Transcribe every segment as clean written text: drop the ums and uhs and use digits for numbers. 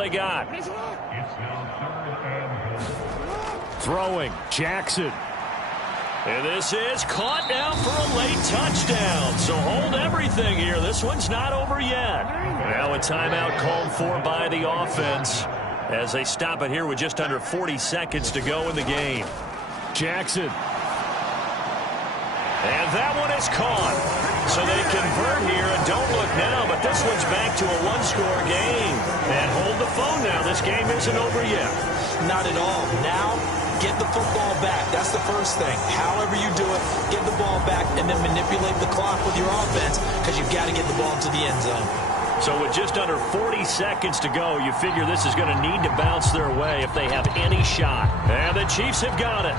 they got. Throwing, Jackson. And this is caught down for a late touchdown. So hold everything here. This one's not over yet. Now a timeout called for by the offense as they stop it here with just under 40 seconds to go in the game. Jackson. And that one is caught. So they convert here and don't look now, but this one's back to a one-score game. And hold the phone now. This game isn't over yet. Not at all. Now, get the football back. That's the first thing. However you do it, get the ball back and then manipulate the clock with your offense because you've got to get the ball to the end zone. So with just under 40 seconds to go, you figure this is going to need to bounce their way if they have any shot. And the Chiefs have got it.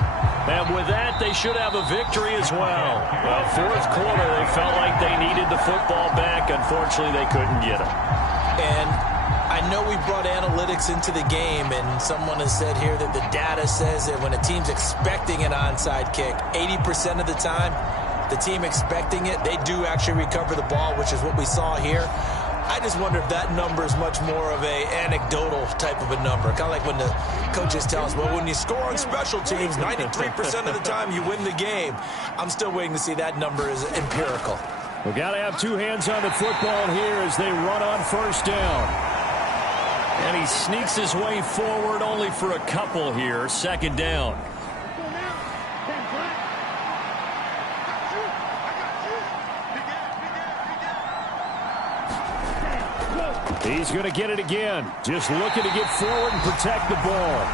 And with that, they should have a victory as well. Well, fourth quarter, they felt like they needed the football back. Unfortunately, they couldn't get it. And I know we brought analytics into the game, and someone has said here that the data says that when a team's expecting an onside kick, 80% of the time, the team expecting it, they do actually recover the ball, which is what we saw here. I just wonder if that number is much more of a anecdotal type of a number. Kind of like when the coaches tell us, well, when you score on special teams, 93% of the time you win the game. I'm still waiting to see that number is empirical. We've got to have two hands on the football here as they run on first down. And he sneaks his way forward only for a couple here. Second down. He's going to get it again. Just looking to get forward and protect the ball.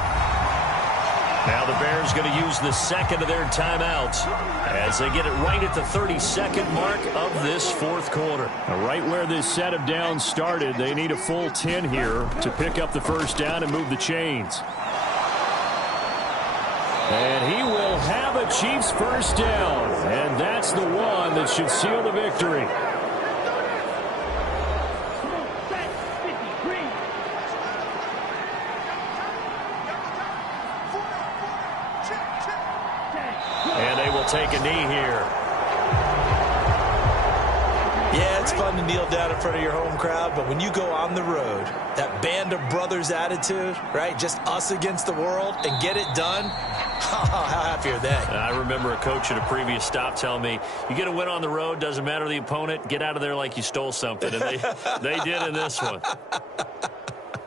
Now the Bears going to use the second of their timeouts as they get it right at the 32nd mark of this fourth quarter. Now right where this set of downs started, they need a full 10 here to pick up the first down and move the chains. And he will have a Chiefs first down. And that's the one that should seal the victory. Take a knee here. Yeah, it's fun to kneel down in front of your home crowd, but when you go on the road, that band of brothers attitude, right? Just us against the world and get it done. How happy are they? I remember a coach at a previous stop telling me, you get a win on the road, doesn't matter the opponent, get out of there like you stole something. And they did in this one.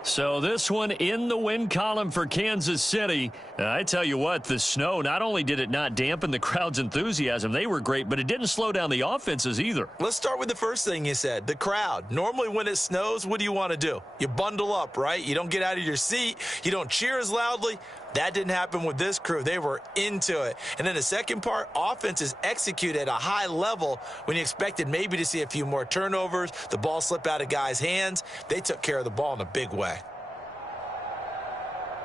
So this one in the win column for Kansas City. I tell you what, the snow, not only did it not dampen the crowd's enthusiasm, they were great, but it didn't slow down the offenses either. Let's start with the first thing you said, the crowd. Normally when it snows, what do you want to do? You bundle up, right? You don't get out of your seat. You don't cheer as loudly. That didn't happen with this crew. They were into it. And then the second part, offenses execute at a high level when you expected maybe to see a few more turnovers, the ball slip out of guys' hands. They took care of the ball in a big way.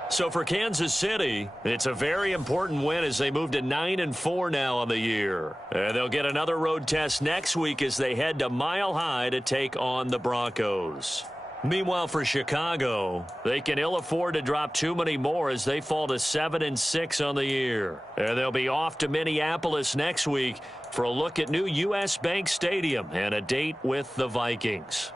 So for Kansas City, it's a very important win as they move to 9-4 now on the year. And they'll get another road test next week as they head to Mile High to take on the Broncos. Meanwhile, for Chicago, they can ill afford to drop too many more as they fall to 7-6 on the year. And they'll be off to Minneapolis next week for a look at new U.S. Bank Stadium and a date with the Vikings.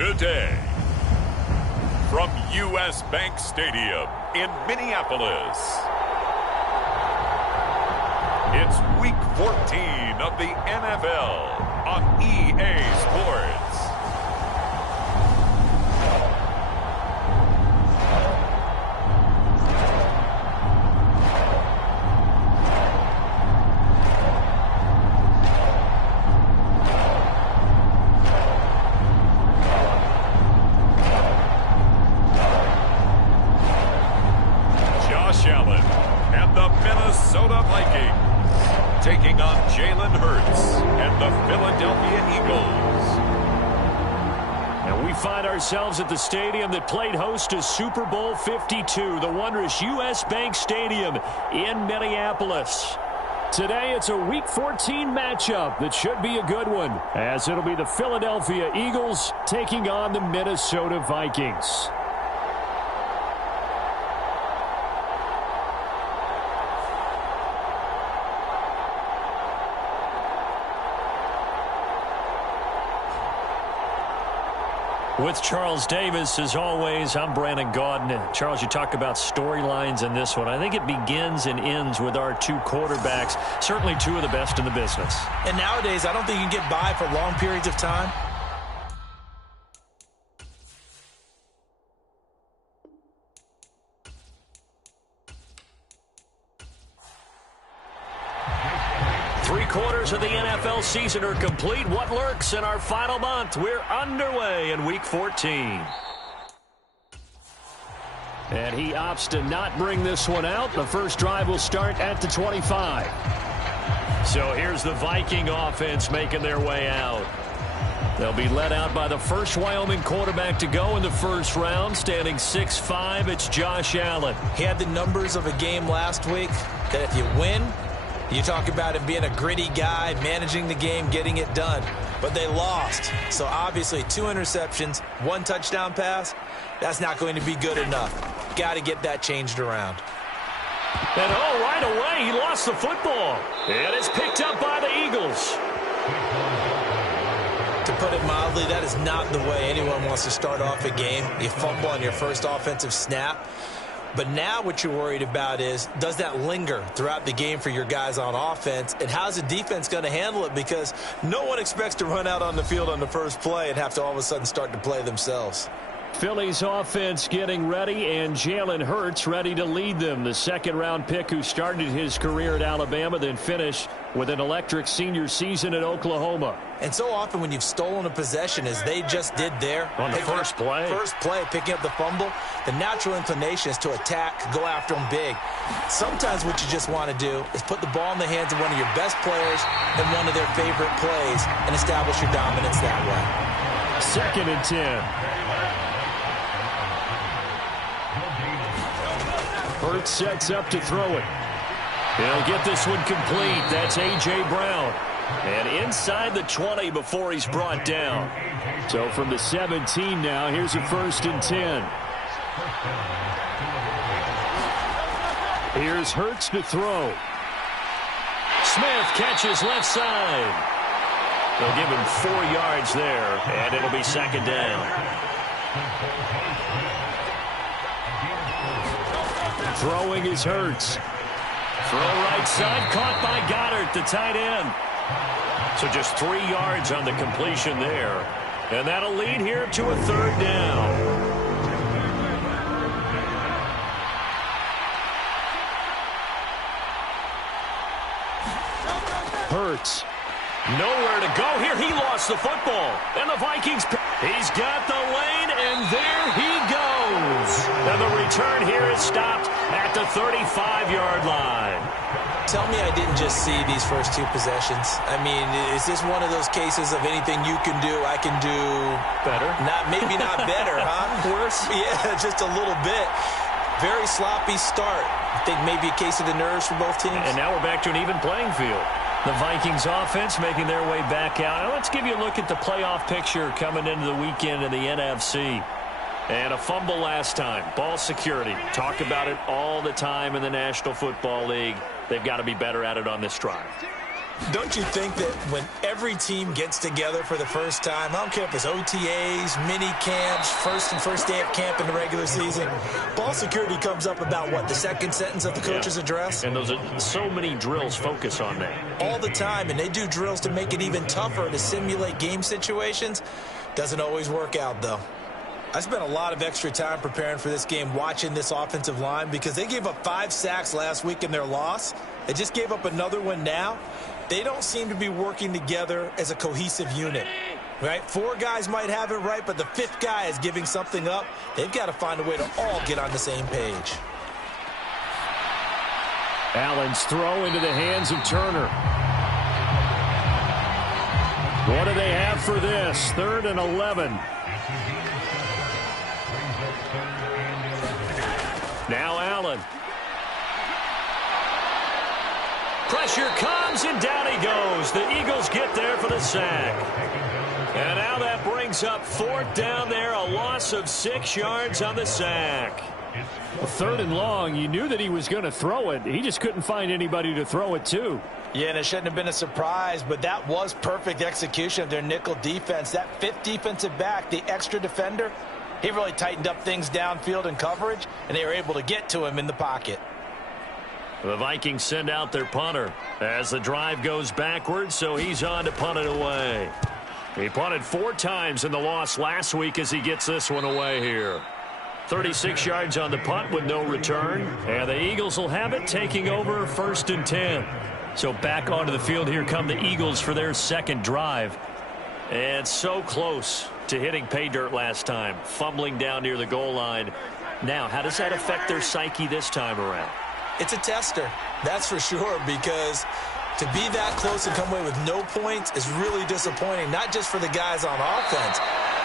today. From U.S. Bank Stadium in Minneapolis, it's Week 14 of the NFL on EA Sports. Josh Allen and the Minnesota Vikings taking on Jalen Hurts and the Philadelphia Eagles. And we find ourselves at the stadium that played host to Super Bowl 52, the wondrous U.S. Bank Stadium in Minneapolis. Today, it's a Week 14 matchup that should be a good one, as it'll be the Philadelphia Eagles taking on the Minnesota Vikings. With Charles Davis, as always, I'm Brandon Gaudin. Charles, you talk about storylines in this one. I think it begins and ends with our two quarterbacks, certainly two of the best in the business. And nowadays, I don't think you can get by for long periods of time. Three-quarters of the NFL season are complete. What lurks in our final month? We're underway in Week 14. And he opts to not bring this one out. The first drive will start at the 25. So here's the Viking offense making their way out. They'll be led out by the first Wyoming quarterback to go in the first round, standing 6'5". It's Josh Allen. He had the numbers of a game last week that if you win, you talk about him being a gritty guy, managing the game, getting it done. But they lost. So obviously 2 interceptions, 1 touchdown pass, that's not going to be good enough. Got to get that changed around. And right away, he lost the football. And it's picked up by the Eagles. To put it mildly, that is not the way anyone wants to start off a game. You fumble on your first offensive snap. But now what you're worried about is, does that linger throughout the game for your guys on offense? And how's the defense going to handle it? Because no one expects to run out on the field on the first play and have to all of a sudden start to play themselves. Philly's offense getting ready, and Jalen Hurts ready to lead them. The second-round pick who started his career at Alabama, then finished with an electric senior season at Oklahoma. And so often when you've stolen a possession, as they just did there, on the first play, picking up the fumble, the natural inclination is to attack, go after them big. Sometimes what you just want to do is put the ball in the hands of one of your best players in one of their favorite plays and establish your dominance that way. 2nd and 10. Hurts sets up to throw it. He'll get this one complete. That's A.J. Brown. And inside the 20 before he's brought down. So from the 17 now, here's a 1st and 10. Here's Hurts to throw. Smith catches left side. They'll give him 4 yards there, and it'll be 2nd down. Throwing is Hurts. Throw right side, caught by Goddard, the tight end. So just 3 yards on the completion there. And that'll lead here to a 3rd down. Hurts. Nowhere to go here. He lost the football. And the Vikings, he's got the lane, and there he goes. And the return here is stopped at the 35-yard line. Tell me I didn't just see these first 2 possessions. I mean, is this one of those cases of anything you can do, I can do better? Maybe not better, huh? Worse? Yeah, just a little bit. Very sloppy start. I think maybe a case of the nerves for both teams. And now we're back to an even playing field. The Vikings offense making their way back out. Now let's give you a look at the playoff picture coming into the weekend in the NFC. And a fumble last time. Ball security. Talk about it all the time in the National Football League. They've got to be better at it on this drive. Don't you think that when every team gets together for the first time, I don't care if it's OTAs, mini camps, first day of camp in the regular season, ball security comes up about what, the second sentence of the coach's address? And those are so many drills focus on that. All the time, and they do drills to make it even tougher to simulate game situations. Doesn't always work out, though. I spent a lot of extra time preparing for this game, watching this offensive line, because they gave up 5 sacks last week in their loss. They just gave up another one now. They don't seem to be working together as a cohesive unit, right? 4 guys might have it right, but the 5th guy is giving something up. They've got to find a way to all get on the same page. Allen's throw into the hands of Turner. What do they have for this? 3rd and 11. Now Allen. Pressure comes, and down he goes. The Eagles get there for the sack. And now that brings up 4th down there, a loss of 6 yards on the sack. Well, 3rd and long, you knew that he was going to throw it. He just couldn't find anybody to throw it to. Yeah, and it shouldn't have been a surprise, but that was perfect execution of their nickel defense. That 5th defensive back, the extra defender, he really tightened up things downfield in coverage, and they were able to get to him in the pocket. The Vikings send out their punter as the drive goes backwards, so he's on to punt it away. He punted 4 times in the loss last week as he gets this one away here. 36 yards on the punt with no return, and the Eagles will have it, taking over 1st and 10. So back onto the field here come the Eagles for their 2nd drive. And so close to hitting pay dirt last time, fumbling down near the goal line. Now, how does that affect their psyche this time around? It's a tester, that's for sure, because to be that close and come away with no points is really disappointing, not just for the guys on offense,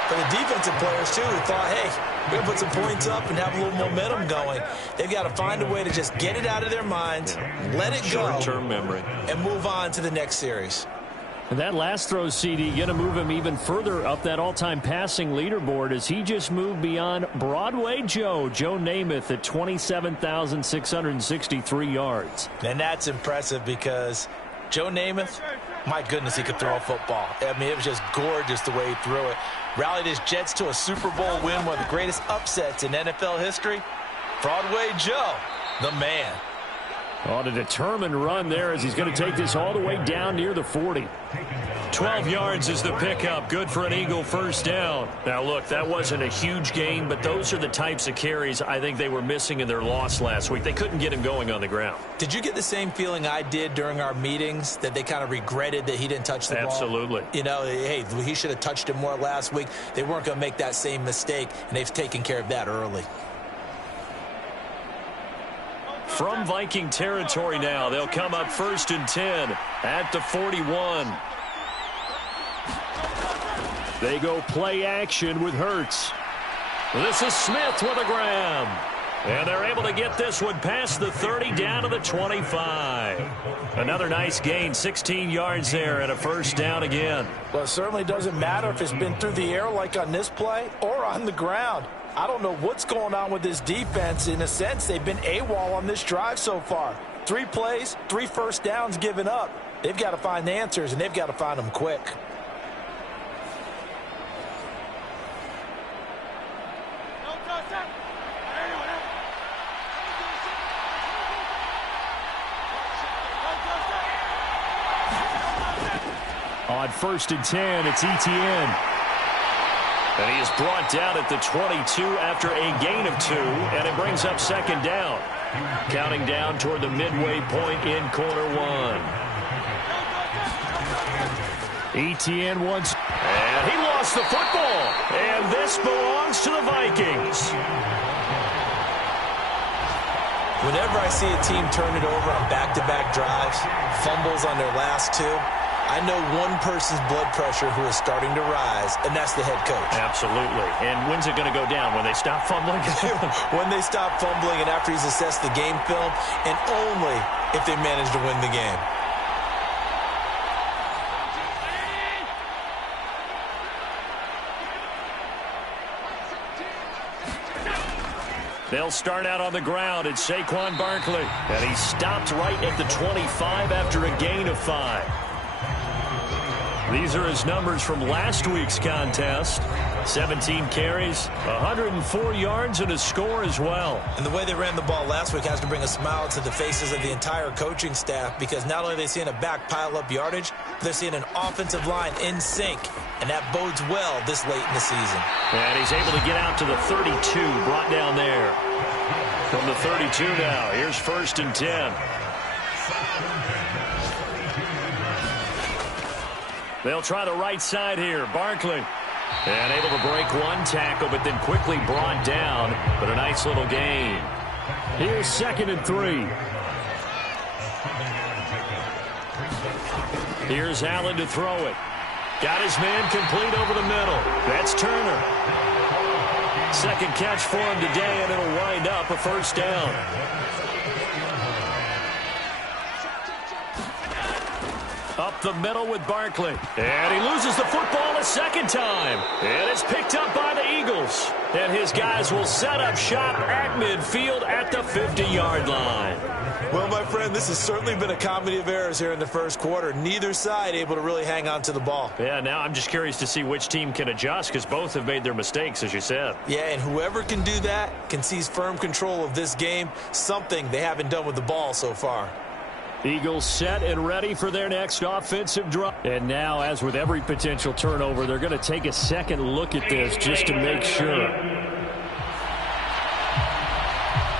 but the defensive players, too, who thought, hey, we're going to put some points up and have a little momentum going. They've got to find a way to just get it out of their minds, let it go, short-term memory, and move on to the next series. And that last throw, CD, going to move him even further up that all-time passing leaderboard as he just moved beyond Broadway Joe Namath at 27,663 yards. And that's impressive because Joe Namath, my goodness, he could throw a football. I mean, it was just gorgeous the way he threw it. Rallied his Jets to a Super Bowl win, one of the greatest upsets in NFL history. Broadway Joe, the man. On a determined run there as he's going to take this all the way down near the 40. 12 yards is the pickup. Good for an Eagle 1st down. Now, look, that wasn't a huge gain, but those are the types of carries I think they were missing in their loss last week. They couldn't get him going on the ground. Did you get the same feeling I did during our meetings, that they kind of regretted that he didn't touch the ball? Absolutely. You know, hey, he should have touched it more last week. They weren't going to make that same mistake, and they've taken care of that early. From Viking territory now, they'll come up 1st and 10 at the 41. They go play action with Hurts. This is Smith with a grab. And they're able to get this one past the 30 down to the 25. Another nice gain, 16 yards there and a 1st down again. Well, it certainly doesn't matter if it's been through the air like on this play or on the ground. I don't know what's going on with this defense. In a sense, they've been AWOL on this drive so far. 3 plays, 3 1st downs given up. They've got to find the answers, and they've got to find them quick. On 1st and 10, it's Etienne. And he is brought down at the 22 after a gain of 2, and it brings up 2nd down. Counting down toward the midway point in corner 1. Etienne once. And he lost the football. And this belongs to the Vikings. Whenever I see a team turn it over on back-to-back drives, fumbles on their last 2, I know one person's blood pressure who is starting to rise, and that's the head coach. Absolutely. And when's it going to go down? When they stop fumbling? When they stop fumbling and after he's assessed the game film, and only if they manage to win the game. They'll start out on the ground. It's Saquon Barkley. And he stopped right at the 25 after a gain of 5. These are his numbers from last week's contest. 17 carries, 104 yards, and a score as well. And the way they ran the ball last week has to bring a smile to the faces of the entire coaching staff, because not only are they seeing a back pile up yardage, but they're seeing an offensive line in sync, and that bodes well this late in the season. And he's able to get out to the 32, brought down there. From the 32 now, here's 1st and 10. They'll try the right side here. Barkley. And able to break one tackle, but then quickly brought down. But a nice little gain. Here's 2nd and 3. Here's Allen to throw it. Got his man complete over the middle. That's Turner. Second catch for him today, and it'll wind up a 1st down. Up the middle with Barkley. And he loses the football a second time. And it's picked up by the Eagles. And his guys will set up shop at midfield at the 50-yard line. Well, my friend, this has certainly been a comedy of errors here in the first quarter. Neither side able to really hang on to the ball. Yeah, now I'm just curious to see which team can adjust, because both have made their mistakes, as you said. Yeah, and whoever can do that can seize firm control of this game, something they haven't done with the ball so far. Eagles set and ready for their next offensive drive. And now, as with every potential turnover, they're going to take a second look at this just to make sure.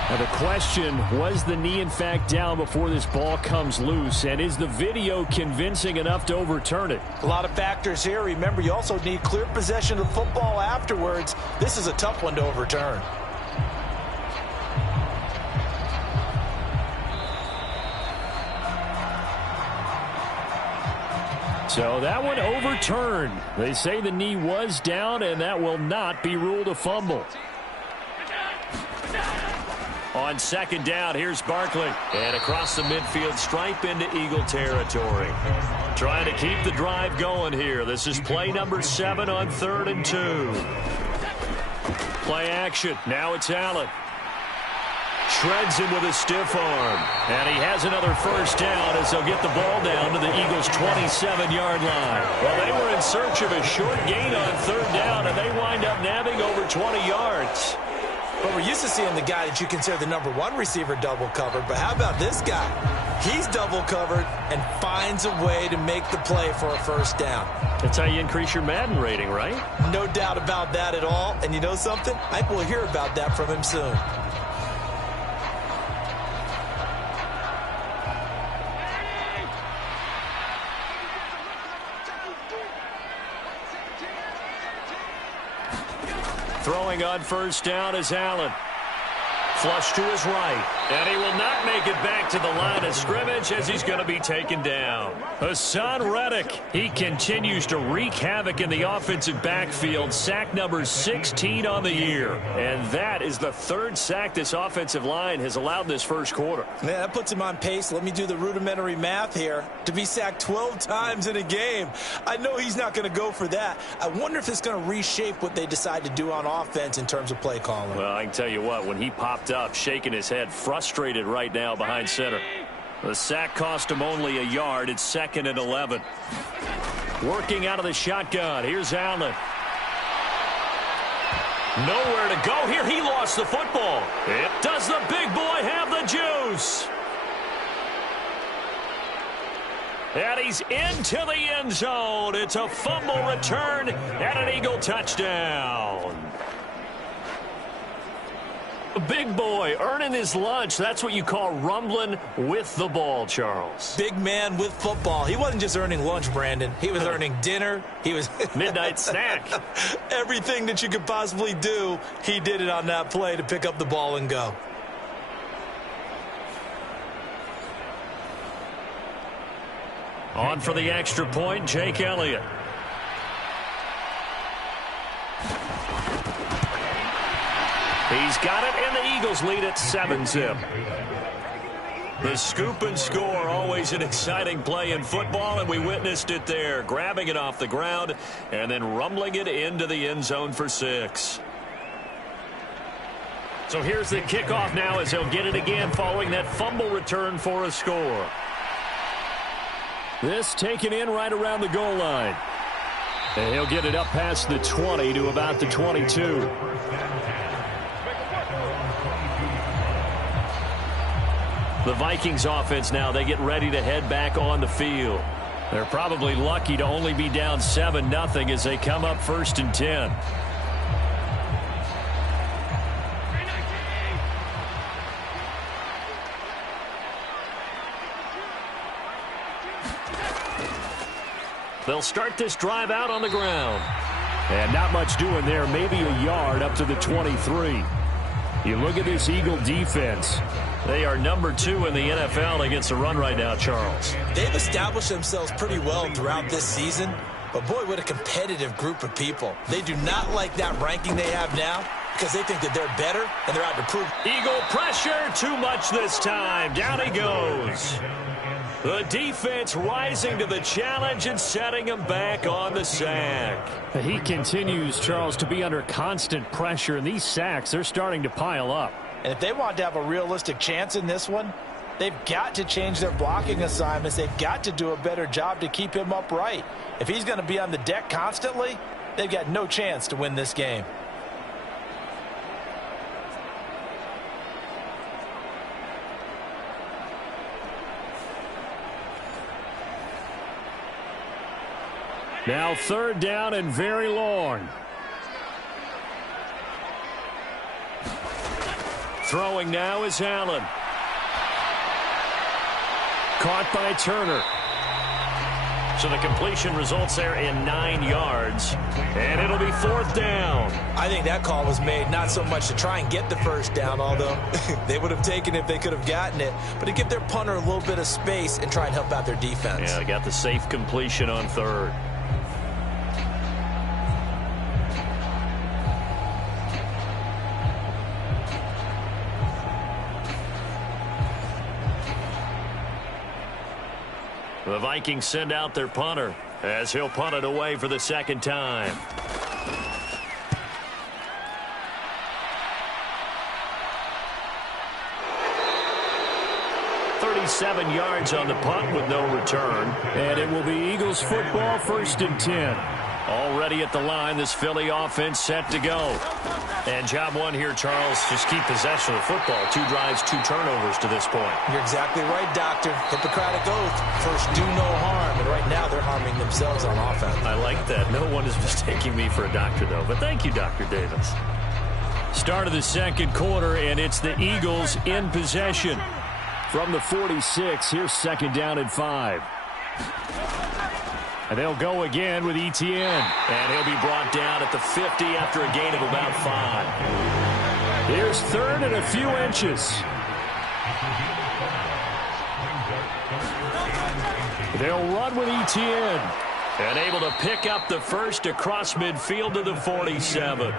Now the question, was the knee in fact down before this ball comes loose? And is the video convincing enough to overturn it? A lot of factors here. Remember, you also need clear possession of the football afterwards. This is a tough one to overturn. So that one overturned. They say the knee was down, and that will not be ruled a fumble. On 2nd down, here's Barkley. And across the midfield stripe into Eagle territory. Trying to keep the drive going here. This is play number 7 on 3rd and 2. Play action. Now it's Allen. Shreds him with a stiff arm. And he has another 1st down as they'll get the ball down to the Eagles' 27-yard line. Well, they were in search of a short gain on 3rd down, and they wind up nabbing over 20 yards. But we're used to seeing the guy that you consider the number 1 receiver double covered. But how about this guy? He's double covered and finds a way to make the play for a 1st down. That's how you increase your Madden rating, right? No doubt about that at all. And you know something? I think we'll hear about that from him soon. Throwing on 1st down is Allen. Flush to his right. And he will not make it back to the line of scrimmage as he's going to be taken down. Hassan Reddick, he continues to wreak havoc in the offensive backfield. Sack number 16 on the year. And that is the 3rd sack this offensive line has allowed this first quarter. Man, that puts him on pace. Let me do the rudimentary math here. To be sacked 12 times in a game. I know he's not going to go for that. I wonder if it's going to reshape what they decide to do on offense in terms of play calling. Well, I can tell you what, when he popped up, shaking his head, frustrated right now behind center. The sack cost him only a yard. It's 2nd and 11. Working out of the shotgun. Here's Allen. Nowhere to go here. He lost the football. Does the big boy have the juice? And he's into the end zone. It's a fumble return and an Eagle touchdown. Big boy earning his lunch. That's what you call rumbling with the ball, Charles. Big man with football. He wasn't just earning lunch, Brandon. He was earning dinner. He was midnight snack. Everything that you could possibly do, he did it on that play to pick up the ball and go. On for the extra point, Jake Elliott. He's got it, and the Eagles lead at 7-zip. The scoop and score, always an exciting play in football, and we witnessed it there, grabbing it off the ground and then rumbling it into the end zone for 6. So here's the kickoff now as they'll get it again following that fumble return for a score. This taken in right around the goal line. And he'll get it up past the 20 to about the 22. The Vikings offense now, they get ready to head back on the field. They're probably lucky to only be down 7-0 as they come up 1st and 10. They'll start this drive out on the ground. And not much doing there, maybe a yard up to the 23. You look at this Eagle defense. They are number 2 in the NFL against the run right now, Charles. They've established themselves pretty well throughout this season, but boy, what a competitive group of people. They do not like that ranking they have now because they think that they're better and they're out to prove. Eagle pressure, too much this time. Down he goes. The defense rising to the challenge and setting him back on the sack. He continues, Charles, to be under constant pressure, and these sacks, they're starting to pile up. And if they want to have a realistic chance in this one, they've got to change their blocking assignments. They've got to do a better job to keep him upright. If he's going to be on the deck constantly, they've got no chance to win this game. Now 3rd down and very long. Throwing now is Allen. Caught by Turner. So the completion results there in 9 yards. And it'll be 4th down. I think that call was made not so much to try and get the 1st down, although they would have taken it if they could have gotten it, but to give their punter a little bit of space and try and help out their defense. Yeah, they got the safe completion on 3rd. The Vikings send out their punter as he'll punt it away for the 2nd time. "37 yards on the punt with no return. And it will be Eagles football, 1st and 10. Already at the line, this Philly offense set to go. And job one here, Charles, just keep possession of the football. 2 drives, 2 turnovers to this point. You're exactly right, Doctor. Hippocratic oath. First, do no harm. And right now, they're harming themselves on offense. I like that. No one is mistaking me for a doctor, though. But thank you, Dr. Davis. Start of the 2nd quarter, and it's the Eagles in possession. From the 46, here's 2nd down and 5. And they'll go again with Etienne. And he'll be brought down at the 50 after a gain of about 5. Here's 3rd and a few inches. They'll run with Etienne. And able to pick up the 1st across midfield to the 47.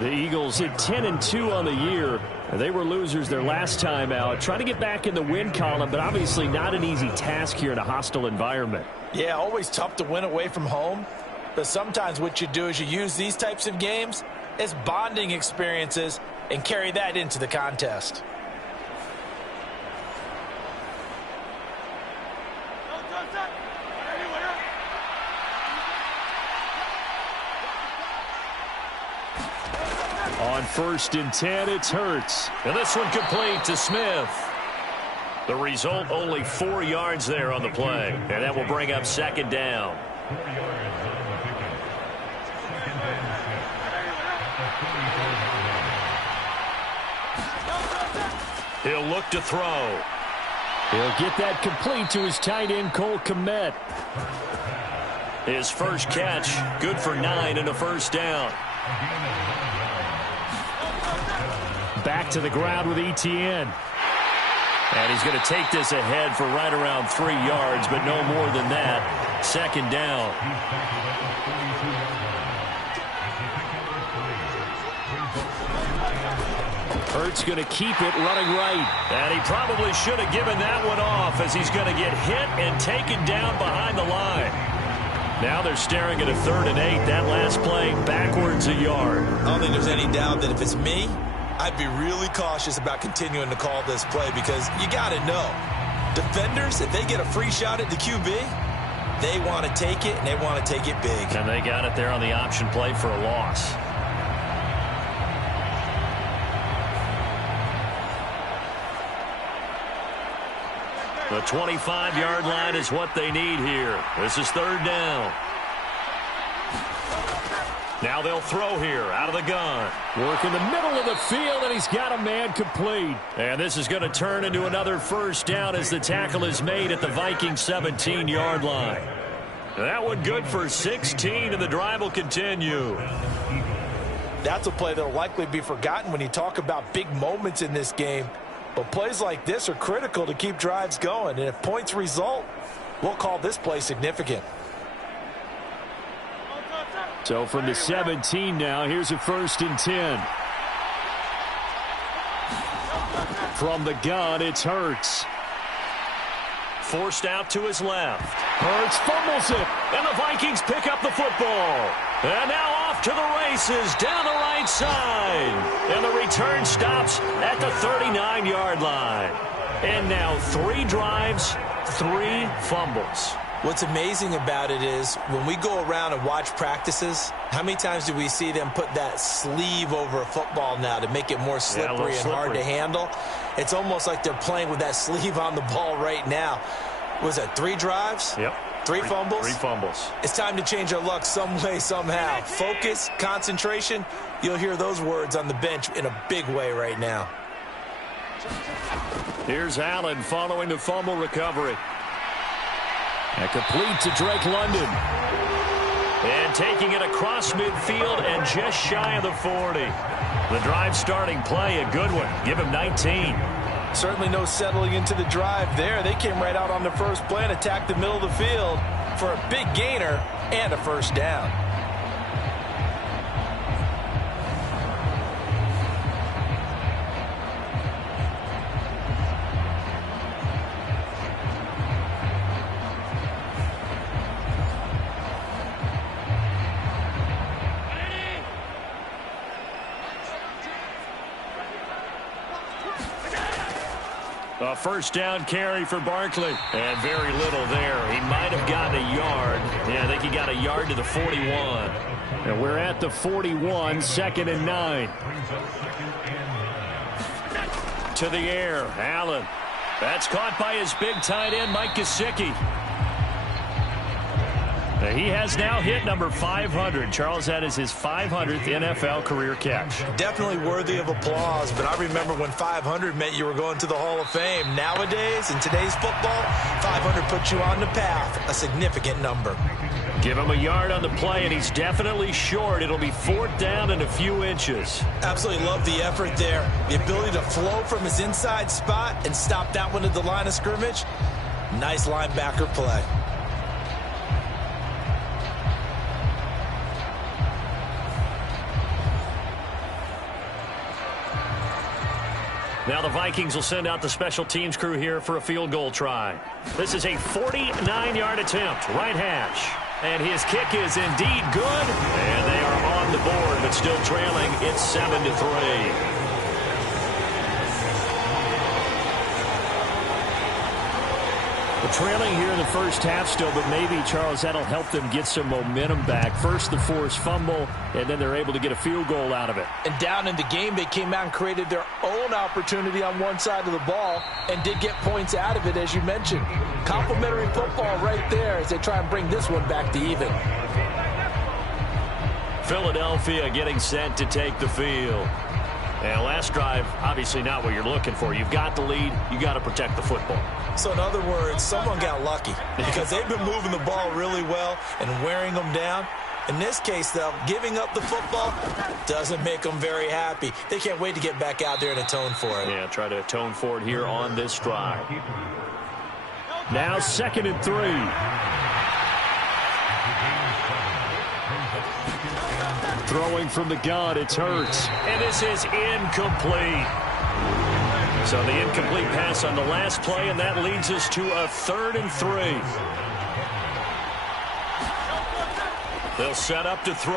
The Eagles at 10-2 on the year. They were losers their last time out. Trying to get back in the win column, but obviously not an easy task here in a hostile environment. Yeah, always tough to win away from home. But sometimes what you do is you use these types of games as bonding experiences and carry that into the contest. On 1st and 10, it's Hurts. And this one complete to Smith. The result, only 4 yards there on the play. And that will bring up 2nd down. He'll look to throw. He'll get that complete to his tight end, Cole Kmet. His first catch, good for 9 and a 1st down. Back to the ground with Etienne. And he's going to take this ahead for right around 3 yards, but no more than that. 2nd down. Hurts going to keep it running right. And he probably should have given that one off as he's going to get hit and taken down behind the line. Now they're staring at a 3rd and 8. That last play backwards a yard. I don't think there's any doubt that if it's me, I'd be really cautious about continuing to call this play because you got to know Defenders, if they get a free shot at the QB, they want to take it, and they want to take it big. And they got it there on the option play for a loss. The 25-yard line is what they need here. This is third down. Now they'll throw here out of the gun. Work in the middle of the field, and he's got a man complete. And this is going to turn into another first down as the tackle is made at the Vikings 17-yard line. That one good for 16, and the drive will continue. That's a play that will likely be forgotten when you talk about big moments in this game. But plays like this are critical to keep drives going. And if points result, we'll call this play significant. So from the 17 now, here's a 1st and 10. From the gun, it's Hurts. Forced out to his left. Hurts fumbles it. And the Vikings pick up the football. And now off to the races down the right side. And the return stops at the 39-yard line. And now 3 drives, 3 fumbles. What's amazing about it is when we go around and watch practices, how many times do we see them put that sleeve over a football now to make it more slippery and hard to handle? It's almost like they're playing with that sleeve on the ball right now. Was that 3 drives? Yep. 3 fumbles? 3 fumbles. It's time to change our luck some way, somehow. Focus, concentration, you'll hear those words on the bench in a big way right now. Here's Allen following the fumble recovery. And complete to Drake London. And taking it across midfield and just shy of the 40. The drive starting play, a good one. Give him 19. Certainly no settling into the drive there. They came right out on the first play and attacked the middle of the field for a big gainer and a first down. A first down carry for Barkley. And very little there. He might have gotten a yard. Yeah, I think he got a yard to the 41. And we're at the 41, 2nd and 9. To the air, Allen. That's caught by his big tight end, Mike Gesicki. He has now hit number 500. Charles, that is his 500th NFL career catch. Definitely worthy of applause, but I remember when 500 meant you were going to the Hall of Fame. Nowadays, in today's football, 500 puts you on the path, a significant number. Give him a yard on the play, and he's definitely short. It'll be 4th down and a few inches. Absolutely love the effort there. The ability to flow from his inside spot and stop that one at the line of scrimmage. Nice linebacker play. Now the Vikings will send out the special teams crew here for a field goal try. This is a 49-yard attempt, right hash. And his kick is indeed good. And they are on the board, but still trailing. It's 7-3. Well, trailing here in the first half still, but maybe, Charles, that'll help them get some momentum back. First the forced fumble, and then they're able to get a field goal out of it. And down in the game, they came out and created their own opportunity on one side of the ball and did get points out of it, as you mentioned. Complimentary football right there as they try and bring this one back to even. Philadelphia getting set to take the field. And last drive, obviously not what you're looking for. You've got the lead. You got to protect the football. So in other words, someone got lucky because they've been moving the ball really well and wearing them down. In this case, though, giving up the football doesn't make them very happy. They can't wait to get back out there and atone for it. Yeah, try to atone for it here on this drive. Now 2nd and 3. Throwing from the gun, it's Hurts. And this is incomplete. So the incomplete pass on the last play, and that leads us to a 3rd and 3. They'll set up to throw.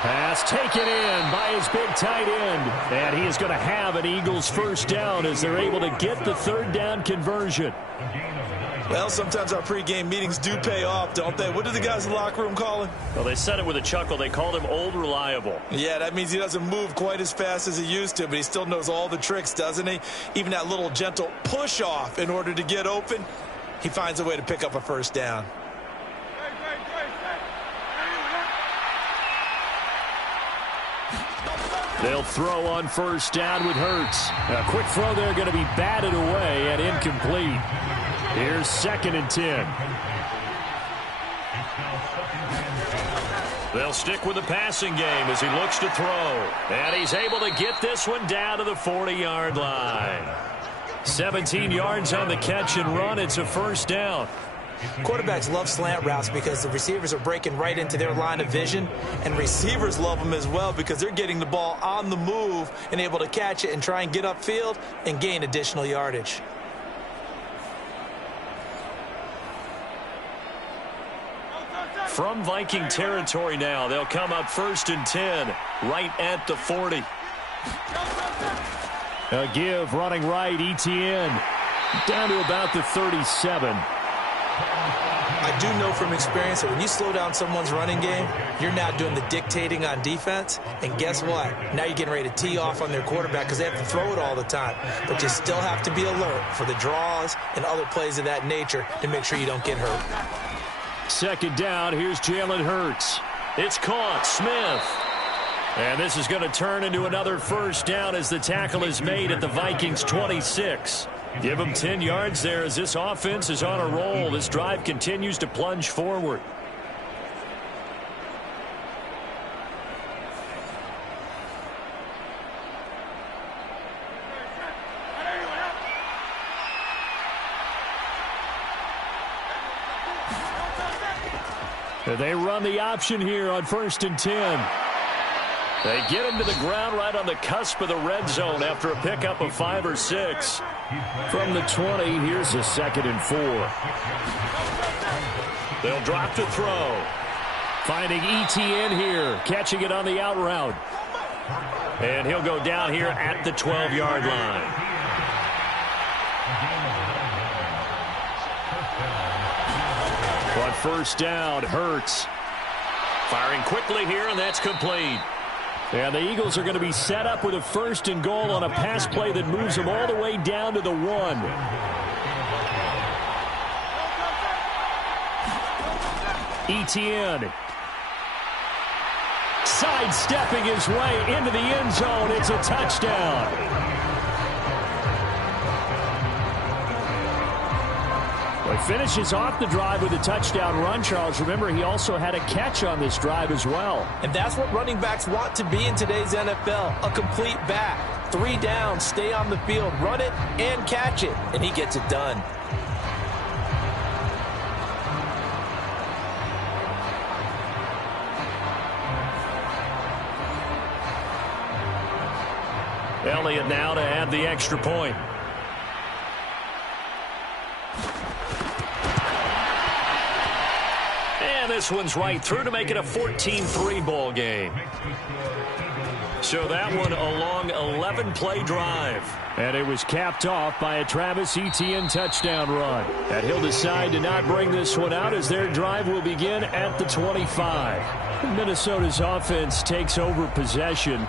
Pass taken in by his big tight end. And he is going to have an Eagles first down as they're able to get the third down conversion. Well, sometimes our pregame meetings do pay off, don't they? What do the guys in the locker room call him? Well, they said it with a chuckle. They called him Old Reliable. Yeah, that means he doesn't move quite as fast as he used to, but he still knows all the tricks, doesn't he? Even that little gentle push-off in order to get open, he finds a way to pick up a first down. They'll throw on first down with Hurts. A quick throw there going to be batted away and incomplete. Here's 2nd and 10. They'll stick with the passing game as he looks to throw. And he's able to get this one down to the 40-yard line. 17 yards on the catch and run. It's a first down. Quarterbacks love slant routes because the receivers are breaking right into their line of vision, and receivers love them as well because they're getting the ball on the move and able to catch it and try and get upfield and gain additional yardage. From Viking territory now, they'll come up 1st and 10, right at the 40. A give running right, ETN. Down to about the 37. I do know from experience that when you slow down someone's running game, you're now doing the dictating on defense. And guess what? Now you're getting ready to tee off on their quarterback because they have to throw it all the time. But you still have to be alert for the draws and other plays of that nature to make sure you don't get hurt. 2nd down, here's Jalen Hurts. It's caught, Smith. And this is going to turn into another first down as the tackle is made at the Vikings' 26. Give them 10 yards there as this offense is on a roll. This drive continues to plunge forward. They run the option here on 1st and 10. They get him to the ground right on the cusp of the red zone after a pickup of 5 or 6. From the 20, here's a 2nd and 4. They'll drop to throw. Finding ETN here, catching it on the out route. And he'll go down here at the 12-yard line. On first down, Hurts. Firing quickly here, and that's complete. And the Eagles are going to be set up with a 1st and goal on a pass play that moves them all the way down to the 1. ETN. Sidestepping his way into the end zone. It's a touchdown. He finishes off the drive with a touchdown run, Charles. Remember, he also had a catch on this drive as well. And that's what running backs want to be in today's NFL, a complete back. 3 down, stay on the field, run it, and catch it. And he gets it done. Elliott now to add the extra point. This one's right through to make it a 14-3 ball game. So that one a long 11-play drive. And it was capped off by a Travis Etienne touchdown run. And he'll decide to not bring this one out as their drive will begin at the 25. Minnesota's offense takes over possession.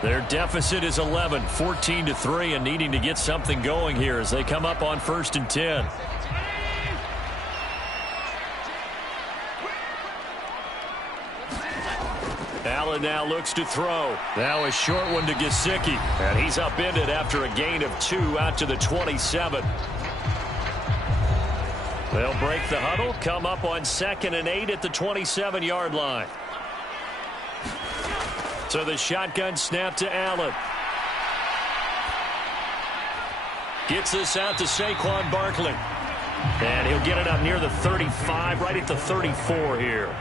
Their deficit is 11, 14-3, and needing to get something going here as they come up on 1st and 10. Allen now looks to throw. Now a short one to Gesicki. And he's upended after a gain of 2 out to the 27. They'll break the huddle, come up on 2nd and 8 at the 27-yard line. So the shotgun snap to Allen. Gets this out to Saquon Barkley. And he'll get it up near the 35, right at the 34 here.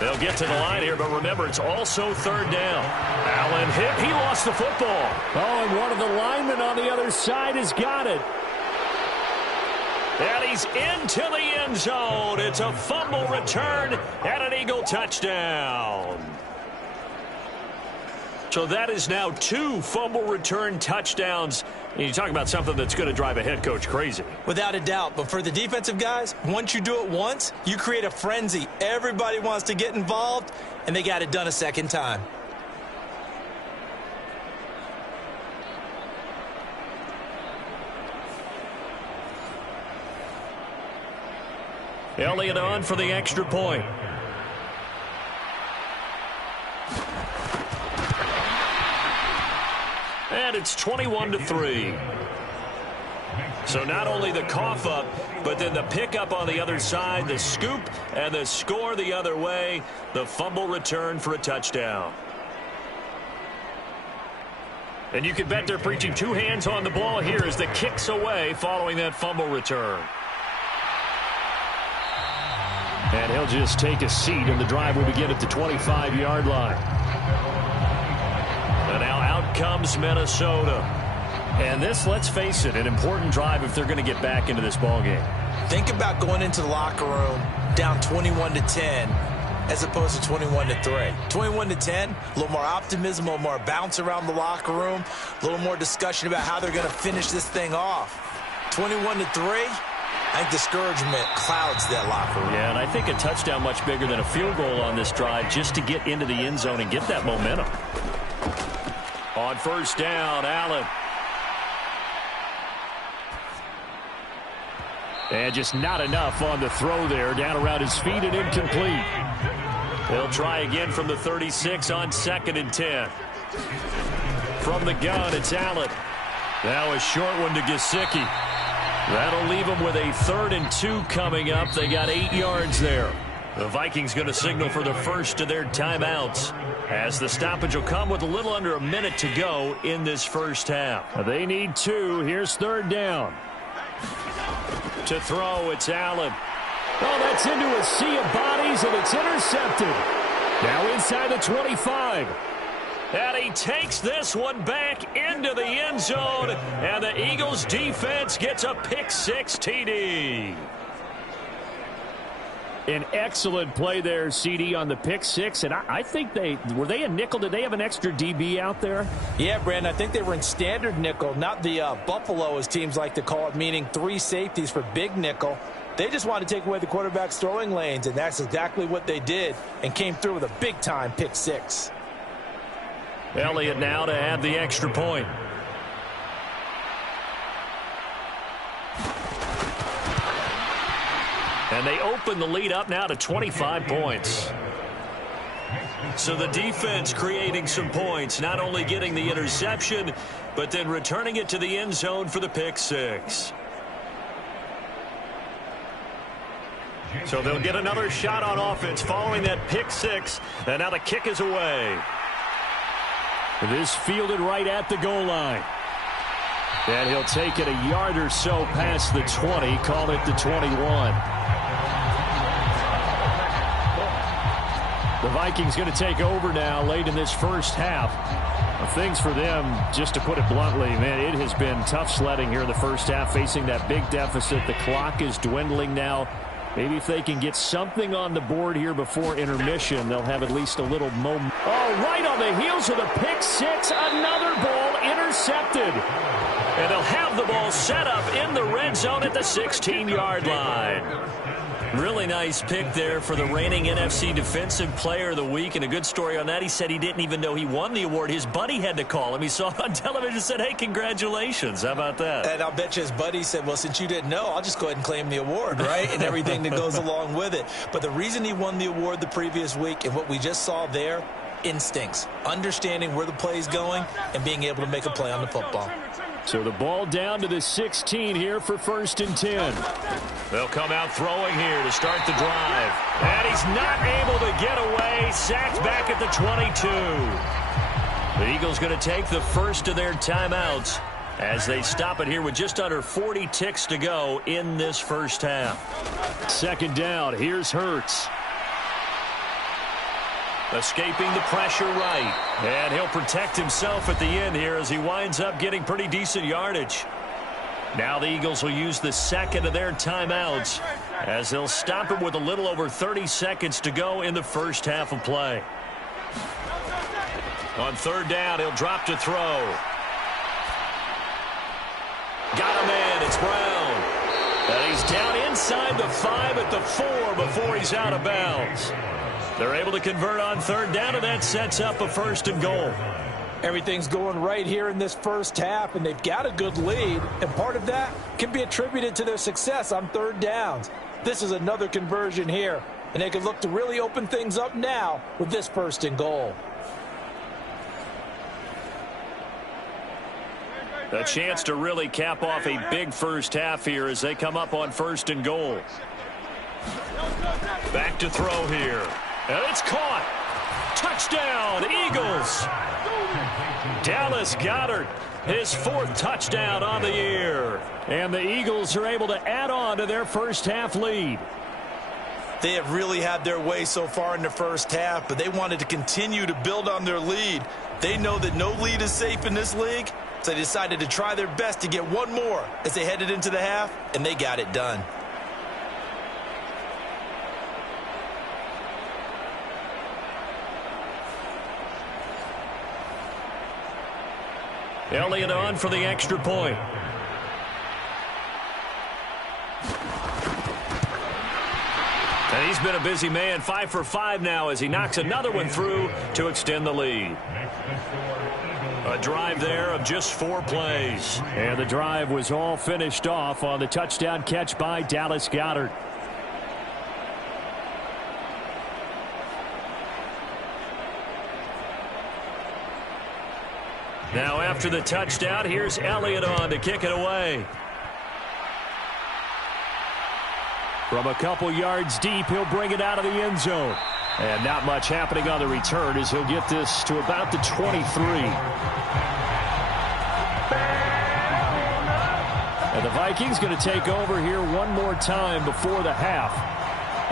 They'll get to the line here, but remember, it's also 3rd down. Allen hit. He lost the football. Oh, and one of the linemen on the other side has got it. And he's into the end zone. It's a fumble return and an Eagle touchdown. So that is now 2 fumble return touchdowns. And you talk about something that's going to drive a head coach crazy. Without a doubt. But for the defensive guys, once you do it once, you create a frenzy. Everybody wants to get involved, and they got it done a second time. Elliott on for the extra point. And it's 21-3. So not only the cough up, but then the pickup on the other side, the scoop, and the score the other way, the fumble return for a touchdown. And you can bet they're preaching 2 hands on the ball here as the kick's away following that fumble return. And he'll just take a seat, and the drive will begin at the 25-yard line. And now out comes Minnesota. And this, let's face it, an important drive if they're going to get back into this ballgame. Think about going into the locker room down 21-10 as opposed to 21-3. 21-10, a little more optimism, a little more bounce around the locker room, a little more discussion about how they're going to finish this thing off. 21-3. I think discouragement clouds that locker room. Yeah, and I think a touchdown much bigger than a field goal on this drive just to get into the end zone and get that momentum. On first down, Allen. And just not enough on the throw there. Down around his feet and incomplete. They'll try again from the 36 on 2nd and 10. From the gun, it's Allen. Now a short one to Gesicki. That'll leave them with a 3rd and 2 coming up. They got 8 yards there. The Vikings going to signal for the first of their timeouts as the stoppage will come with a little under a minute to go in this first half. They need 2. Here's 3rd down. To throw, it's Allen. Oh, that's into a sea of bodies, and it's intercepted. Now inside the 25. And he takes this one back into the end zone, and the Eagles defense gets a pick-6 TD. An excellent play there, CD, on the pick-6, and I think were they a nickel? Did they have an extra DB out there? Yeah, Brandon, I think they were in standard nickel, not the Buffalo, as teams like to call it, meaning 3 safeties for big nickel. They just wanted to take away the quarterback's throwing lanes, and that's exactly what they did, and came through with a big-time pick-6. Elliott now to add the extra point. And they open the lead up now to 25 points. So the defense creating some points, not only getting the interception, but then returning it to the end zone for the pick-6. So they'll get another shot on offense following that pick-6, and now the kick is away. This fielded right at the goal line. And he'll take it a yard or so past the 20, call it the 21. The Vikings going to take over now late in this first half. Things for them, just to put it bluntly, man, it has been tough sledding here in the first half, facing that big deficit. The clock is dwindling now. Maybe if they can get something on the board here before intermission, they'll have at least a little moment. Oh, right on the heels of the pick-6, another ball intercepted. And they'll have the ball set up in the red zone at the 16-yard line. Really nice pick there for the reigning NFC Defensive Player of the Week. And a good story on that, he said he didn't even know he won the award. His buddy had to call him. He saw it on television and said, hey, congratulations. How about that? And I'll bet you his buddy said, well, since you didn't know, I'll just go ahead and claim the award, right? And everything that goes along with it. But the reason he won the award the previous week and what we just saw there, instincts, understanding where the play is going and being able to make a play on the football. So the ball down to the 16 here for 1st and 10. They'll come out throwing here to start the drive. And he's not able to get away. Sacked back at the 22. The Eagles going to take the first of their timeouts as they stop it here with just under 40 ticks to go in this first half. 2nd down. Here's Hurts. Escaping the pressure right. And he'll protect himself at the end here as he winds up getting pretty decent yardage. Now the Eagles will use the second of their timeouts as they'll stop it with a little over 30 seconds to go in the first half of play. On third down, he'll drop to throw. Got him in. It's Brown. And he's down inside the 5 at the 4 before he's out of bounds. They're able to convert on third down, and that sets up a 1st and goal. Everything's going right here in this first half, and they've got a good lead, and part of that can be attributed to their success on third downs. This is another conversion here, and they can look to really open things up now with this 1st and goal. A chance to really cap off a big first half here as they come up on 1st and goal. Back to throw here. And it's caught. Touchdown, Eagles. Dallas Goedert, his 4th touchdown on the year. And the Eagles are able to add on to their first half lead. They have really had their way so far in the first half, but they wanted to continue to build on their lead. They know that no lead is safe in this league, so they decided to try their best to get one more as they headed into the half, and they got it done. Elliott on for the extra point. And he's been a busy man, 5 for 5 now as he knocks another one through to extend the lead. A drive there of just 4 plays. And the drive was all finished off on the touchdown catch by Dallas Goedert. Now after the touchdown, here's Elliott on to kick it away. From a couple yards deep, he'll bring it out of the end zone. And not much happening on the return as he'll get this to about the 23. And the Vikings going to take over here one more time before the half.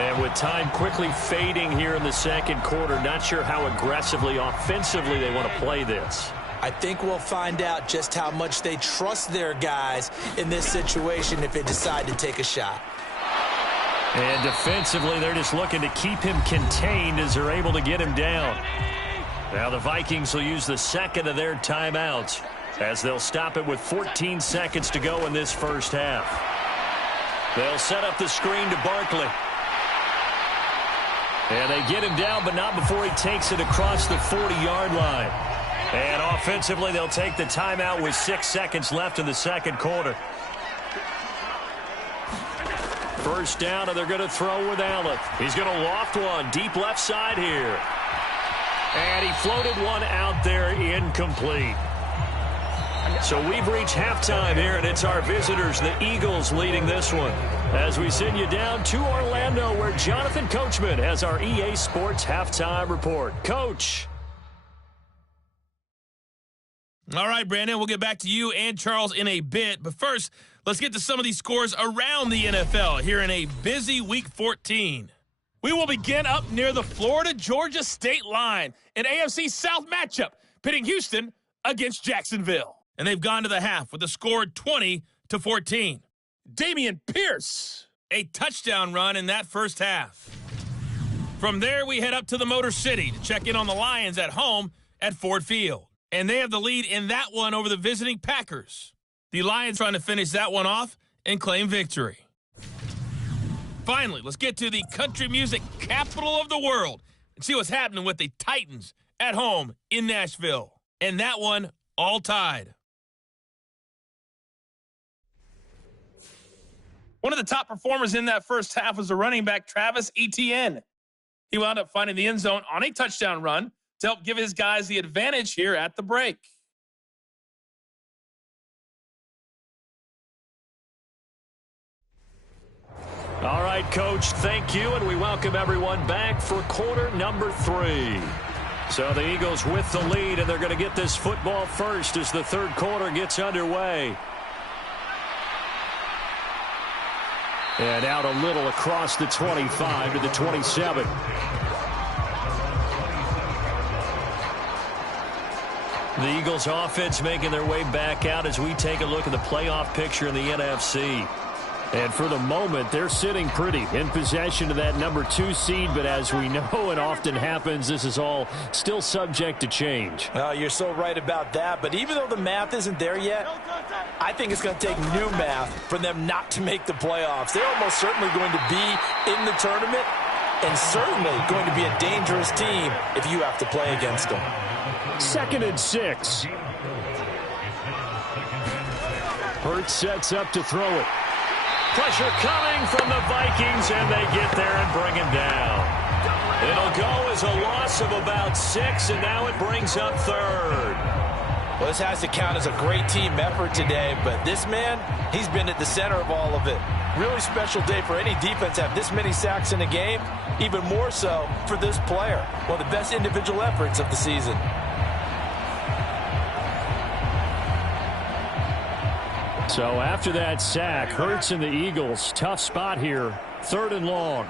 And with time quickly fading here in the second quarter, not sure how aggressively, offensively they want to play this. I think we'll find out just how much they trust their guys in this situation if they decide to take a shot. And defensively, they're just looking to keep him contained as they're able to get him down. Now the Vikings will use the second of their timeouts as they'll stop it with 14 seconds to go in this first half. They'll set up the screen to Barkley. And they get him down, but not before he takes it across the 40-yard line. And offensively, they'll take the timeout with 6 seconds left in the second quarter. First down, and they're going to throw with Allen. He's going to loft one deep left side here. And he floated one out there incomplete. So we've reached halftime here, and it's our visitors, the Eagles, leading this one. As we send you down to Orlando, where Jonathan Coachman has our EA Sports Halftime Report. Coach. All right, Brandon, we'll get back to you and Charles in a bit. But first, let's get to some of these scores around the NFL here in a busy Week 14. We will begin up near the Florida-Georgia state line, an AFC South matchup pitting Houston against Jacksonville. And they've gone to the half with a score 20-14. Dameon Pierce, a touchdown run in that first half. From there, we head up to the Motor City to check in on the Lions at home at Ford Field. And they have the lead in that one over the visiting Packers. The Lions trying to finish that one off and claim victory. Finally, let's get to the country music capital of the world and see what's happening with the Titans at home in Nashville. And that one all tied. One of the top performers in that first half was the running back Travis Etienne. He wound up finding the end zone on a touchdown run to help give his guys the advantage here at the break. All right, Coach, thank you, and we welcome everyone back for quarter number 3. So the Eagles with the lead, and they're going to get this football first as the third quarter gets underway. And out a little across the 25 to the 27. The Eagles offense making their way back out as we take a look at the playoff picture in the NFC. And for the moment, they're sitting pretty in possession of that number 2 seed. But as we know, it often happens, this is all still subject to change. Well, you're so right about that. But even though the math isn't there yet, I think it's going to take new math for them not to make the playoffs. They're almost certainly going to be in the tournament and certainly going to be a dangerous team if you have to play against them. 2nd and 6. Hurts sets up to throw it. Pressure coming from the Vikings, and they get there and bring him down. It'll go as a loss of about 6, and now it brings up 3rd. Well, this has to count as a great team effort today, but this man, he's been at the center of all of it. Really special day for any defense to have this many sacks in a game, even more so for this player. One of the best individual efforts of the season. So after that sack, Hurts and the Eagles, tough spot here, 3rd and long.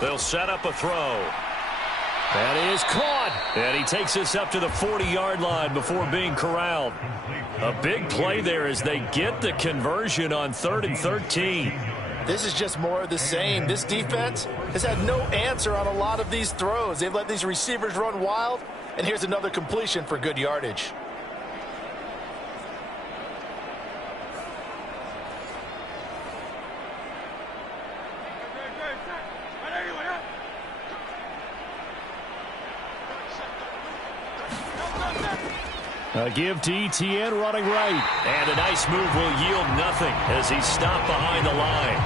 They'll set up a throw. And he is caught. And he takes us up to the 40-yard line before being corralled. A big play there as they get the conversion on 3rd and 13. This is just more of the same. This defense has had no answer on a lot of these throws. They've let these receivers run wild, and here's another completion for good yardage. A give to Etienne running right. And a nice move will yield nothing as he's stopped behind the line.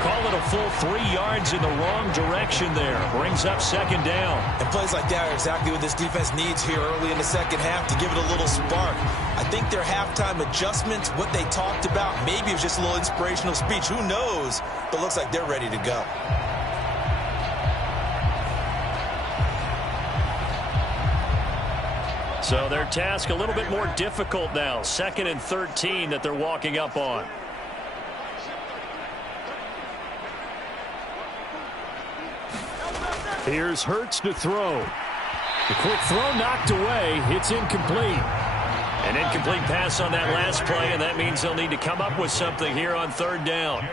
Call it a full 3 yards in the wrong direction there. Brings up 2nd down. And plays like that are exactly what this defense needs here early in the second half to give it a little spark. I think their halftime adjustments, what they talked about, maybe it was just a little inspirational speech. Who knows? But looks like they're ready to go. So their task a little bit more difficult now. 2nd and 13 that they're walking up on. Here's Hurts to throw. The quick throw knocked away. It's incomplete. An incomplete pass on that last play, and that means they'll need to come up with something here on 3rd down.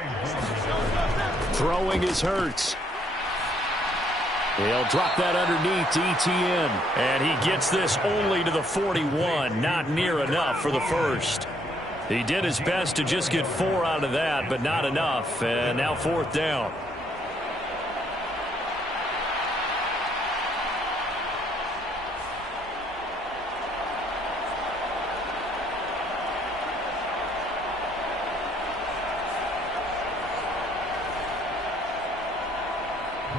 Throwing is Hurts. He'll drop that underneath to Etienne. And he gets this only to the 41. Not near enough for the first. He did his best to just get 4 out of that, but not enough. And now 4th down.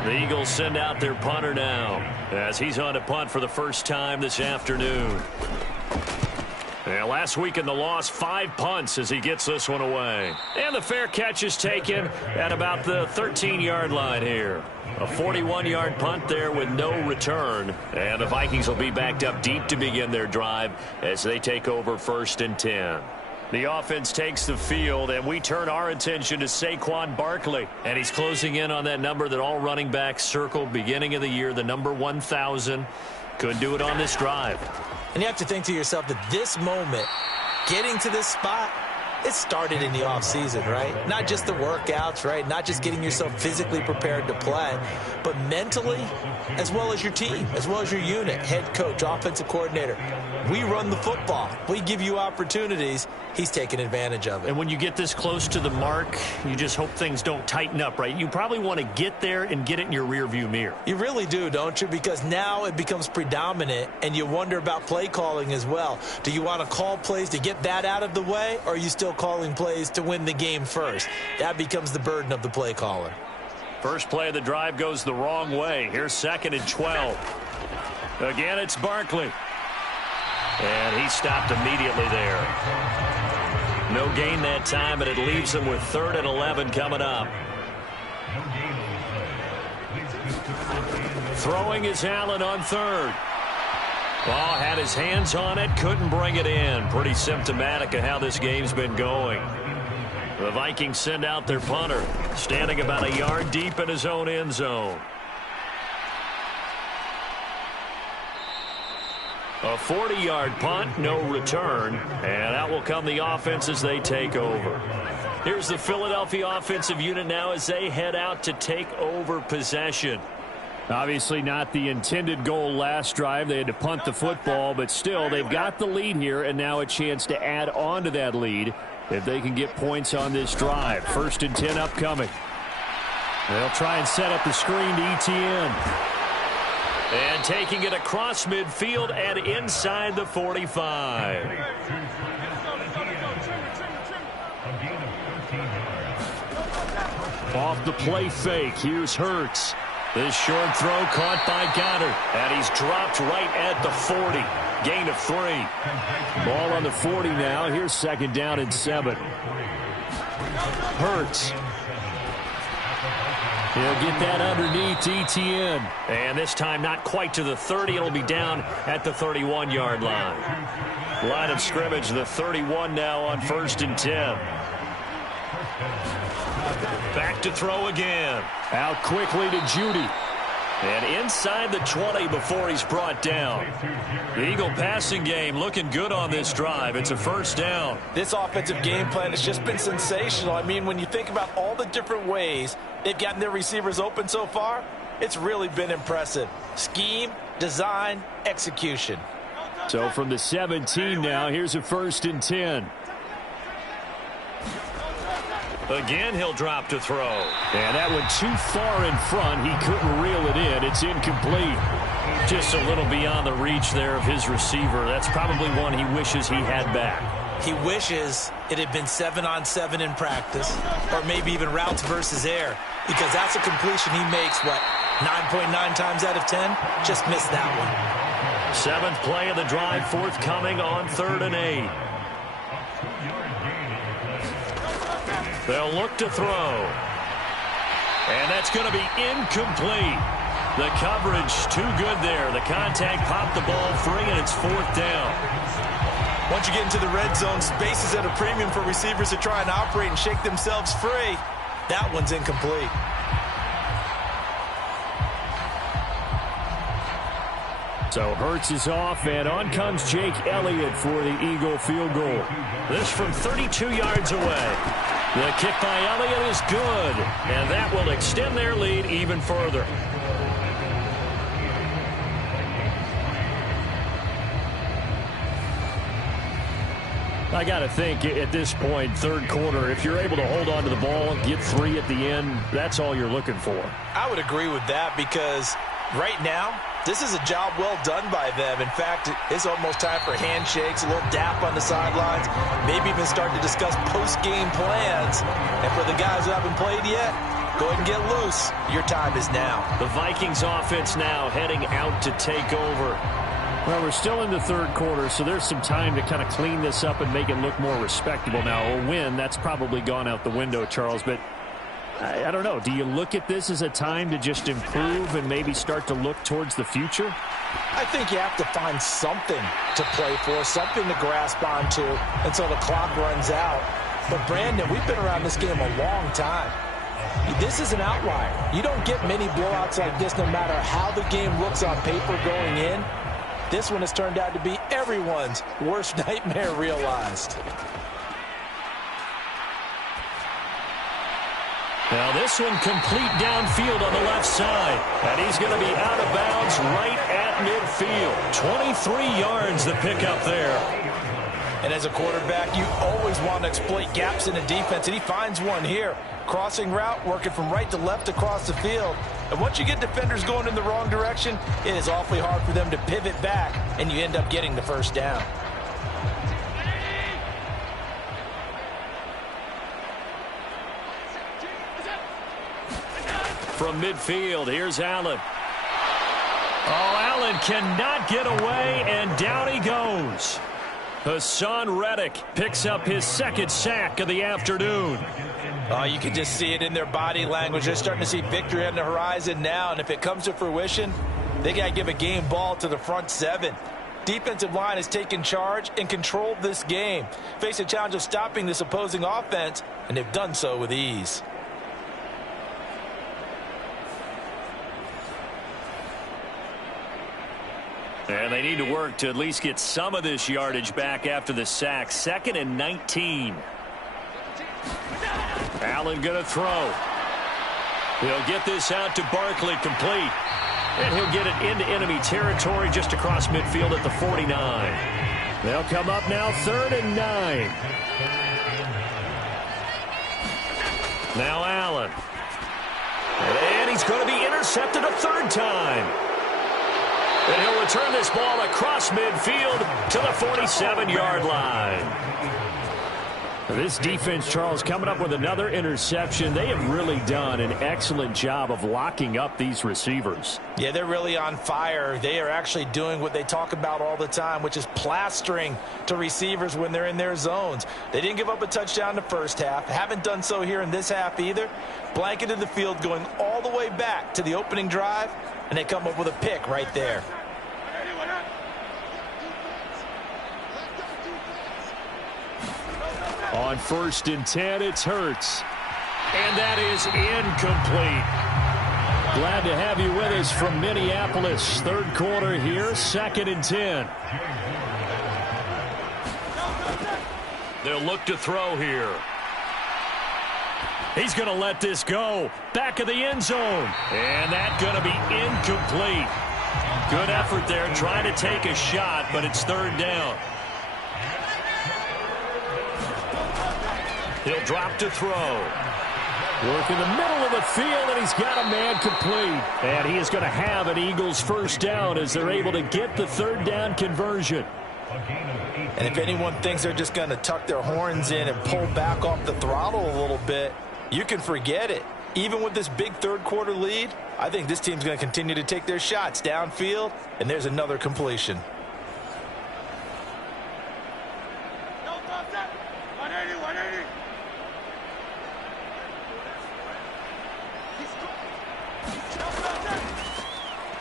The Eagles send out their punter now as he's on to punt for the first time this afternoon. And last week in the loss, 5 punts as he gets this one away. And the fair catch is taken at about the 13-yard line here. A 41-yard punt there with no return. And the Vikings will be backed up deep to begin their drive as they take over 1st and 10. The offense takes the field, and we turn our attention to Saquon Barkley. And he's closing in on that number that all running backs circled beginning of the year, the number 1,000. Couldn't do it on this drive. And you have to think to yourself that this moment, getting to this spot, it started in the offseason, right? Not just the workouts, right? Not just getting yourself physically prepared to play, but mentally, as well as your team, as well as your unit, head coach, offensive coordinator. We run the football. We give you opportunities. He's taking advantage of it. And when you get this close to the mark, you just hope things don't tighten up, right? You probably want to get there and get it in your rearview mirror. You really do, don't you? Because now it becomes predominant, and you wonder about play calling as well. Do you want to call plays to get that out of the way, or are you still calling plays to win the game first? That becomes the burden of the play caller. First play of the drive goes the wrong way. Here's 2nd and 12. Again, it's Barkley. And he stopped immediately there. No gain that time, and it leaves him with 3rd and 11 coming up. Throwing is Allen on 3rd. Ball had his hands on it, couldn't bring it in. Pretty symptomatic of how this game's been going. The Vikings send out their punter, standing about a yard deep in his own end zone. A 40-yard punt, no return, and out will come the offense as they take over. Here's the Philadelphia offensive unit now as they head out to take over possession. Obviously not the intended goal last drive. They had to punt the football, but still they've got the lead here, and now a chance to add on to that lead if they can get points on this drive. 1st and 10 upcoming. They'll try and set up the screen to ETN. And taking it across midfield and inside the 45. Off the play fake, here's Hurts. This short throw caught by Goddard, and he's dropped right at the 40. Gain of 3. Ball on the 40 now. Here's 2nd down and 7. Hurts. He'll get that underneath ETN. And this time not quite to the 30. It'll be down at the 31-yard line. Line of scrimmage, the 31 now on 1st and 10. Back to throw again. Out quickly to Judy. And inside the 20 before he's brought down. The Eagle passing game looking good on this drive. It's a 1st down. This offensive game plan has just been sensational. I mean, when you think about all the different ways they've gotten their receivers open so far, it's really been impressive. Scheme, design, execution. So from the 17 now, here's a 1st and 10. Again, he'll drop to throw. And that went too far in front. He couldn't reel it in. It's incomplete. Just a little beyond the reach there of his receiver. That's probably one he wishes he had back. He wishes it had been 7-on-7 in practice, or maybe even routes versus air, because that's a completion he makes, 9.9 times out of 10? Just missed that one. 7th play of the drive forthcoming on 3rd and 8. They'll look to throw. And that's going to be incomplete. The coverage too good there. The contact popped the ball free, and it's 4th down. Once you get into the red zone, space is at a premium for receivers to try and operate and shake themselves free. That one's incomplete. So Hurts is off, and on comes Jake Elliott for the Eagle field goal. This from 32 yards away. The kick by Elliott is good, and that will extend their lead even further. I got to think at this point, 3rd quarter, if you're able to hold on to the ball and get 3 at the end, that's all you're looking for. I would agree with that because right now, this is a job well done by them. In fact, it's almost time for handshakes, a little dap on the sidelines, maybe even start to discuss post-game plans. And for the guys who haven't played yet, go ahead and get loose. Your time is now. The Vikings offense now heading out to take over. Well, we're still in the 3rd quarter, so there's some time to kind of clean this up and make it look more respectable. Now, a win, that's probably gone out the window, Charles, but I don't know. Do you look at this as a time to just improve and maybe start to look towards the future? I think you have to find something to play for, something to grasp onto until the clock runs out. But, Brandon, we've been around this game a long time. This is an outlier. You don't get many blowouts like this no matter how the game looks on paper going in. This one has turned out to be everyone's worst nightmare realized. Now this one complete downfield on the left side. And he's going to be out of bounds right at midfield. 23 yards the pickup there. And as a quarterback, you always want to exploit gaps in the defense, and he finds one here. Crossing route, working from right to left across the field. And once you get defenders going in the wrong direction, it is awfully hard for them to pivot back, and you end up getting the 1st down. From midfield, here's Allen. Oh, Allen cannot get away, and down he goes. Hassan Reddick picks up his 2nd sack of the afternoon. Oh, you can just see it in their body language. They're starting to see victory on the horizon now, and if it comes to fruition, they got to give a game ball to the front 7. Defensive line has taken charge and controlled this game. Face a challenge of stopping this opposing offense, and they've done so with ease. And they need to work to at least get some of this yardage back after the sack. 2nd and 19. Allen going to throw. He'll get this out to Barkley, complete. And he'll get it into enemy territory just across midfield at the 49. They'll come up now 3rd and 9. Now Allen. And he's going to be intercepted a 3rd time. And he'll return this ball across midfield to the 47-yard line. This defense, Charles, coming up with another interception. They have really done an excellent job of locking up these receivers. Yeah, they're really on fire. They are actually doing what they talk about all the time, which is plastering to receivers when they're in their zones. They didn't give up a touchdown in the first half. Haven't done so here in this half either. Blanketed the field going all the way back to the opening drive, and they come up with a pick right there. On 1st and 10, it's Hurts. And that is incomplete. Glad to have you with us from Minneapolis. 3rd quarter here, 2nd and 10. They'll look to throw here. He's going to let this go. Back of the end zone. And that's going to be incomplete. Good effort there, trying to take a shot, but it's 3rd down. He'll drop to throw. Work in the middle of the field, and he's got a man complete. And he is going to have an Eagles 1st down as they're able to get the 3rd down conversion. And if anyone thinks they're just going to tuck their horns in and pull back off the throttle a little bit, you can forget it. Even with this big 3rd quarter lead, I think this team's going to continue to take their shots downfield, and there's another completion.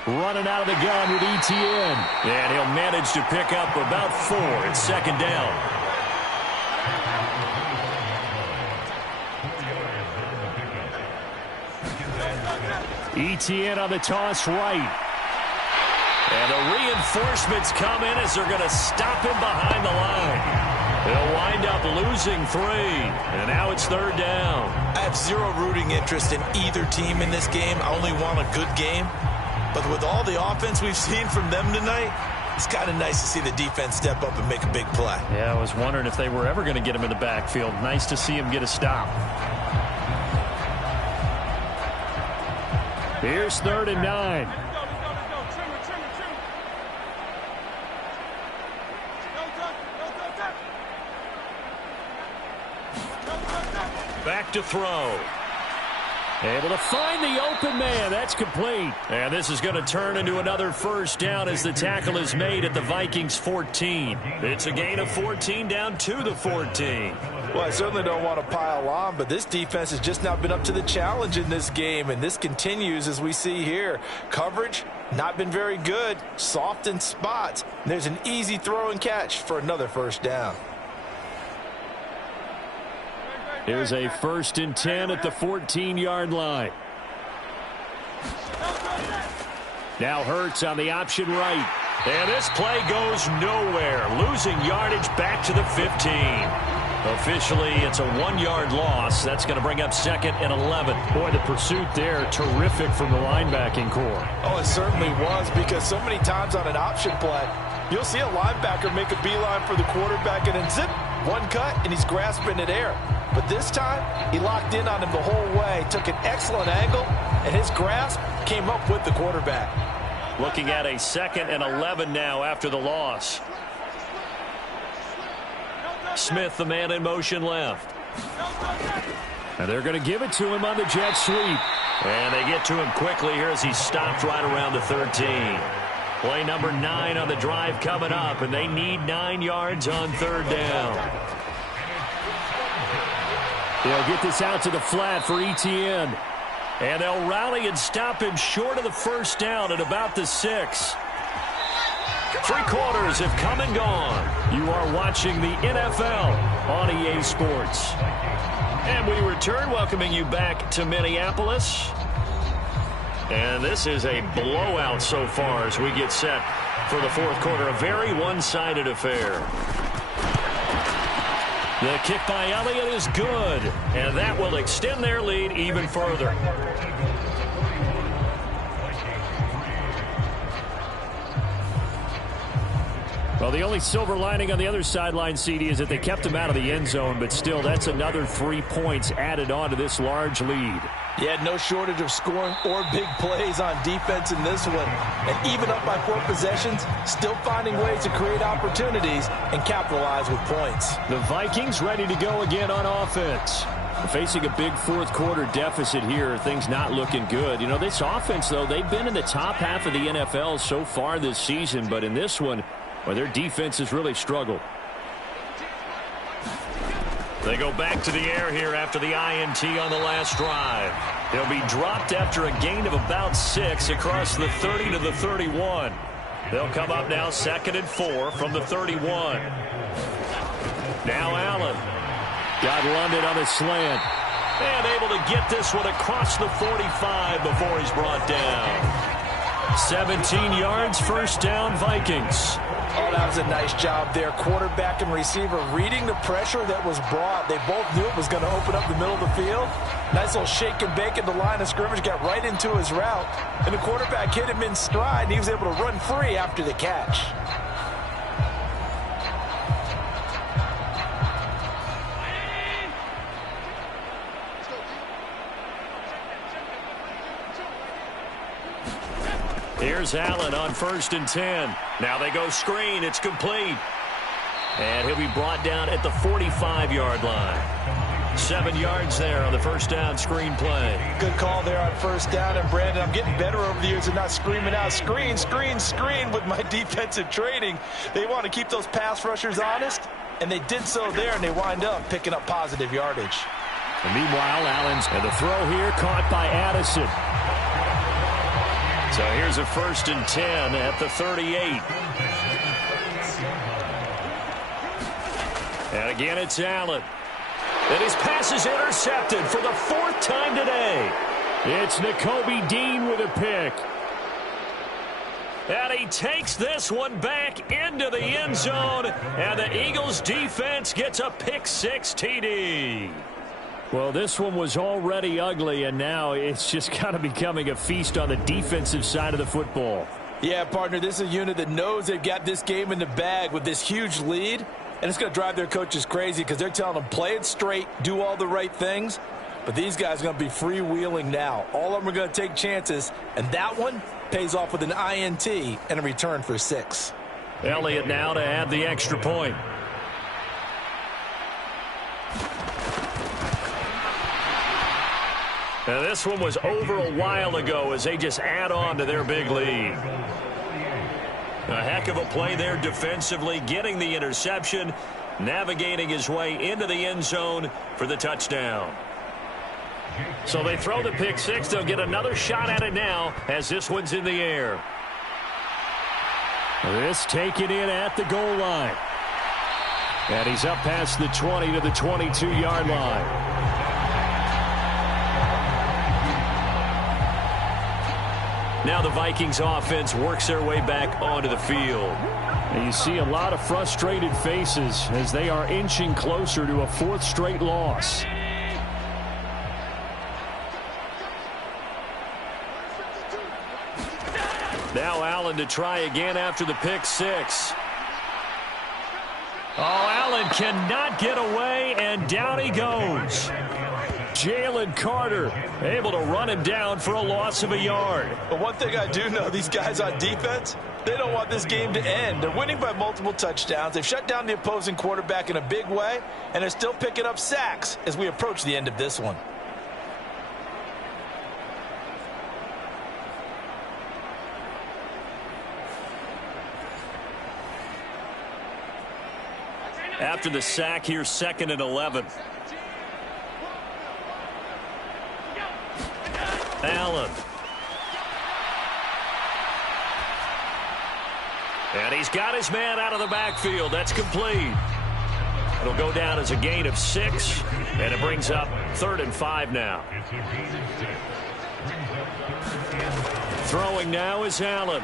Running out of the gun with ETN. And he'll manage to pick up about 4. It's 2nd down. ETN on the toss right. And the reinforcements come in as they're going to stop him behind the line. They'll wind up losing 3. And now it's 3rd down. I have zero rooting interest in either team in this game. I only want a good game. But with all the offense we've seen from them tonight, it's kind of nice to see the defense step up and make a big play. Yeah, I was wondering if they were ever going to get him in the backfield. Nice to see him get a stop. Here's 3rd and 9. Back to throw. Able to find the open man. That's complete. And this is going to turn into another 1st down as the tackle is made at the Vikings 14. It's a gain of 14 down to the 14. Well, I certainly don't want to pile on, but this defense has just not been up to the challenge in this game, and this continues as we see here. Coverage, not been very good. Soft in spots. And there's an easy throw and catch for another 1st down. Here's a 1st and 10 at the 14-yard line. Now Hurts on the option right. And this play goes nowhere. Losing yardage back to the 15. Officially, it's a 1-yard loss. That's going to bring up 2nd and 11. Boy, the pursuit there, terrific from the linebacking core. Oh, it certainly was, because so many times on an option play, you'll see a linebacker make a beeline for the quarterback and then zip, one cut, and he's grasping at air. But this time, he locked in on him the whole way, took an excellent angle, and his grasp came up with the quarterback. Looking at a 2nd and 11 now after the loss. Smith, the man in motion left. And they're going to give it to him on the jet sweep. And they get to him quickly here as he stopped right around the 13. Play number 9 on the drive coming up, and they need 9 yards on 3rd down. They'll get this out to the flat for ETN. And they'll rally and stop him short of the 1st down at about the 6. 3 quarters have come and gone. You are watching the NFL on EA Sports. And we return, welcoming you back to Minneapolis. And this is a blowout so far as we get set for the fourth quarter. A very one-sided affair. The kick by Elliott is good, and that will extend their lead even further. Well, the only silver lining on the other sideline, CD, is that they kept him out of the end zone, but still, that's another 3 points added on to this large lead. Yeah, no shortage of scoring or big plays on defense in this one. And even up by 4 possessions, still finding ways to create opportunities and capitalize with points. The Vikings ready to go again on offense. Facing a big fourth quarter deficit here, things not looking good. You know, this offense, though, they've been in the top half of the NFL so far this season, but in this one, well, their defense has really struggled. They go back to the air here after the INT on the last drive. They'll be dropped after a gain of about 6 across the 30 to the 31. They'll come up now 2nd and 4 from the 31. Now Allen. Got London on a slant. And able to get this one across the 45 before he's brought down. 17 yards, first down, Vikings. Oh, that was a nice job there. Quarterback and receiver reading the pressure that was brought. They both knew it was going to open up the middle of the field. Nice little shake and bake at the line of scrimmage, got right into his route. And the quarterback hit him in stride, and he was able to run free after the catch. Here's Allen on 1st and 10. Now they go screen. It's complete. And he'll be brought down at the 45-yard line. 7 yards there on the first down screen play. Good call there on first down. And, Brandon, I'm getting better over the years of not screaming out screen, screen, screen with my defensive training. They want to keep those pass rushers honest, and they did so there, and they wind up picking up positive yardage. And meanwhile, Allen's and the throw here caught by Addison. So here's a 1st and 10 at the 38. And again, it's Allen. And his pass is intercepted for the 4th time today. It's Nakobe Dean with a pick. And he takes this one back into the end zone. And the Eagles defense gets a pick-6 TD. Well, this one was already ugly, and now it's just kind of becoming a feast on the defensive side of the football. Yeah, partner, this is a unit that knows they've got this game in the bag with this huge lead, and it's going to drive their coaches crazy because they're telling them, play it straight, do all the right things, but these guys are going to be freewheeling now. All of them are going to take chances, and that one pays off with an INT and a return for 6. Elliott now to add the extra point. Now, this one was over a while ago as they just add on to their big lead. A heck of a play there defensively, getting the interception, navigating his way into the end zone for the touchdown. So they throw the pick-6. They'll get another shot at it now as this one's in the air. This taken in at the goal line. And he's up past the 20 to the 22-yard line. Now the Vikings offense works their way back onto the field. And you see a lot of frustrated faces as they are inching closer to a 4th straight loss. Now Allen to try again after the pick-6. Oh, Allen cannot get away, and down he goes. Jalen Carter able to run him down for a loss of a yard. But one thing I do know, these guys on defense, they don't want this game to end. They're winning by multiple touchdowns. They've shut down the opposing quarterback in a big way, and they're still picking up sacks as we approach the end of this one. After the sack here, 2nd and 11. Allen. And he's got his man out of the backfield. That's complete. It'll go down as a gain of 6, and it brings up 3rd and 5 now. Throwing now is Allen.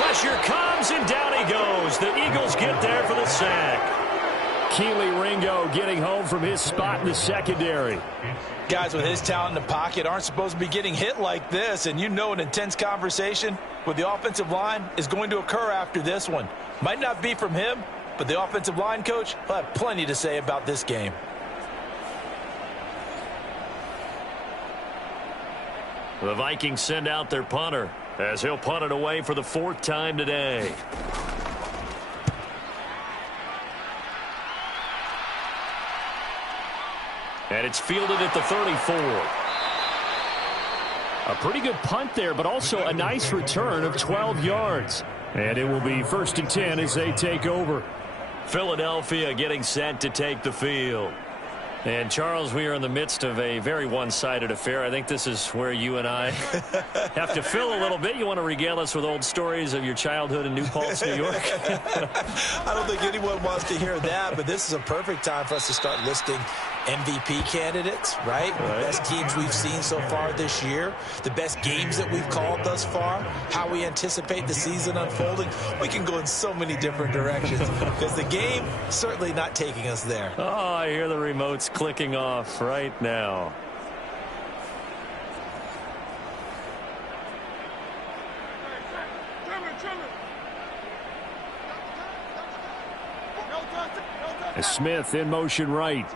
Pressure comes, and down he goes. The Eagles get there for the sack. Keely Ringo getting home from his spot in the secondary. Guys with his talent in the pocket aren't supposed to be getting hit like this, and you know an intense conversation with the offensive line is going to occur after this one. Might not be from him, but the offensive line coach will have plenty to say about this game. The Vikings send out their punter as he'll punt it away for the 4th time today. And it's fielded at the 34. A pretty good punt there, but also a nice return of 12 yards. And it will be 1st and 10 as they take over. Philadelphia getting set to take the field. And, Charles, we are in the midst of a very one-sided affair. I think this is where you and I have to fill a little bit. You want to regale us with old stories of your childhood in New Paltz, New York? I don't think anyone wants to hear that, but this is a perfect time for us to start listing MVP candidates, right? The best teams we've seen so far this year, the best games that we've called thus far, how we anticipate the season unfolding. We can go in so many different directions because the game certainly not taking us there. Oh, I hear the remotes clicking off right now. Smith in motion right.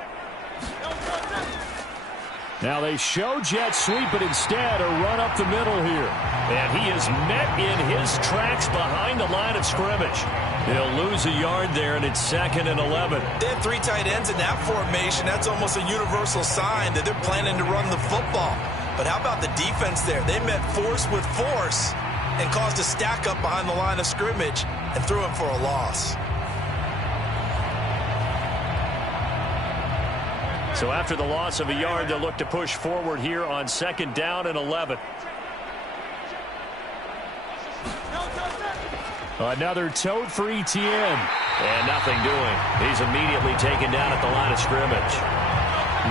Now they show jet sweep, but instead a run up the middle here. And he is met in his tracks behind the line of scrimmage. He'll lose a yard there, and it's 2nd and 11. They have 3 tight ends in that formation. That's almost a universal sign that they're planning to run the football. But how about the defense there? They met force with force and caused a stack up behind the line of scrimmage and threw him for a loss. So after the loss of a yard, they'll look to push forward here on 2nd down and 11. Another tote for Etienne. And nothing doing. He's immediately taken down at the line of scrimmage.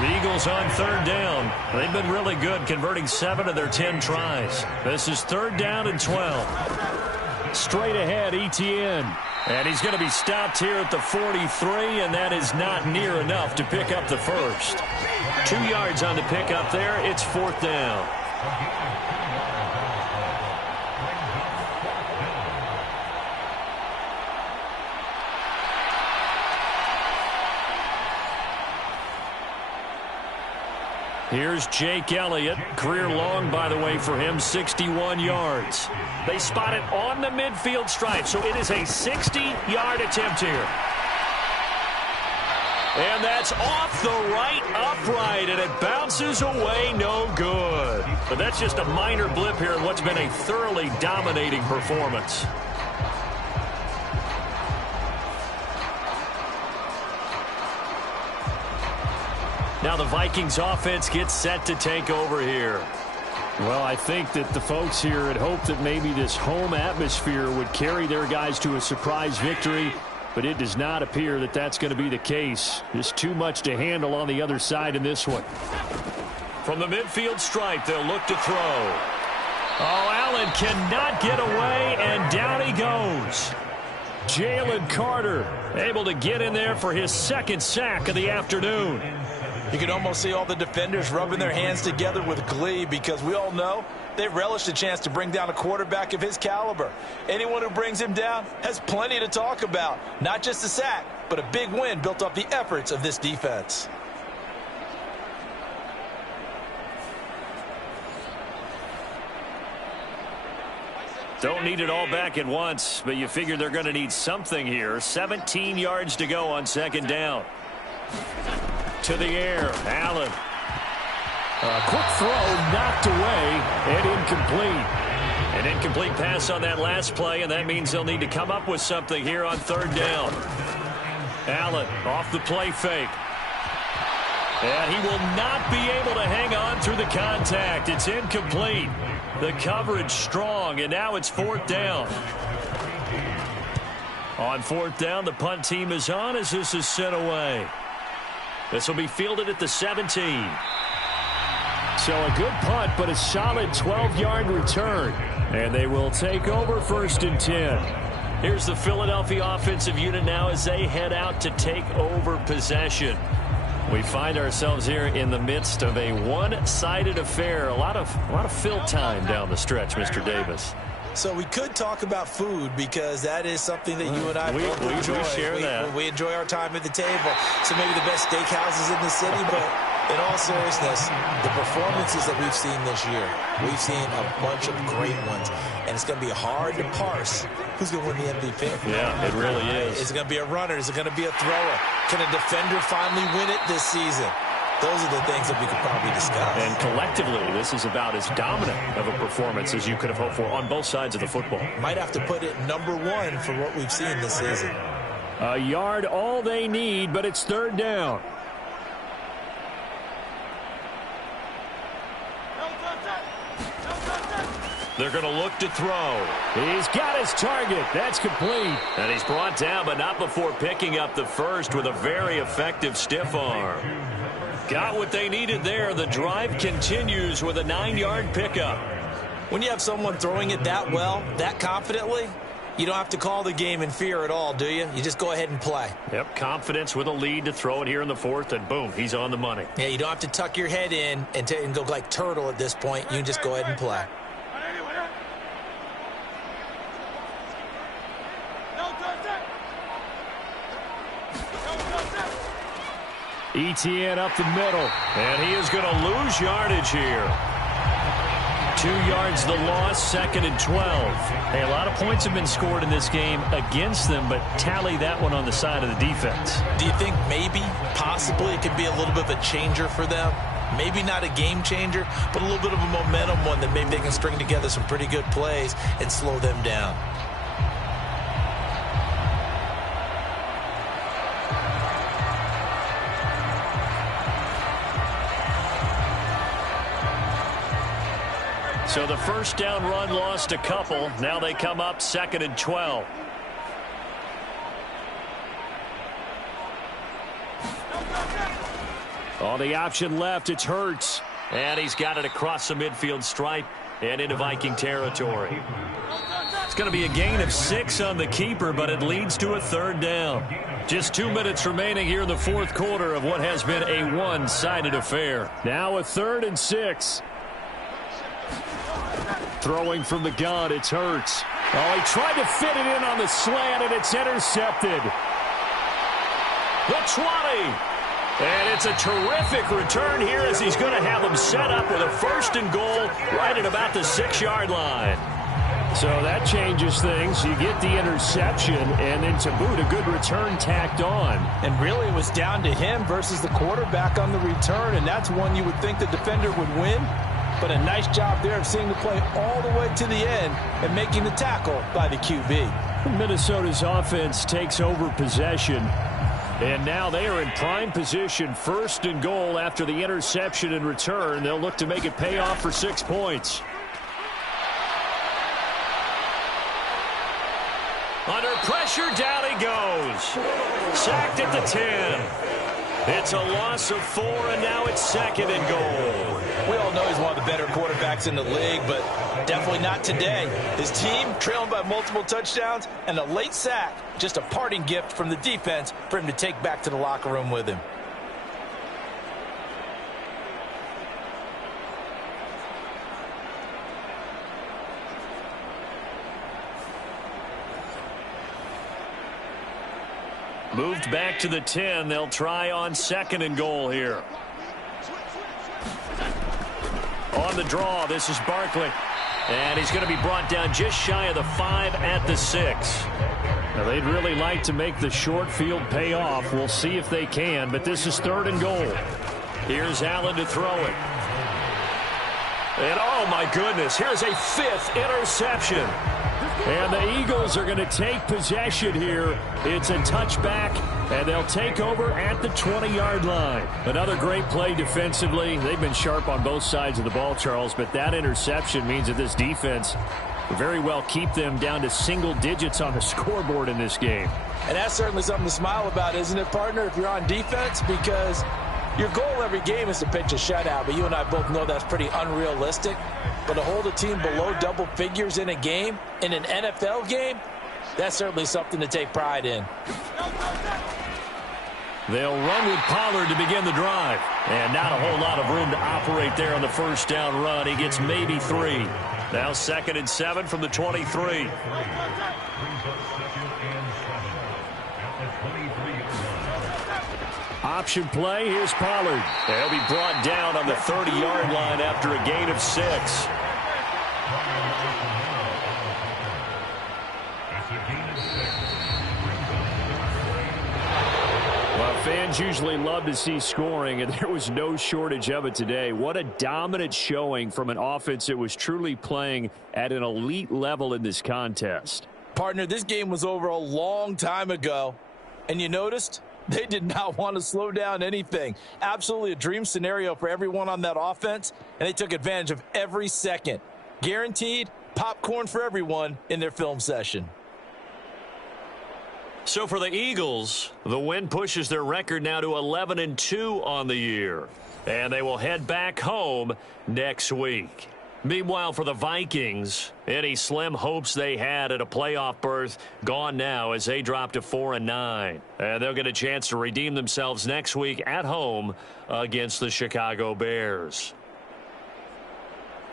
The Eagles on 3rd down. They've been really good, converting 7 of their 10 tries. This is 3rd down and 12. Straight ahead, Etienne. And he's going to be stopped here at the 43, and that is not near enough to pick up the first. 2 yards on the pickup there. It's 4th down. Here's Jake Elliott. Career long, by the way, for him, 61 yards. They spot it on the midfield stripe, so it is a 60-yard attempt here. And that's off the right upright, and it bounces away, no good. But that's just a minor blip here in what's been a thoroughly dominating performance. Now the Vikings offense gets set to take over here. Well, I think that the folks here had hoped that maybe this home atmosphere would carry their guys to a surprise victory, but it does not appear that that's going to be the case. There's too much to handle on the other side in this one. From the midfield stripe, they'll look to throw. Oh, Allen cannot get away, and down he goes. Jalen Carter able to get in there for his 2nd sack of the afternoon. You can almost see all the defenders rubbing their hands together with glee because we all know they relish the chance to bring down a quarterback of his caliber. Anyone who brings him down has plenty to talk about. Not just a sack, but a big win built off the efforts of this defense. Don't need it all back at once, but you figure they're going to need something here. 17 yards to go on 2nd down. To the air, Allen. A quick throw knocked away and incomplete. An incomplete pass on that last play, and that means they'll need to come up with something here on 3rd down. Allen off the play fake. And he will not be able to hang on through the contact. It's incomplete. The coverage strong, and now it's 4th down. On 4th down, the punt team is on as this is sent away. This will be fielded at the 17. So a good punt, but a solid 12-yard return. And they will take over 1st and 10. Here's the Philadelphia offensive unit now as they head out to take over possession. We find ourselves here in the midst of a one-sided affair. A lot of fill time down the stretch, Mr. Davis. So we could talk about food because that is something that you and I both enjoy. We share that. We enjoy our time at the table. So maybe the best steakhouses in the city, but in all seriousness, the performances that we've seen this year, we've seen a bunch of great ones. And it's going to be hard to parse who's going to win the MVP. Yeah, it really is. Is it going to be a runner? Is it going to be a thrower? Can a defender finally win it this season? Those are the things that we could probably discuss. And collectively, this is about as dominant of a performance as you could have hoped for on both sides of the football. Might have to put it #1 for what we've seen this season. A yard all they need, but it's 3rd down. They're going to look to throw. He's got his target. That's complete. And he's brought down, but not before picking up the first with a very effective stiff arm. Got what they needed there. The drive continues with a 9-yard pickup. When you have someone throwing it that well, that confidently, you don't have to call the game in fear at all, do you? You just go ahead and play. Yep, confidence with a lead to throw it here in the 4th, and boom, he's on the money. Yeah, you don't have to tuck your head in and go like turtle at this point. You can just go ahead and play. ETN up the middle, and he is going to lose yardage here. 2 yards the loss, 2nd and 12. Hey, a lot of points have been scored in this game against them, but tally that one on the side of the defense. Do you think maybe, possibly, it could be a little bit of a changer for them? Maybe not a game changer, but a little bit of a momentum one that maybe they can string together some pretty good plays and slow them down. So the 1st down run lost a couple. Now they come up 2nd and 12. On the option left, it's Hurts. And he's got it across the midfield stripe and into Viking territory. It's going to be a gain of 6 on the keeper, but it leads to a 3rd down. Just 2 minutes remaining here in the 4th quarter of what has been a one-sided affair. Now a 3rd and 6. Throwing from the gun, it's Hurts. Oh, he tried to fit it in on the slant, and it's intercepted. The 20. And it's a terrific return here as he's going to have them set up with a 1st and goal right at about the 6-yard line. So that changes things. You get the interception, and then to boot, a good return tacked on. And really, it was down to him versus the quarterback on the return, and that's one you would think the defender would win. But a nice job there of seeing the play all the way to the end and making the tackle by the QB. Minnesota's offense takes over possession. And now they are in prime position, 1st and goal after the interception and return. They'll look to make it pay off for 6 points. Under pressure, down he goes. Sacked at the 10. It's a loss of 4, and now it's 2nd and goal. We all know he's one of the better quarterbacks in the league, but definitely not today. His team trailing by multiple touchdowns, and a late sack, just a parting gift from the defense for him to take back to the locker room with him. Moved back to the 10. They'll try on 2nd and goal here. On the draw, this is Barkley. And he's going to be brought down just shy of the 5 at the 6. Now, they'd really like to make the short field pay off. We'll see if they can, but this is 3rd and goal. Here's Allen to throw it. And, oh, my goodness, here's a 5th interception. And the Eagles are going to take possession here. It's a touchback, and they'll take over at the 20-yard line. Another great play defensively. They've been sharp on both sides of the ball, Charles, but that interception means that this defense will very well keep them down to single digits on the scoreboard in this game. And that's certainly something to smile about, isn't it, partner, if you're on defense? Because Your goal every game is to pitch a shutout, but you and I both know that's pretty unrealistic. But to hold a team below double figures in a game, in an NFL game, that's certainly something to take pride in. They'll run with Pollard to begin the drive. And not a whole lot of room to operate there on the first down run. He gets maybe 3. Now 2nd and 7 from the 23. Option play, here's Pollard. He'll be brought down on the 30-yard line after a gain of 6. Well, fans usually love to see scoring, and there was no shortage of it today. What a dominant showing from an offense that was truly playing at an elite level in this contest. Partner, this game was over a long time ago, and you noticed they did not want to slow down anything. Absolutely a dream scenario for everyone on that offense, and they took advantage of every second. Guaranteed popcorn for everyone in their film session. So for the Eagles, the win pushes their record now to 11-2 on the year. And they will head back home next week. Meanwhile, for the Vikings, any slim hopes they had at a playoff berth gone now as they drop to 4-9. And they'll get a chance to redeem themselves next week at home against the Chicago Bears.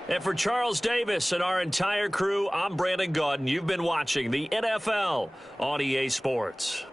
And for Charles Davis and our entire crew, I'm Brandon Gaudin. You've been watching the NFL on EA Sports.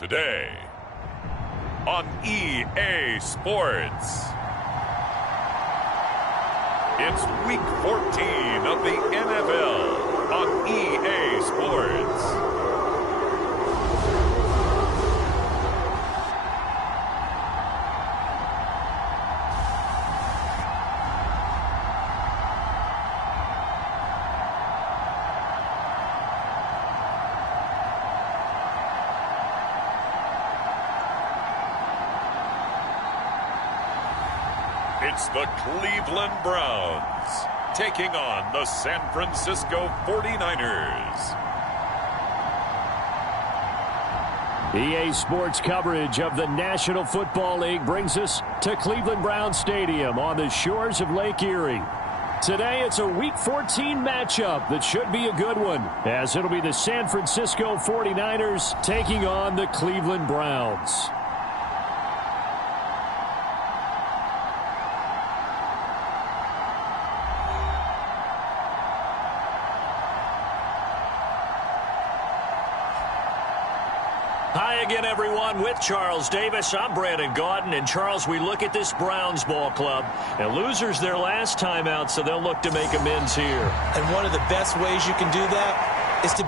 today on EA Sports. It's Week 14 of the NFL on EA Sports. It's the Cleveland Browns taking on the San Francisco 49ers. EA Sports coverage of the National Football League brings us to Cleveland Browns Stadium on the shores of Lake Erie. Today, it's a Week 14 matchup that should be a good one, as it'll be the San Francisco 49ers taking on the Cleveland Browns. Hi again, everyone. With Charles Davis, I'm Brandon Gaudin. And, Charles, we look at this Browns ball club. And losers their last time out, so they'll look to make amends here. And one of the best ways you can do that is to...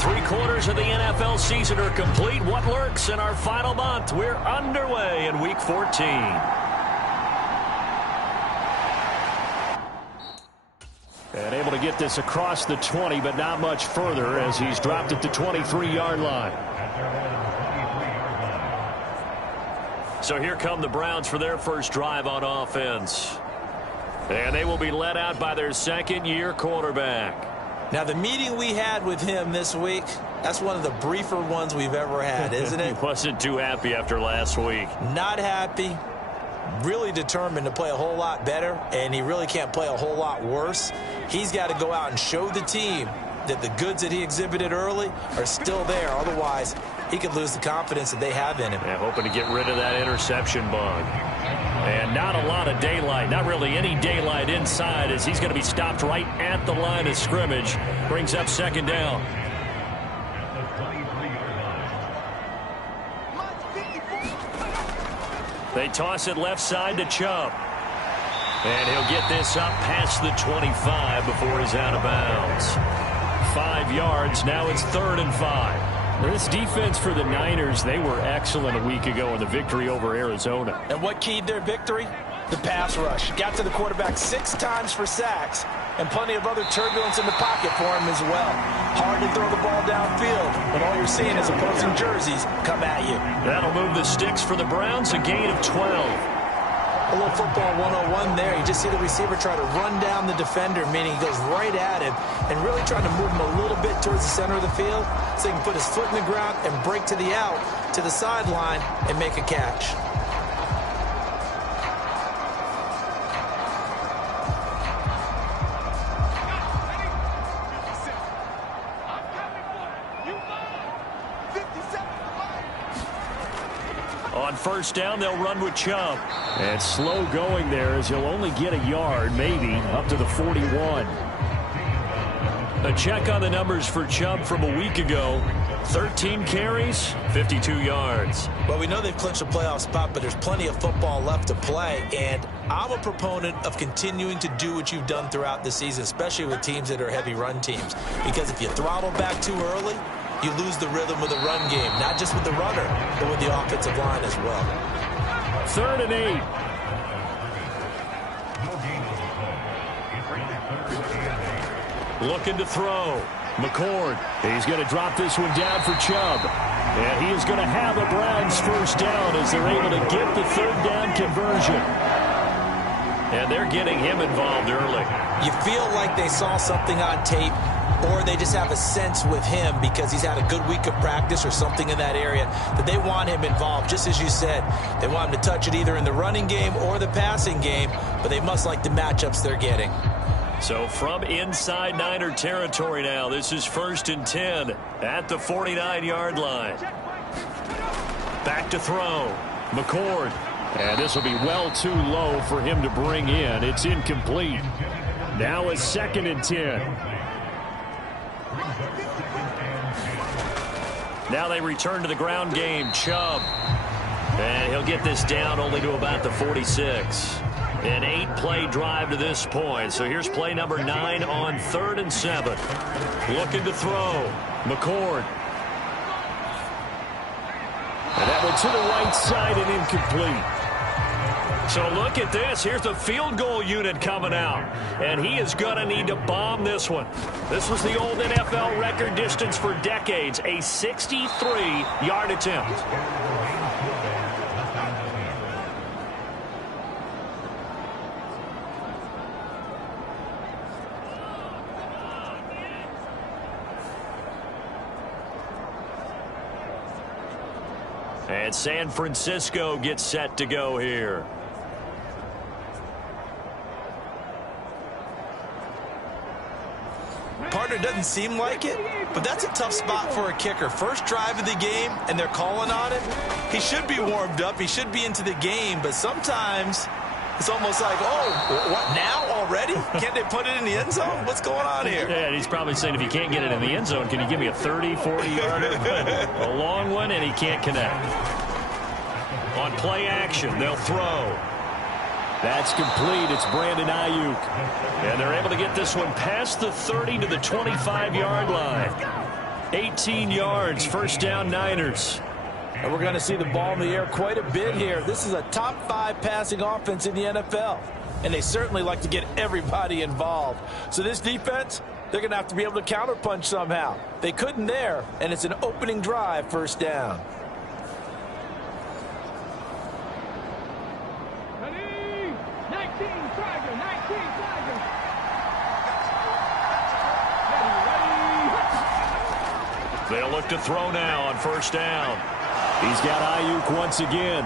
Three-quarters of the NFL season are complete. What lurks in our final month? We're underway in Week 14. And able to get this across the 20, but not much further as he's dropped it to 23-yard line. So here come the Browns for their first drive on offense. And they will be led out by their second-year quarterback. Now, the meeting we had with him this week, that's one of the briefer ones we've ever had, isn't it? He wasn't too happy after last week. Not happy. Really determined to play a whole lot better, and he really can't play a whole lot worse. He's got to go out and show the team that the goods that he exhibited early are still there. Otherwise, he could lose the confidence that they have in him. Yeah, hoping to get rid of that interception bug. And not a lot of daylight, not really any daylight inside, as he's going to be stopped right at the line of scrimmage. Brings up second down. They toss it left side to Chubb. And he'll get this up past the 25 before he's out of bounds. 5 yards. Now it's 3rd and 5. This defense for the Niners, they were excellent a week ago in the victory over Arizona. And what keyed their victory? The pass rush. Got to the quarterback 6 times for sacks, and plenty of other turbulence in the pocket for him as well. Hard to throw the ball downfield, but all you're seeing is opposing jerseys come at you. That'll move the sticks for the Browns, a gain of 12. A little football 101 there. You just see the receiver try to run down the defender, meaning he goes right at him and really trying to move him a little bit towards the center of the field so he can put his foot in the ground and break to the out, to the sideline, and make a catch. On first down, they'll run with Chubb. And slow going there as he'll only get a yard, maybe, up to the 41. A check on the numbers for Chubb from a week ago. 13 carries, 52 yards. Well, we know they've clinched a playoff spot, but there's plenty of football left to play. And I'm a proponent of continuing to do what you've done throughout the season, especially with teams that are heavy run teams. Because if you throttle back too early, you lose the rhythm of the run game, not just with the runner, but with the offensive line as well. 3rd and 8. Looking to throw. McCord. He's going to drop this one down for Chubb. And he is going to have a Browns first down as they're able to get the 3rd down conversion. And they're getting him involved early. You feel like they saw something on tape, or they just have a sense with him because he's had a good week of practice or something in that area that they want him involved. Just as you said, they want him to touch it either in the running game or the passing game, but they must like the matchups they're getting. So from inside Niner territory now, this is 1st and 10 at the 49-yard line. Back to throw. McCord. And this will be well too low for him to bring in. It's incomplete. Now a 2nd and 10. Now they return to the ground game. Chubb. And he'll get this down only to about the 46. An 8-play drive to this point. So here's play number 9 on 3rd and 7. Looking to throw. McCord. And that one to the right side and incomplete. So look at this. Here's the field goal unit coming out. And he is going to need to bomb this one. This was the old NFL record distance for decades. A 63-yard attempt. And San Francisco gets set to go here. Partner, doesn't seem like it, but that's a tough spot for a kicker. First drive of the game, and they're calling on it. He should be warmed up. He should be into the game, but sometimes it's almost like, oh, what, now already? Can't they put it in the end zone? What's going on here? Yeah, and he's probably saying, if you can't get it in the end zone, can you give me a 30, 40-yarder? A long one, and he can't connect. On play action, they'll throw. That's complete. It's Brandon Ayuk. And they're able to get this one past the 30 to the 25-yard line. 18 yards, first down Niners. And we're going to see the ball in the air quite a bit here. This is a top 5 passing offense in the NFL. And they certainly like to get everybody involved. So this defense, they're going to have to be able to counterpunch somehow. They couldn't there, and it's an opening drive, first down. They'll look to throw now on first down. He's got Ayuk once again.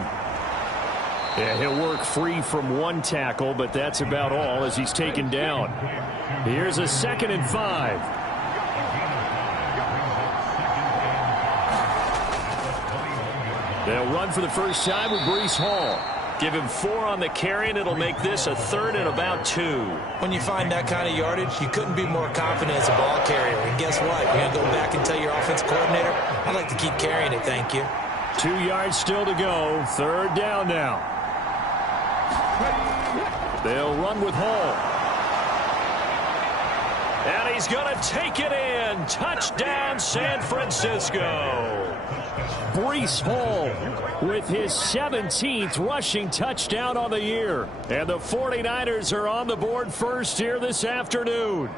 Yeah, he'll work free from one tackle, but that's about all as he's taken down. Here's a 2nd and 5. They'll run for the first time with Breece Hall. Give him 4 on the carry, and it'll make this a 3rd and about 2. When you find that kind of yardage, you couldn't be more confident as a ball carrier. And guess what? You're going to go back and tell your offense coordinator, I'd like to keep carrying it, thank you. 2 yards still to go. 3rd down now. They'll run with Hall. And he's going to take it in. Touchdown, San Francisco. Breece Hall with his 17th rushing touchdown on the year. And the 49ers are on the board first here this afternoon.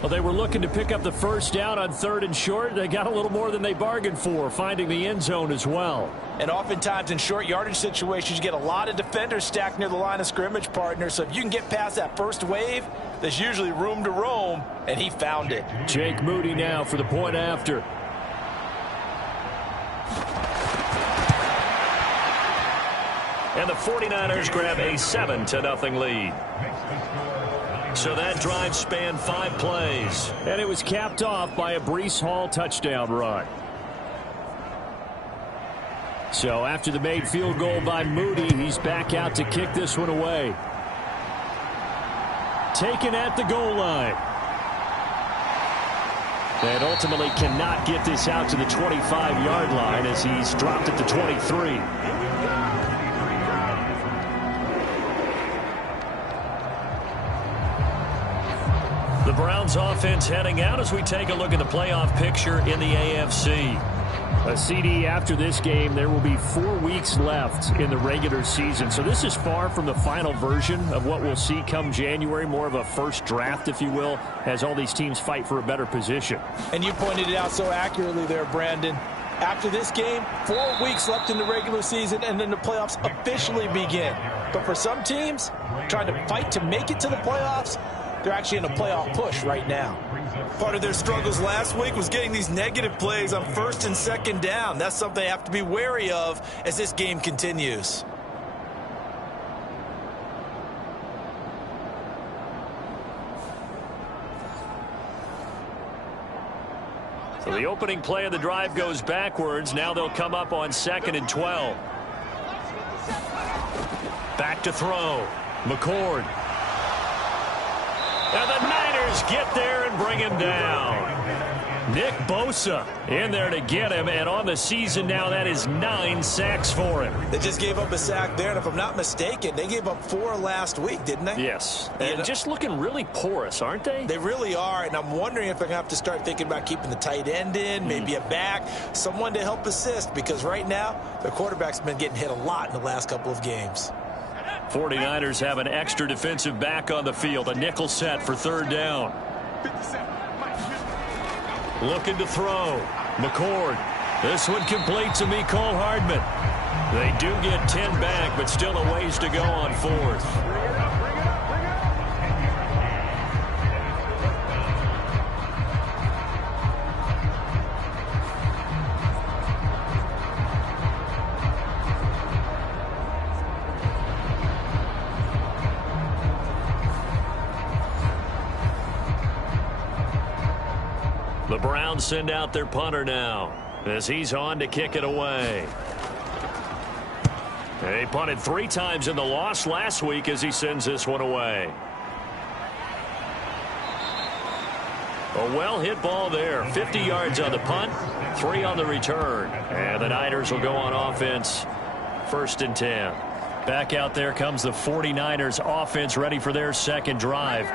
Well, they were looking to pick up the first down on 3rd and short. They got a little more than they bargained for, finding the end zone as well. And oftentimes in short yardage situations, you get a lot of defenders stacked near the line of scrimmage, partner. So if you can get past that first wave, there's usually room to roam, and he found it. Jake Moody now for the point after. And the 49ers grab a 7-0 lead. So that drive spanned 5 plays. And it was capped off by a Breece Hall touchdown run. So after the made field goal by Moody, he's back out to kick this one away. Taken at the goal line. And ultimately cannot get this out to the 25-yard line as he's dropped at the 23. The Browns offense heading out as we take a look at the playoff picture in the AFC. A CD after this game, there will be 4 weeks left in the regular season. So this is far from the final version of what we'll see come January, more of a first draft, if you will, as all these teams fight for a better position. And you pointed it out so accurately there, Brandon. After this game, 4 weeks left in the regular season, and then the playoffs officially begin. But for some teams, trying to fight to make it to the playoffs, they're actually in a playoff push right now. Part of their struggles last week was getting these negative plays on 1st and 2nd down. That's something they have to be wary of as this game continues. So the opening play of the drive goes backwards. Now they'll come up on 2nd and 12. Back to throw. McCord. And the Niners get there and bring him down. Nick Bosa in there to get him, and on the season now, that is 9 sacks for him. They just gave up a sack there, and if I'm not mistaken, they gave up 4 last week, didn't they? Yes, and just looking really porous, aren't they? They really are, and I'm wondering if they're going to have to start thinking about keeping the tight end in, maybe a back, someone to help assist, because right now, their quarterback's been getting hit a lot in the last couple of games. 49ers have an extra defensive back on the field, a nickel set for 3rd down. Looking to throw. McCord. This one complete to Mecole Hardman. They do get 10 back, but still a ways to go on 4th. The Browns send out their punter now as he's on to kick it away. They punted 3 times in the loss last week as he sends this one away. A well-hit ball there. 50 yards on the punt, 3 on the return. And the Niners will go on offense, 1st and 10. Back out there comes the 49ers offense ready for their 2nd drive.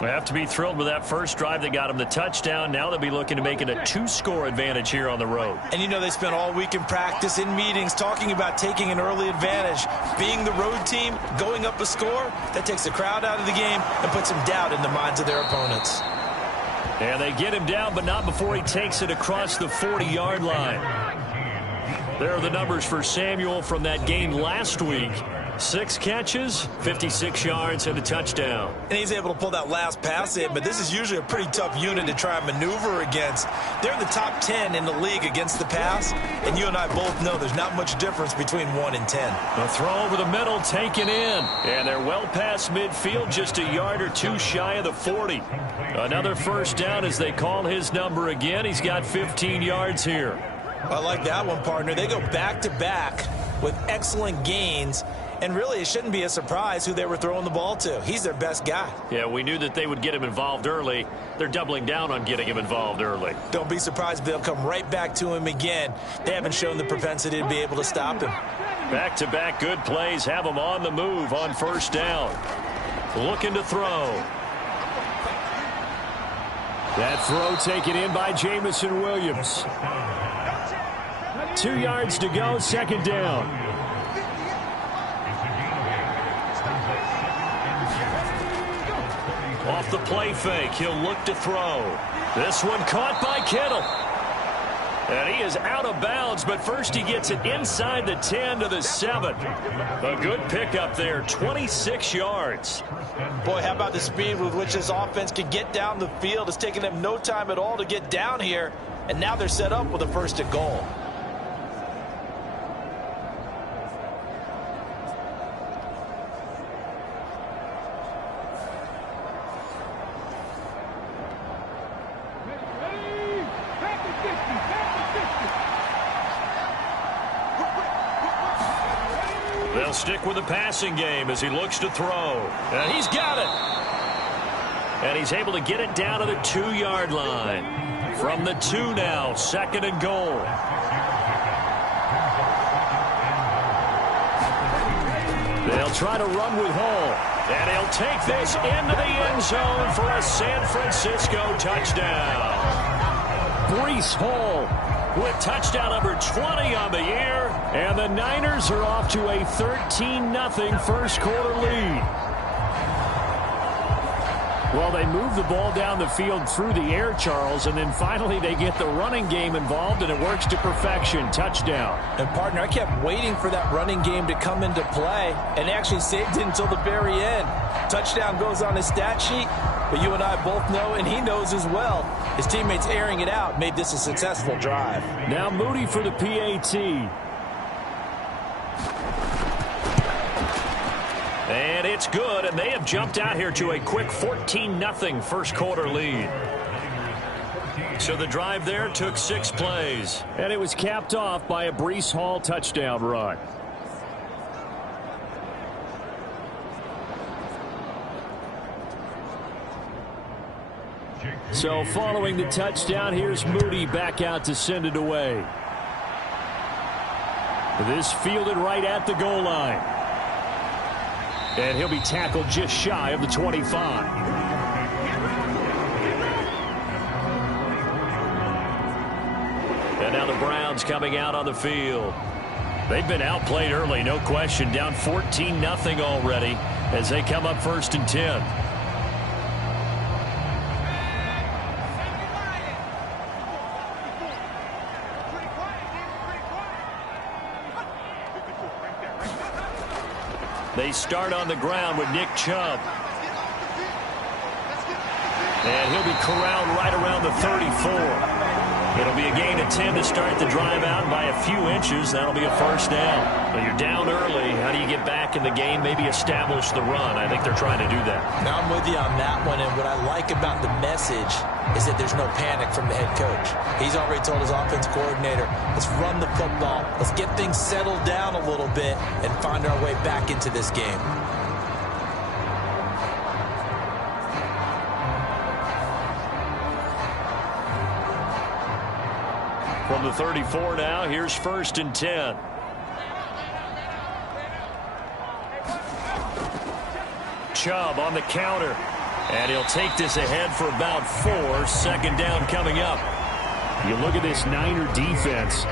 They have to be thrilled with that first drive that got them the touchdown. Now they'll be looking to make it a 2-score advantage here on the road. And you know they spent all week in practice, in meetings, talking about taking an early advantage. Being the road team, going up a score, that takes the crowd out of the game and puts some doubt in the minds of their opponents. And they get him down, but not before he takes it across the 40-yard line. There are the numbers for Samuel from that game last week. 6 catches, 56 yards, and a touchdown. And he's able to pull that last pass in, but this is usually a pretty tough unit to try and maneuver against. They're in the top 10 in the league against the pass, and you and I both know there's not much difference between 1 and 10. The throw over the middle taken in, and they're well past midfield, just a yard or 2 shy of the 40. Another 1st down as they call his number again. He's got 15 yards here. I like that one, partner. They go back-to-back with excellent gains. And really, it shouldn't be a surprise who they were throwing the ball to. He's their best guy. Yeah, we knew that they would get him involved early. They're doubling down on getting him involved early. Don't be surprised if they'll come right back to him again. They haven't shown the propensity to be able to stop him. Back-to-back good plays have him on the move on 1st down. Looking to throw. That throw taken in by Jamison Williams. 2 yards to go, 2nd down. Off the play fake, he'll look to throw. This one caught by Kittle. And he is out of bounds, but first he gets it inside the 10 to the 7. A good pickup there, 26 yards. Boy, how about the speed with which this offense can get down the field? It's taken them no time at all to get down here, and now they're set up with a 1st and goal. They'll stick with the passing game as he looks to throw. And he's got it. And he's able to get it down to the 2-yard line. From the 2 now, 2nd and goal. They'll try to run with Hall. And he'll take this into the end zone for a San Francisco touchdown. Breece Hall with touchdown number 20 on the year. And the Niners are off to a 13-0 first quarter lead. Well, they move the ball down the field through the air, Charles, and then finally they get the running game involved, and it works to perfection. Touchdown. And, partner, I kept waiting for that running game to come into play, and actually saved it until the very end. Touchdown goes on his stat sheet, but you and I both know, and he knows as well, his teammates airing it out made this a successful drive. Now Moody for the PAT. And it's good, and they have jumped out here to a quick 14-0 first quarter lead. So the drive there took 6 plays. And it was capped off by a Breece Hall touchdown run. So following the touchdown, here's Moody back out to send it away. This fielded right at the goal line. And he'll be tackled just shy of the 25. And now the Browns coming out on the field. They've been outplayed early, no question. Down 14-0 already as they come up 1st and 10. They start on the ground with Nick Chubb. And he'll be corralled right around the 34. It'll be a gain of 10 to start the drive out. By a few inches, that'll be a 1st down. Well, you're down early. How do you get back in the game, maybe establish the run? I think they're trying to do that. Now, I'm with you on that one, and what I like about the message is that there's no panic from the head coach. He's already told his offense coordinator, let's run the football. Let's get things settled down a little bit and find our way back into this game. From the 34 now, here's 1st and 10. Chubb on the counter. And he'll take this ahead for about 4. 2nd down coming up. You look at this Niner defense.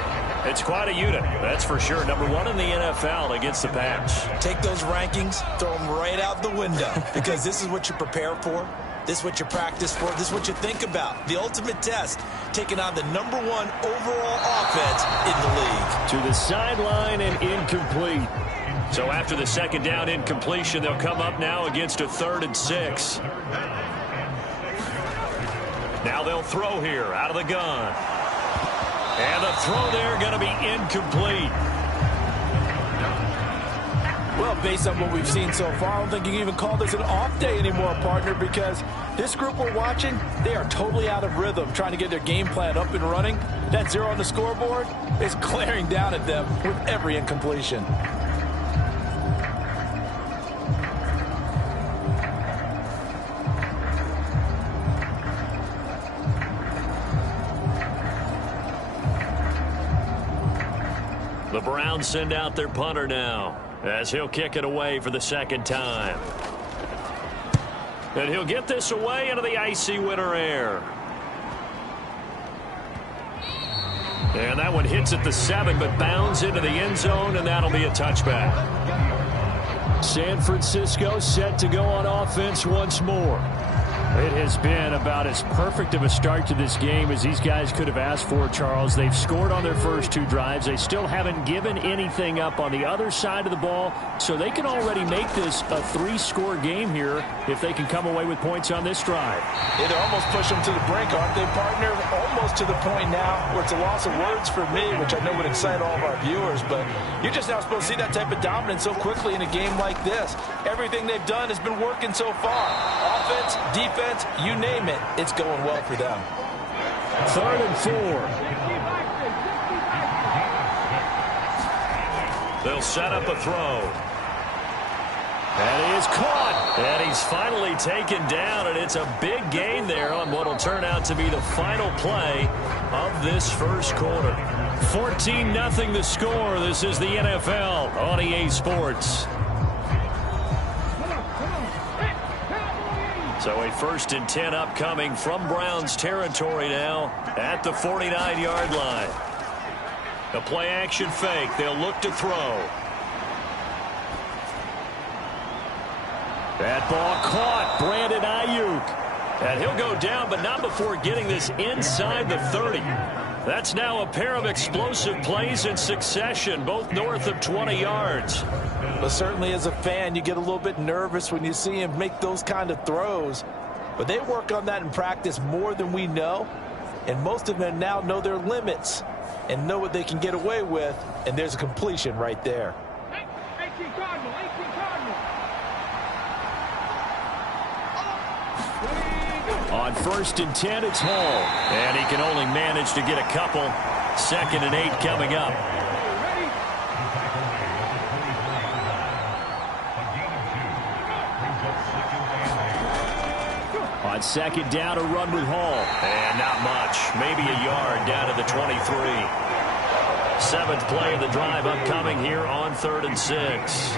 It's quite a unit, that's for sure. Number 1 in the NFL against the pass. Take those rankings, throw them right out the window. Because this is what you prepare for. This is what you practice for. This is what you think about. The ultimate test, taking on the number 1 overall offense in the league. To the sideline and incomplete. So after the 2nd down incompletion, they'll come up now against a 3rd and 6. Now they'll throw here out of the gun. And the throw there going to be incomplete. Well, based on what we've seen so far, I don't think you can even call this an off day anymore, partner, because this group we're watching, they are totally out of rhythm, trying to get their game plan up and running. That 0 on the scoreboard is glaring down at them with every incompletion. The Browns send out their punter now as he'll kick it away for the 2nd time. And he'll get this away into the icy winter air. And that one hits at the 7, but bounds into the end zone, and that'll be a touchback. San Francisco set to go on offense once more. It has been about as perfect of a start to this game as these guys could have asked for, Charles. They've scored on their first 2 drives. They still haven't given anything up on the other side of the ball, so they can already make this a 3-score game here if they can come away with points on this drive. Yeah, they're almost pushing them to the brink, aren't they, partner? Almost to the point now where it's a loss of words for me, which I know would excite all of our viewers, but you're just now supposed to see that type of dominance so quickly in a game like this. Everything they've done has been working so far. Offense, defense, you name it, it's going well for them. 3rd and 4. They'll set up a throw. And he is caught. And he's finally taken down, and it's a big gain there on what will turn out to be the final play of this first quarter. 14-0 the score. This is the NFL on EA Sports. So a 1st and 10 upcoming from Browns territory now at the 49-yard line. A play-action fake. They'll look to throw. That ball caught. Brandon Ayuk. And he'll go down, but not before getting this inside the 30. That's now a pair of explosive plays in succession, both north of 20 yards. But certainly as a fan, you get a little bit nervous when you see him make those kind of throws. But they work on that in practice more than we know. And most of them now know their limits and know what they can get away with. And there's a completion right there. On 1st and 10, it's Hall. And he can only manage to get a couple. 2nd and 8 coming up. On On second down, a run with Hall. And not much. Maybe a yard down to the 23. Seventh play of the drive upcoming here on 3rd and 6.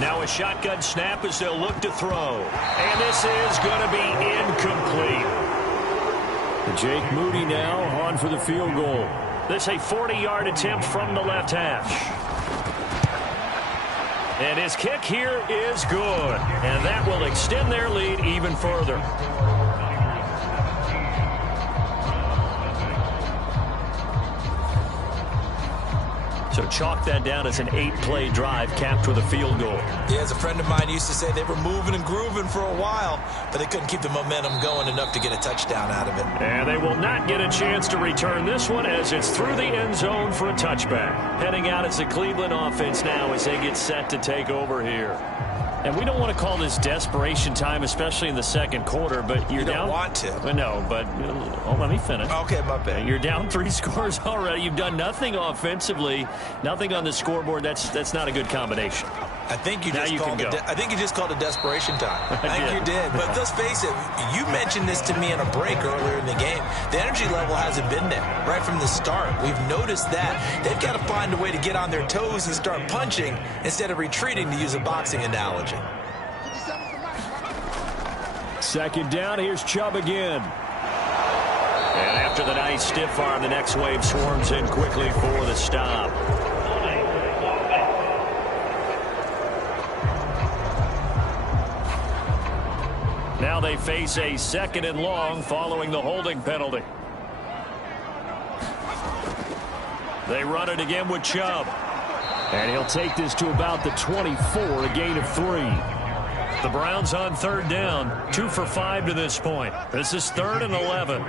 Now a shotgun snap as they'll look to throw. And this is going to be incomplete. Jake Moody now on for the field goal. This a 40-yard attempt from the left hash. And his kick here is good. And that will extend their lead even further. So chalk that down as an 8-play drive capped with a field goal. Yeah, as a friend of mine used to say, they were moving and grooving for a while, but they couldn't keep the momentum going enough to get a touchdown out of it. And they will not get a chance to return this one as it's through the end zone for a touchback. Heading out as the Cleveland offense now as they get set to take over here. And we don't want to call this desperation time, especially in the second quarter, but you're down. You don't want to. No, but let me finish. Okay, my bad. You're down 3 scores already. You've done nothing offensively, nothing on the scoreboard. That's not a good combination. I think you just called it desperation time. I think you did. But let's face it, you mentioned this to me in a break earlier in the game. The energy level hasn't been there right from the start. We've noticed that. They've got to find a way to get on their toes and start punching instead of retreating, to use a boxing analogy. Second down, here's Chubb again. And after the nice stiff arm, the next wave swarms in quickly for the stop. Now they face a 2nd and long following the holding penalty. They run it again with Chubb. And he'll take this to about the 24, a gain of 3. The Browns on 3rd down, 2 for 5 to this point. This is 3rd and 11.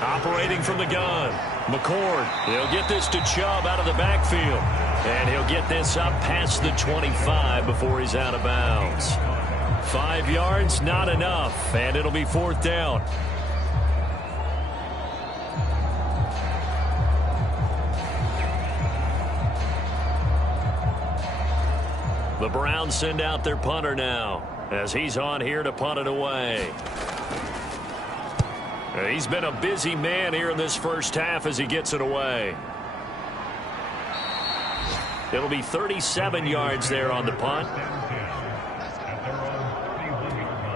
Operating from the gun, McCord. He'll get this to Chubb out of the backfield. And he'll get this up past the 25 before he's out of bounds. 5 yards, not enough, and it'll be 4th down. The Browns send out their punter now as he's on here to punt it away. He's been a busy man here in this first half as he gets it away. It'll be 37 yards there on the punt.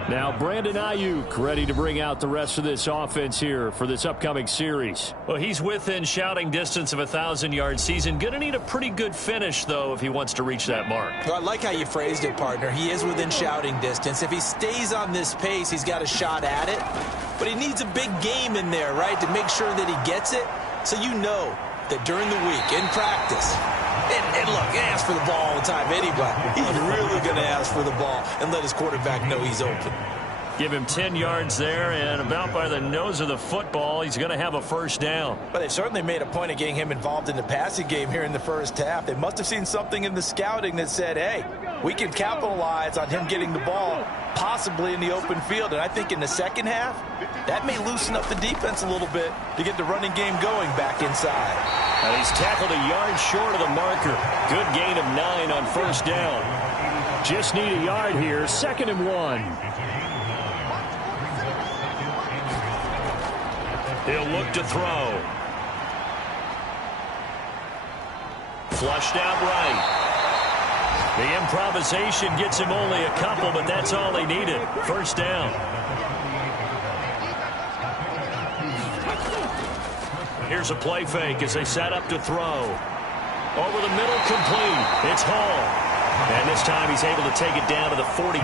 Now Brandon Ayuk ready to bring out the rest of this offense here for this upcoming series. Well, he's within shouting distance of a 1,000-yard season. Going to need a pretty good finish, though, if he wants to reach that mark. Well, I like how you phrased it, partner. He is within shouting distance. If he stays on this pace, he's got a shot at it. But he needs a big game in there, right, to make sure that he gets it. So you know that during the week, in practice, and look, he asks for the ball all the time anyway. He's really going to ask for the ball and let his quarterback know he's open. Give him 10 yards there, and about by the nose of the football, he's going to have a 1st down. But they've certainly made a point of getting him involved in the passing game here in the first half. They must have seen something in the scouting that said, hey, we can capitalize on him getting the ball possibly in the open field. And I think in the second half, that may loosen up the defense a little bit to get the running game going back inside. And he's tackled a yard short of the marker. Good gain of 9 on 1st down. Just need a yard here, 2nd and 1. He'll look to throw. Flushed out right. The improvisation gets him only a couple, but that's all he needed. 1st down. Here's a play fake as they set up to throw. Over the middle, complete. It's Hall. And this time he's able to take it down to the 42.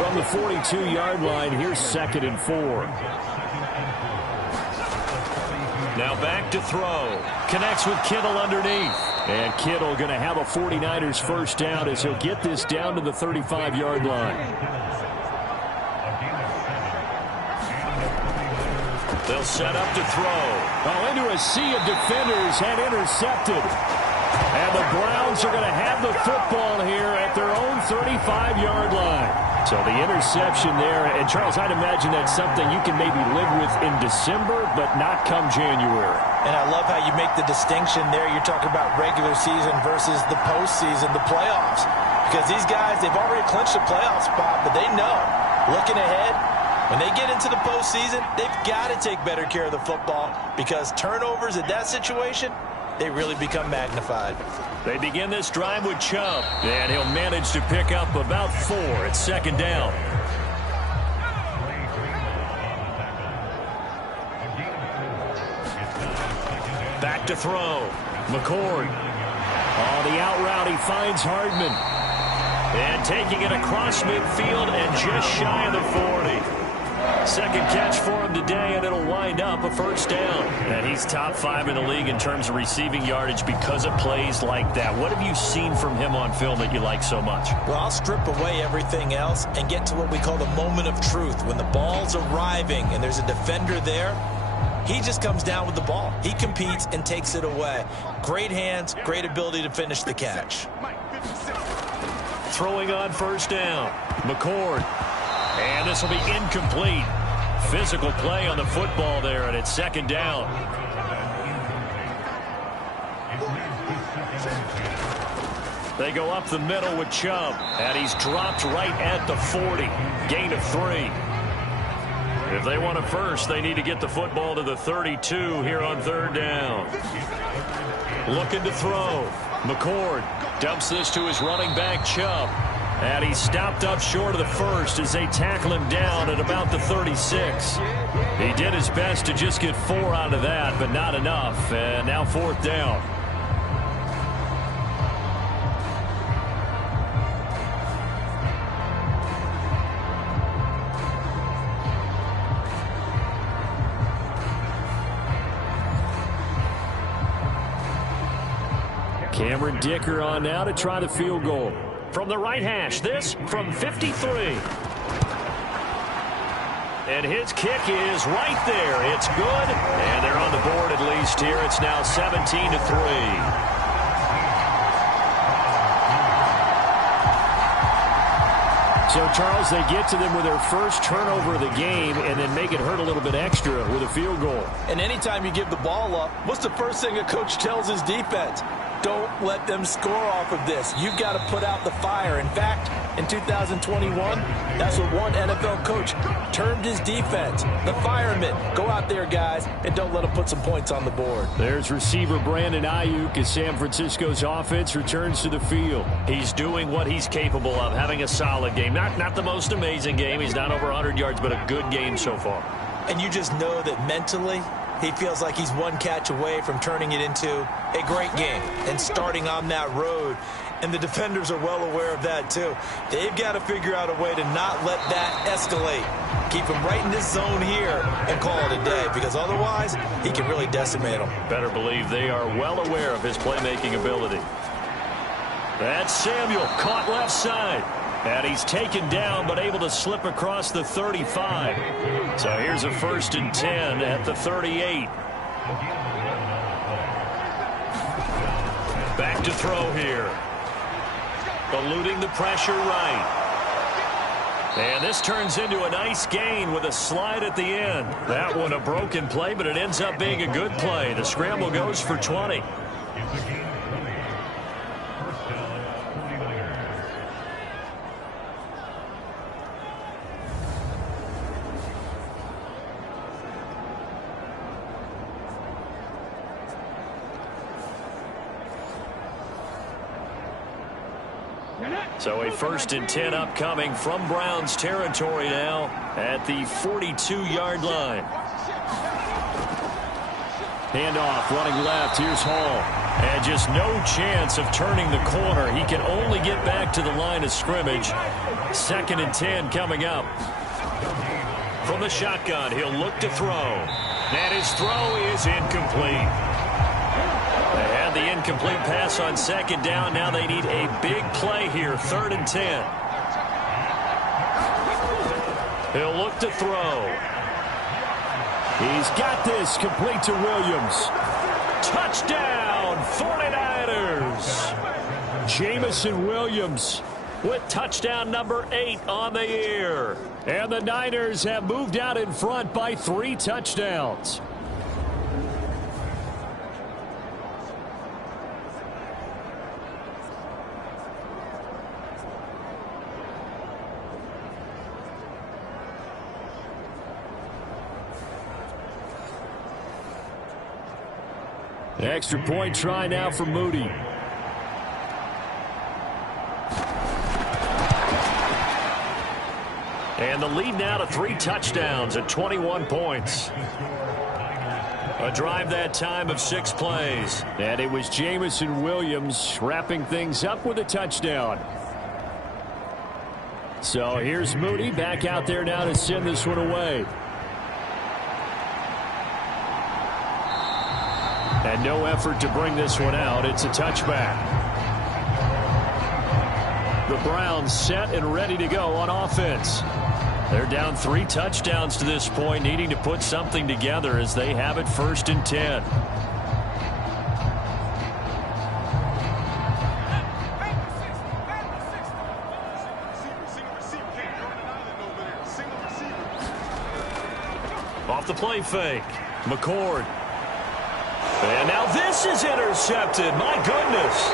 From the 42-yard line, here's 2nd and 4. Now back to throw. Connects with Kittle underneath. And Kittle going to have a 49ers 1st down as he'll get this down to the 35-yard line. They'll set up to throw. Oh, into a sea of defenders and intercepted. And the Browns are going to have the football here at their own 35-yard line. So the interception there, and Charles, I'd imagine that's something you can maybe live with in December, but not come January. And I love how you make the distinction there. You're talking about regular season versus the postseason, the playoffs. Because these guys, they've already clinched a playoff spot, but they know, looking ahead, when they get into the postseason, they've got to take better care of the football because turnovers in that situation, they really become magnified. They begin this drive with Chubb, and he'll manage to pick up about 4 at second down. Back to throw. McCord. On the out route, he finds Hardman. And taking it across midfield and just shy of the 40. Second catch for him today, and it'll wind up a first down. And he's top 5 in the league in terms of receiving yardage because of plays like that. What have you seen from him on film that you like so much? Well, I'll strip away everything else and get to what we call the moment of truth. When the ball's arriving and there's a defender there, he just comes down with the ball. He competes and takes it away. Great hands, great ability to finish the catch. Throwing on first down. McCord. And this will be incomplete. Physical play on the football there, and it's second down. They go up the middle with Chubb, and he's dropped right at the 40. Gain of 3. If they want a first, they need to get the football to the 32 here on third down. Looking to throw. McCord dumps this to his running back, Chubb. And he's stopped up short of the first as they tackle him down at about the 36. He did his best to just get 4 out of that, but not enough. And now fourth down. Cameron Dicker on now to try the field goal. From the right hash, this from 53. And his kick is right there. It's good. And they're on the board at least here. It's now 17-3. So, Charles, they get to them with their first turnover of the game and then make it hurt a little bit extra with a field goal. And anytime you give the ball up, what's the first thing a coach tells his defense? Don't let them score off of this. You've got to put out the fire. In fact, in 2021, that's what one NFL coach termed his defense. The firemen. Go out there, guys, and don't let them put some points on the board. There's receiver Brandon Ayuk as San Francisco's offense returns to the field. He's doing what he's capable of, having a solid game. Not the most amazing game. He's not over 100 yards, but a good game so far. And you just know that mentally, he feels like he's one catch away from turning it into a great game and starting on that road. And the defenders are well aware of that, too. They've got to figure out a way to not let that escalate. Keep him right in this zone here and call it a day, because otherwise he can really decimate them. Better believe they are well aware of his playmaking ability. That's Samuel, caught left side. And he's taken down, but able to slip across the 35. So here's a 1st and 10 at the 38. Back to throw here. Eluding the pressure right. And this turns into a nice gain with a slide at the end. That one a broken play, but it ends up being a good play. The scramble goes for 20. So a 1st and 10 upcoming from Browns territory now at the 42-yard line. Handoff running left. Here's Hall. And just no chance of turning the corner. He can only get back to the line of scrimmage. 2nd and 10 coming up. From the shotgun, he'll look to throw. And his throw is incomplete. They had the incomplete pass on 2nd down. Now they need a big play here, 3rd and 10. He'll look to throw. He's got this, complete to Williams. Touchdown, 49ers. Jamison Williams with touchdown number 8 on the year. And the Niners have moved out in front by 3 touchdowns. Extra point try now for Moody. And the lead now to 3 touchdowns at 21 points. A drive that time of 6 plays. And it was Jamison Williams wrapping things up with a touchdown. So here's Moody back out there now to send this one away. And no effort to bring this one out. It's a touchback. The Browns set and ready to go on offense. They're down 3 touchdowns to this point, needing to put something together as they have it 1st and 10. Off the play fake. McCord. And now this is intercepted. My goodness.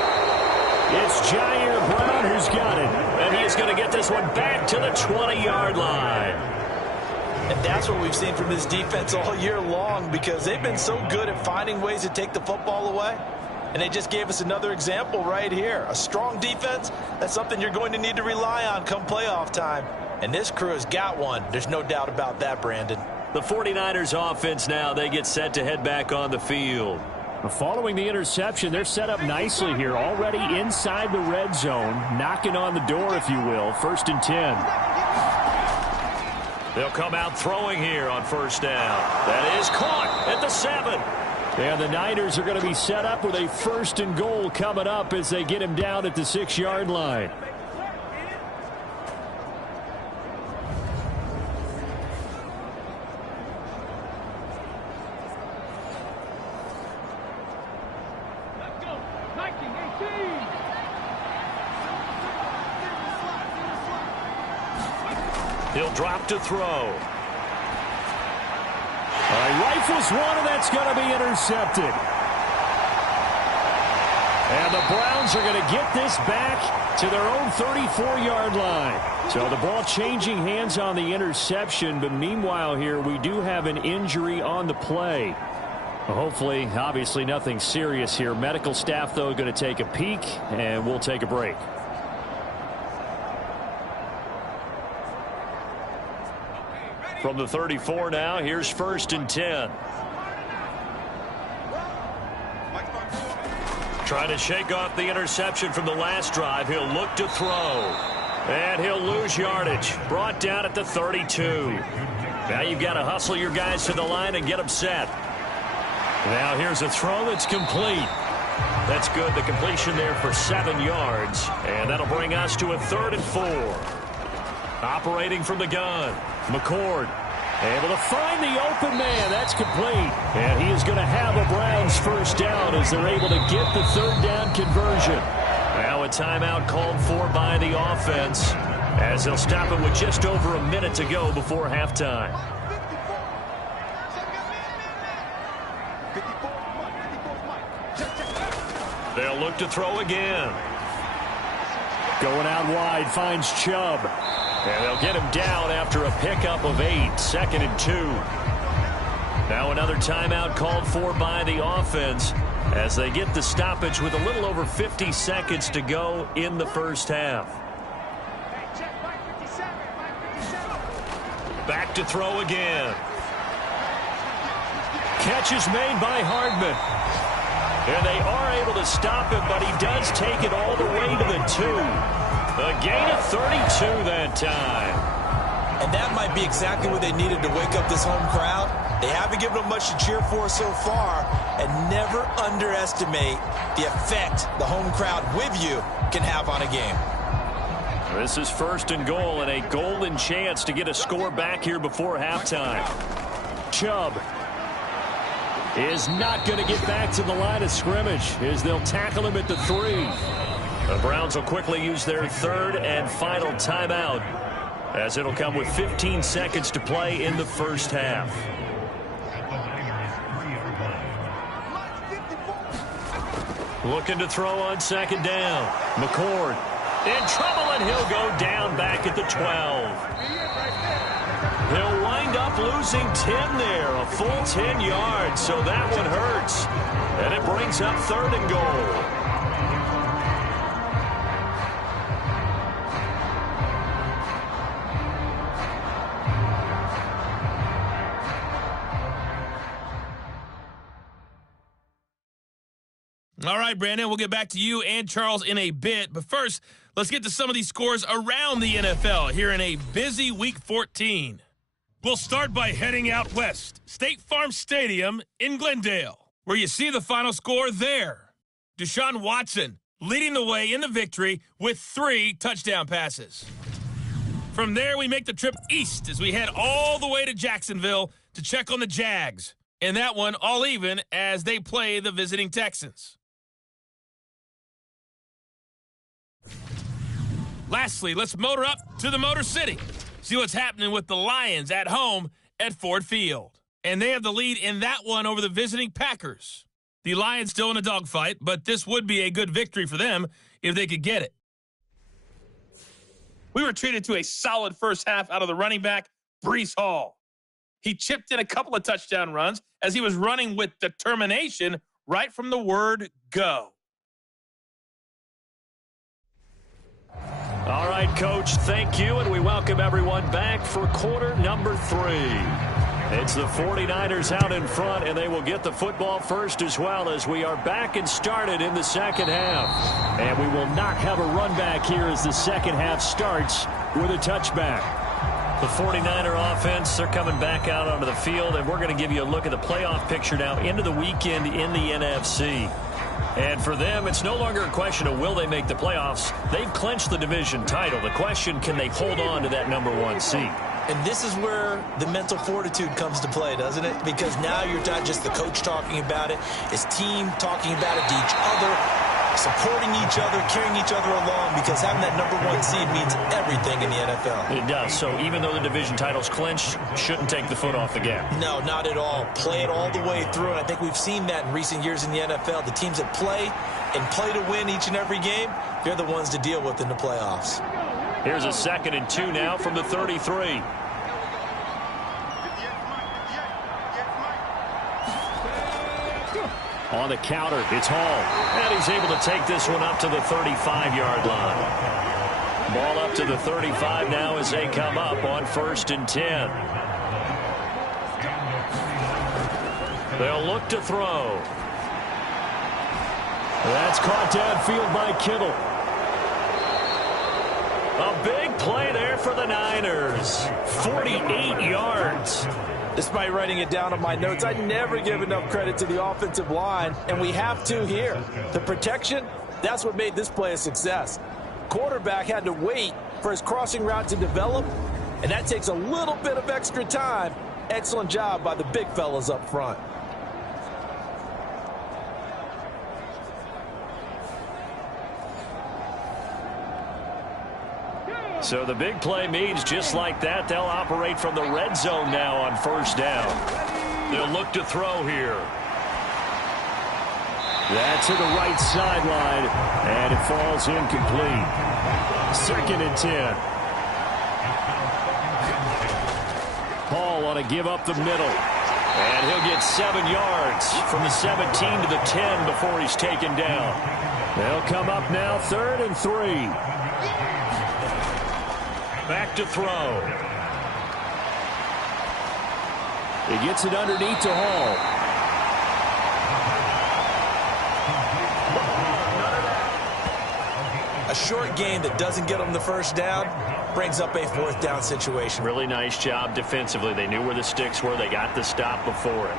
It's Jair Brown who's got it. And he's going to get this one back to the 20-yard line. And that's what we've seen from this defense all year long, because they've been so good at finding ways to take the football away. And they just gave us another example right here. A strong defense, that's something you're going to need to rely on come playoff time. And this crew has got one. There's no doubt about that, Brandon. The 49ers offense now, they get set to head back on the field. Following the interception, they're set up nicely here, already inside the red zone, knocking on the door, if you will, 1st and 10. They'll come out throwing here on 1st down. That is caught at the 7. And the Niners are going to be set up with a 1st and goal coming up as they get him down at the 6-yard line. He'll drop to throw. Rifles one, and that's going to be intercepted. And the Browns are going to get this back to their own 34-yard line. So the ball changing hands on the interception, but meanwhile here we do have an injury on the play. Hopefully, obviously nothing serious here. Medical staff, though, going to take a peek, and we'll take a break. From the 34 now, here's 1st and 10. Trying to shake off the interception from the last drive. He'll look to throw. And he'll lose yardage. Brought down at the 32. Now you've got to hustle your guys to the line and get them set. Now here's a throw that's complete. That's good. The completion there for 7 yards. And that'll bring us to a 3rd and 4. Operating from the gun. McCord able to find the open man. That's complete. And he is going to have a Browns 1st down as they're able to get the 3rd down conversion. Now a timeout called for by the offense as they'll stop it with just over a minute to go before halftime. They'll look to throw again. Going out wide, finds Chubb. And they'll get him down after a pickup of 8, 2nd and 2. Now another timeout called for by the offense as they get the stoppage with a little over 50 seconds to go in the 1st half. Back to throw again. Catch is made by Hardman. And they are able to stop him, but he does take it all the way to the 2. A gain of 32 that time. And that might be exactly what they needed to wake up this home crowd. They haven't given them much to cheer for so far, and never underestimate the effect the home crowd with you can have on a game. This is 1st and goal, and a golden chance to get a score back here before halftime. Chubb is not going to get back to the line of scrimmage as they'll tackle him at the 3. The Browns will quickly use their 3rd and final timeout as it'll come with 15 seconds to play in the 1st half. Looking to throw on 2nd down. McCord in trouble, and he'll go down back at the 12. He'll wind up losing 10 there, a full 10 yards, so that one hurts. And it brings up 3rd and goal. All right, Brandon, we'll get back to you and Charles in a bit. But first, let's get to some of these scores around the NFL here in a busy Week 14. We'll start by heading out west, State Farm Stadium in Glendale, where you see the final score there. Deshaun Watson leading the way in the victory with 3 touchdown passes. From there, we make the trip east as we head all the way to Jacksonville to check on the Jags. And that one all even as they play the visiting Texans. Lastly, let's motor up to the Motor City. See what's happening with the Lions at home at Ford Field. And they have the lead in that one over the visiting Packers. The Lions still in a dogfight, but this would be a good victory for them if they could get it. We were treated to a solid first half out of the running back, Breece Hall. He chipped in a couple of touchdown runs as he was running with determination right from the word go. All right, Coach, thank you, and we welcome everyone back for quarter number 3. It's the 49ers out in front, and they will get the football first as well as we are back and started in the second half. And we will not have a run back here as the second half starts with a touchback. The 49er offense, they're coming back out onto the field, and we're going to give you a look at the playoff picture now into the weekend in the NFC. And for them, it's no longer a question of will they make the playoffs. They've clinched the division title. The question, can they hold on to that #1 seed? And this is where the mental fortitude comes to play, doesn't it? Because now you're not just the coach talking about it, it's team talking about it to each other, supporting each other, carrying each other along, because having that #1 seed means everything in the NFL. It does. So even though the division title's clinched, shouldn't take the foot off the gas. No, not at all. Play it all the way through, and I think we've seen that in recent years in the NFL. The teams that play and play to win each and every game, they're the ones to deal with in the playoffs. Here's a 2nd and 2 now from the 33. On the counter, it's Hall. And he's able to take this one up to the 35-yard line. Ball up to the 35 now as they come up on 1st and 10. They'll look to throw. That's caught downfield by Kittle. A big play there for the Niners. 48 yards. Despite writing it down on my notes, I never give enough credit to the offensive line, and we have to here. The protection, that's what made this play a success. Quarterback had to wait for his crossing route to develop, and that takes a little bit of extra time. Excellent job by the big fellas up front. So the big play means just like that, they'll operate from the red zone now on 1st down. They'll look to throw here. That's to the right sideline, and it falls incomplete. 2nd and 10. Hall on a give up the middle. And he'll get 7 yards from the 17 to the 10 before he's taken down. They'll come up now 3rd and 3. Back to throw. He gets it underneath to Hall. A short game that doesn't get them the 1st down brings up a 4th down situation. Really nice job defensively. They knew where the sticks were. They got the stop before it.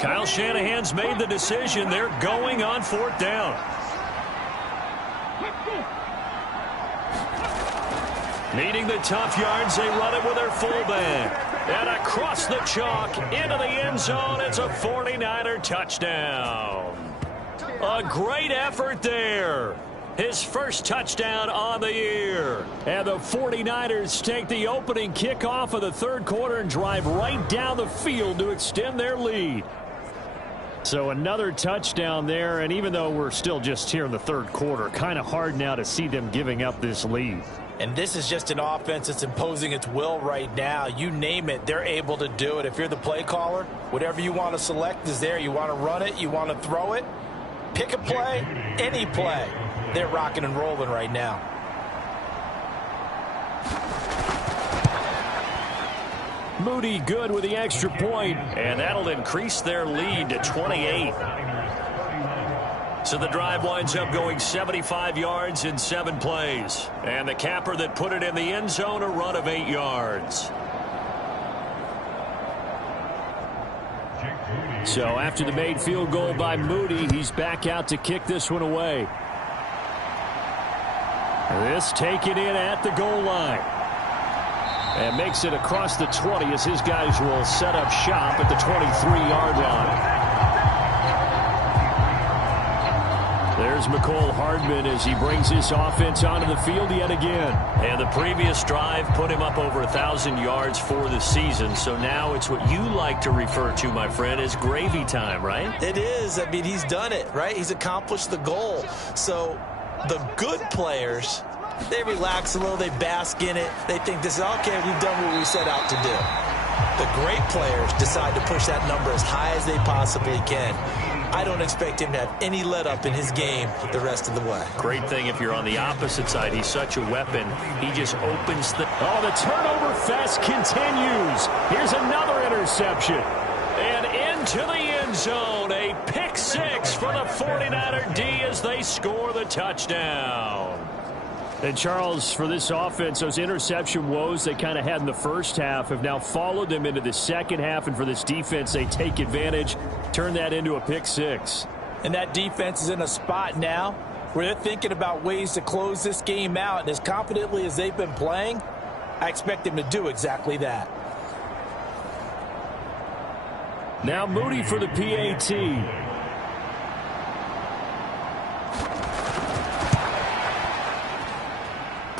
Kyle Shanahan's made the decision. They're going on 4th down. Needing the tough yards, they run it with their fullback. And across the chalk, into the end zone, it's a 49er touchdown. A great effort there. His first touchdown on the year. And the 49ers take the opening kickoff of the 3rd quarter and drive right down the field to extend their lead. So another touchdown there, and even though we're still just here in the third quarter, kind of hard now to see them giving up this lead. And this is just an offense that's imposing its will right now. You name it, they're able to do it. If you're the play caller, whatever you want to select is there. You want to run it, you want to throw it, pick a play, any play. They're rocking and rolling right now. Moody good with the extra point, and that'll increase their lead to 28. So the drive winds up going 75 yards in 7 plays. And the capper that put it in the end zone, a run of 8 yards. So after the made field goal by Moody, he's back out to kick this one away. This taken in at the goal line. And makes it across the 20 as his guys will set up shop at the 23-yard line. There's McCole Hardman as he brings his offense onto the field yet again. And the previous drive put him up over 1,000 yards for the season. So now it's what you like to refer to, my friend, as gravy time, right? It is. I mean, he's done it, right? He's accomplished the goal. So the good players, they relax a little, they bask in it. They think this is, okay, we've done what we set out to do. The great players decide to push that number as high as they possibly can. I don't expect him to have any let-up in his game the rest of the way. Great thing if you're on the opposite side. He's such a weapon. He just opens the... Oh, the turnover fest continues. Here's another interception. And into the end zone. A pick 6 for the 49er D as they score the touchdown. And, Charles, for this offense, those interception woes they kind of had in the first half have now followed them into the second half. And for this defense, they take advantage, turn that into a pick 6. And that defense is in a spot now where they're thinking about ways to close this game out. And as confidently as they've been playing, I expect them to do exactly that. Now Moody for the PAT.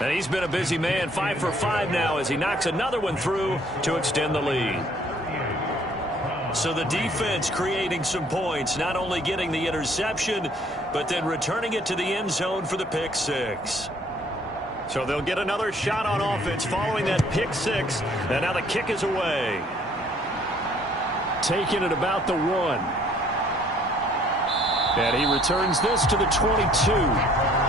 And he's been a busy man, 5 for 5 now as he knocks another one through to extend the lead. So the defense creating some points, not only getting the interception, but then returning it to the end zone for the pick 6. So they'll get another shot on offense following that pick 6. And now the kick is away. Taking it about the 1. And he returns this to the 22.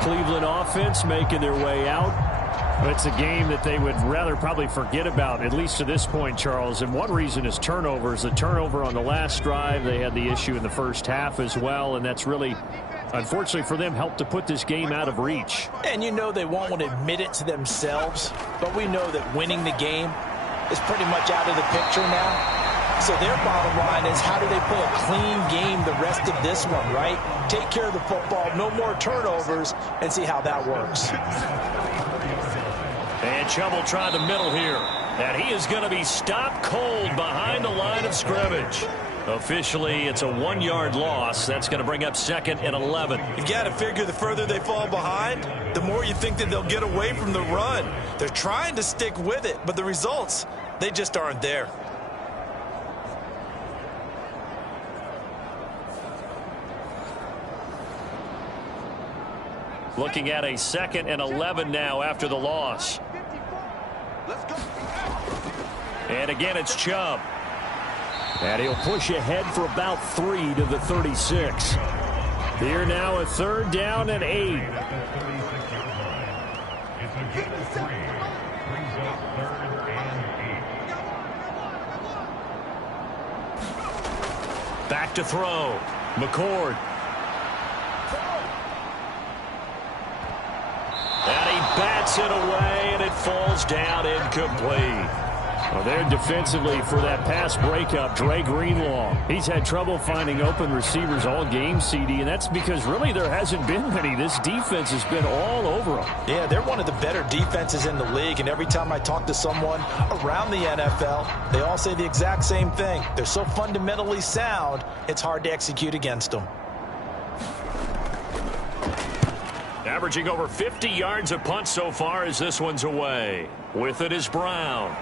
Cleveland offense making their way out. It's a game that they would rather probably forget about, at least to this point, Charles. And one reason is turnovers. The turnover on the last drive, they had the issue in the first half as well. And that's really, unfortunately for them, helped to put this game out of reach. And you know they won't want to admit it to themselves. But we know that winning the game is pretty much out of the picture now. So their bottom line is, how do they play a clean game the rest of this one, right? Take care of the football, no more turnovers, and see how that works. And Chubb will try the middle here. And he is going to be stopped cold behind the line of scrimmage. Officially, it's a 1-yard loss. That's going to bring up 2nd and 11. You've got to figure the further they fall behind, the more you think that they'll get away from the run. They're trying to stick with it, but the results, they just aren't there. Looking at a 2nd and 11 now after the loss. And again, it's Chubb. And he'll push ahead for about 3 to the 36. Here now a 3rd down and 8. Back to throw. McCord. And he bats it away, and it falls down incomplete. Well, there defensively for that pass breakup, Dre Greenlaw. He's had trouble finding open receivers all game, CD, and that's because really there hasn't been many. This defense has been all over them. Yeah, they're one of the better defenses in the league, and every time I talk to someone around the NFL, they all say the exact same thing. They're so fundamentally sound, it's hard to execute against them. Averaging over 50 yards a punt so far as this one's away. With it is Brown.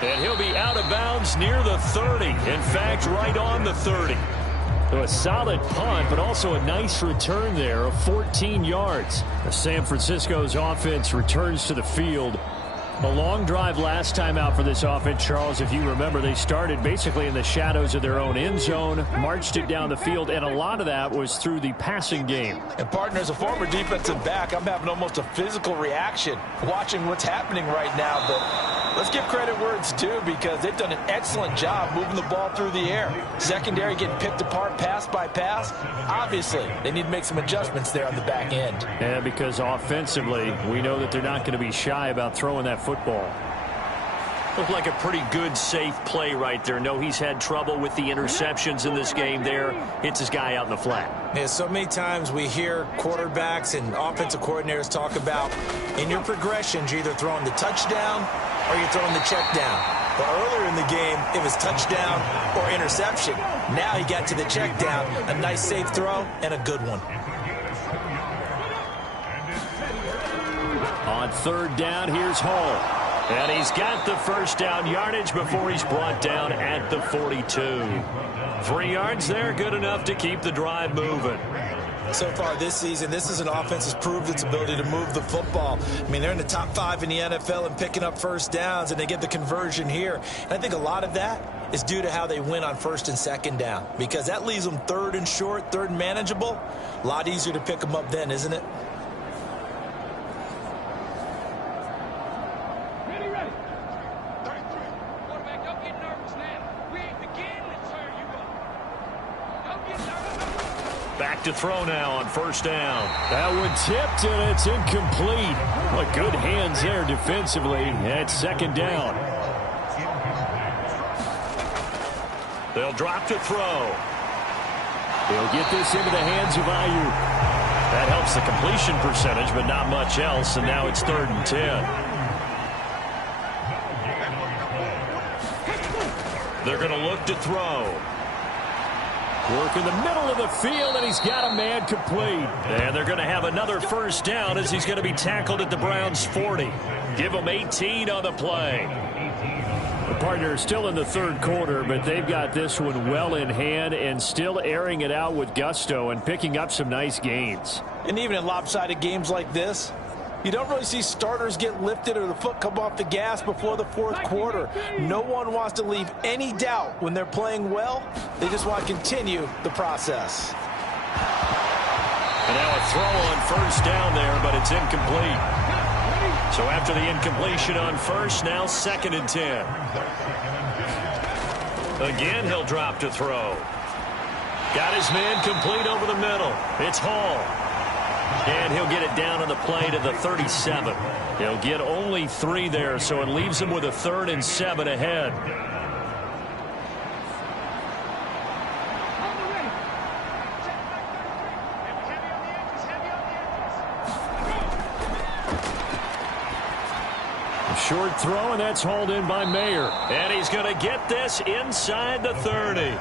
And he'll be out of bounds near the 30. In fact, right on the 30. So a solid punt, but also a nice return there of 14 yards. San Francisco's offense returns to the field. A long drive last time out for this offense, Charles. If you remember, they started basically in the shadows of their own end zone, marched it down the field, and a lot of that was through the passing game. And, partner, as a former defensive back, I'm having almost a physical reaction watching what's happening right now. But let's give credit where it's due, because they've done an excellent job moving the ball through the air. Secondary getting picked apart pass by pass. Obviously, they need to make some adjustments there on the back end. Yeah, because offensively, we know that they're not going to be shy about throwing that football. Looked like a pretty good, safe play right there. No, he's had trouble with the interceptions in this game there. Hits his guy out in the flat. Yeah, so many times we hear quarterbacks and offensive coordinators talk about in your progressions, you're either throwing the touchdown or you're throwing the check down. But earlier in the game, it was touchdown or interception. Now he got to the check down, a nice safe throw, and a good one. On third down, here's Hall. And he's got the first down yardage before he's brought down at the 42. 3 yards there, good enough to keep the drive moving. So far this season, this is an offense that's proved its ability to move the football. I mean, they're in the top 5 in the NFL and picking up first downs, and they get the conversion here. And I think a lot of that is due to how they win on first and second down, because that leaves them third and short, third and manageable. A lot easier to pick them up then, isn't it? Back to throw now on first down. That one tipped, and it's incomplete. Well, good hands there defensively at second down. They'll drop to throw. He'll get this into the hands of Ayuk. That helps the completion percentage, but not much else, and now it's 3rd and 10. They're going to look to throw. Work in the middle of the field, and he's got a man complete. And they're going to have another first down as he's going to be tackled at the Browns' 40. Give them 18 on the play. The partner is still in the third quarter, but they've got this one well in hand and still airing it out with gusto and picking up some nice gains. And even in lopsided games like this, you don't really see starters get lifted or the foot come off the gas before the fourth quarter. No one wants to leave any doubt when they're playing well. They just want to continue the process. And now a throw on first down there, but it's incomplete. So after the incompletion on first, now 2nd and 10. Again, he'll drop to throw. Got his man complete over the middle. It's Hall. And he'll get it down on the play to the 37. He'll get only 3 there, so it leaves him with a 3rd and 7 ahead. A short throw, and that's hauled in by Mayer. And he's going to get this inside the 30.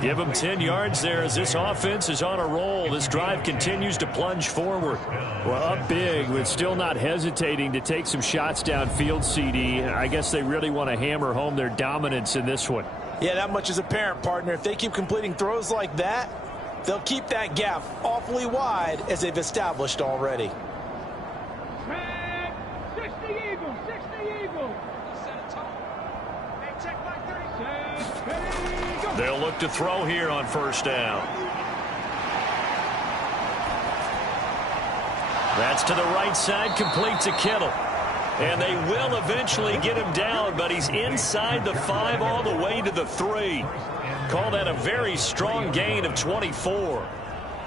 Give him 10 yards there as this offense is on a roll. This drive continues to plunge forward. Well, up big, but still not hesitating to take some shots downfield, CD. I guess they really want to hammer home their dominance in this one. Yeah, that much is apparent, partner. If they keep completing throws like that, they'll keep that gap awfully wide as they've established already. 60 Eagles, 60 Eagles. They'll look to throw here on first down. That's to the right side, complete to Kittle. And they will eventually get him down, but he's inside the 5 all the way to the 3. Call that a very strong gain of 24.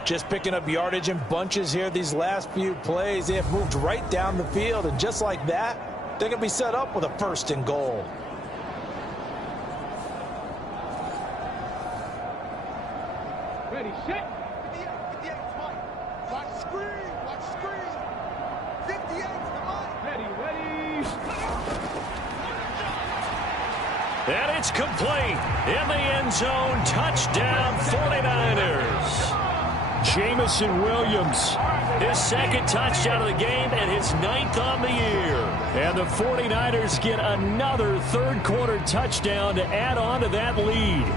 Just picking up yardage in bunches here these last few plays. They have moved right down the field, and just like that, they're going to be set up with a 1st and goal. Ready, set. Watch screen, watch screen. 58, come on. Ready. And it's complete in the end zone. Touchdown 49ers. Jamison Williams. His second touchdown of the game and his 9th on the year. And the 49ers get another third-quarter touchdown to add on to that lead.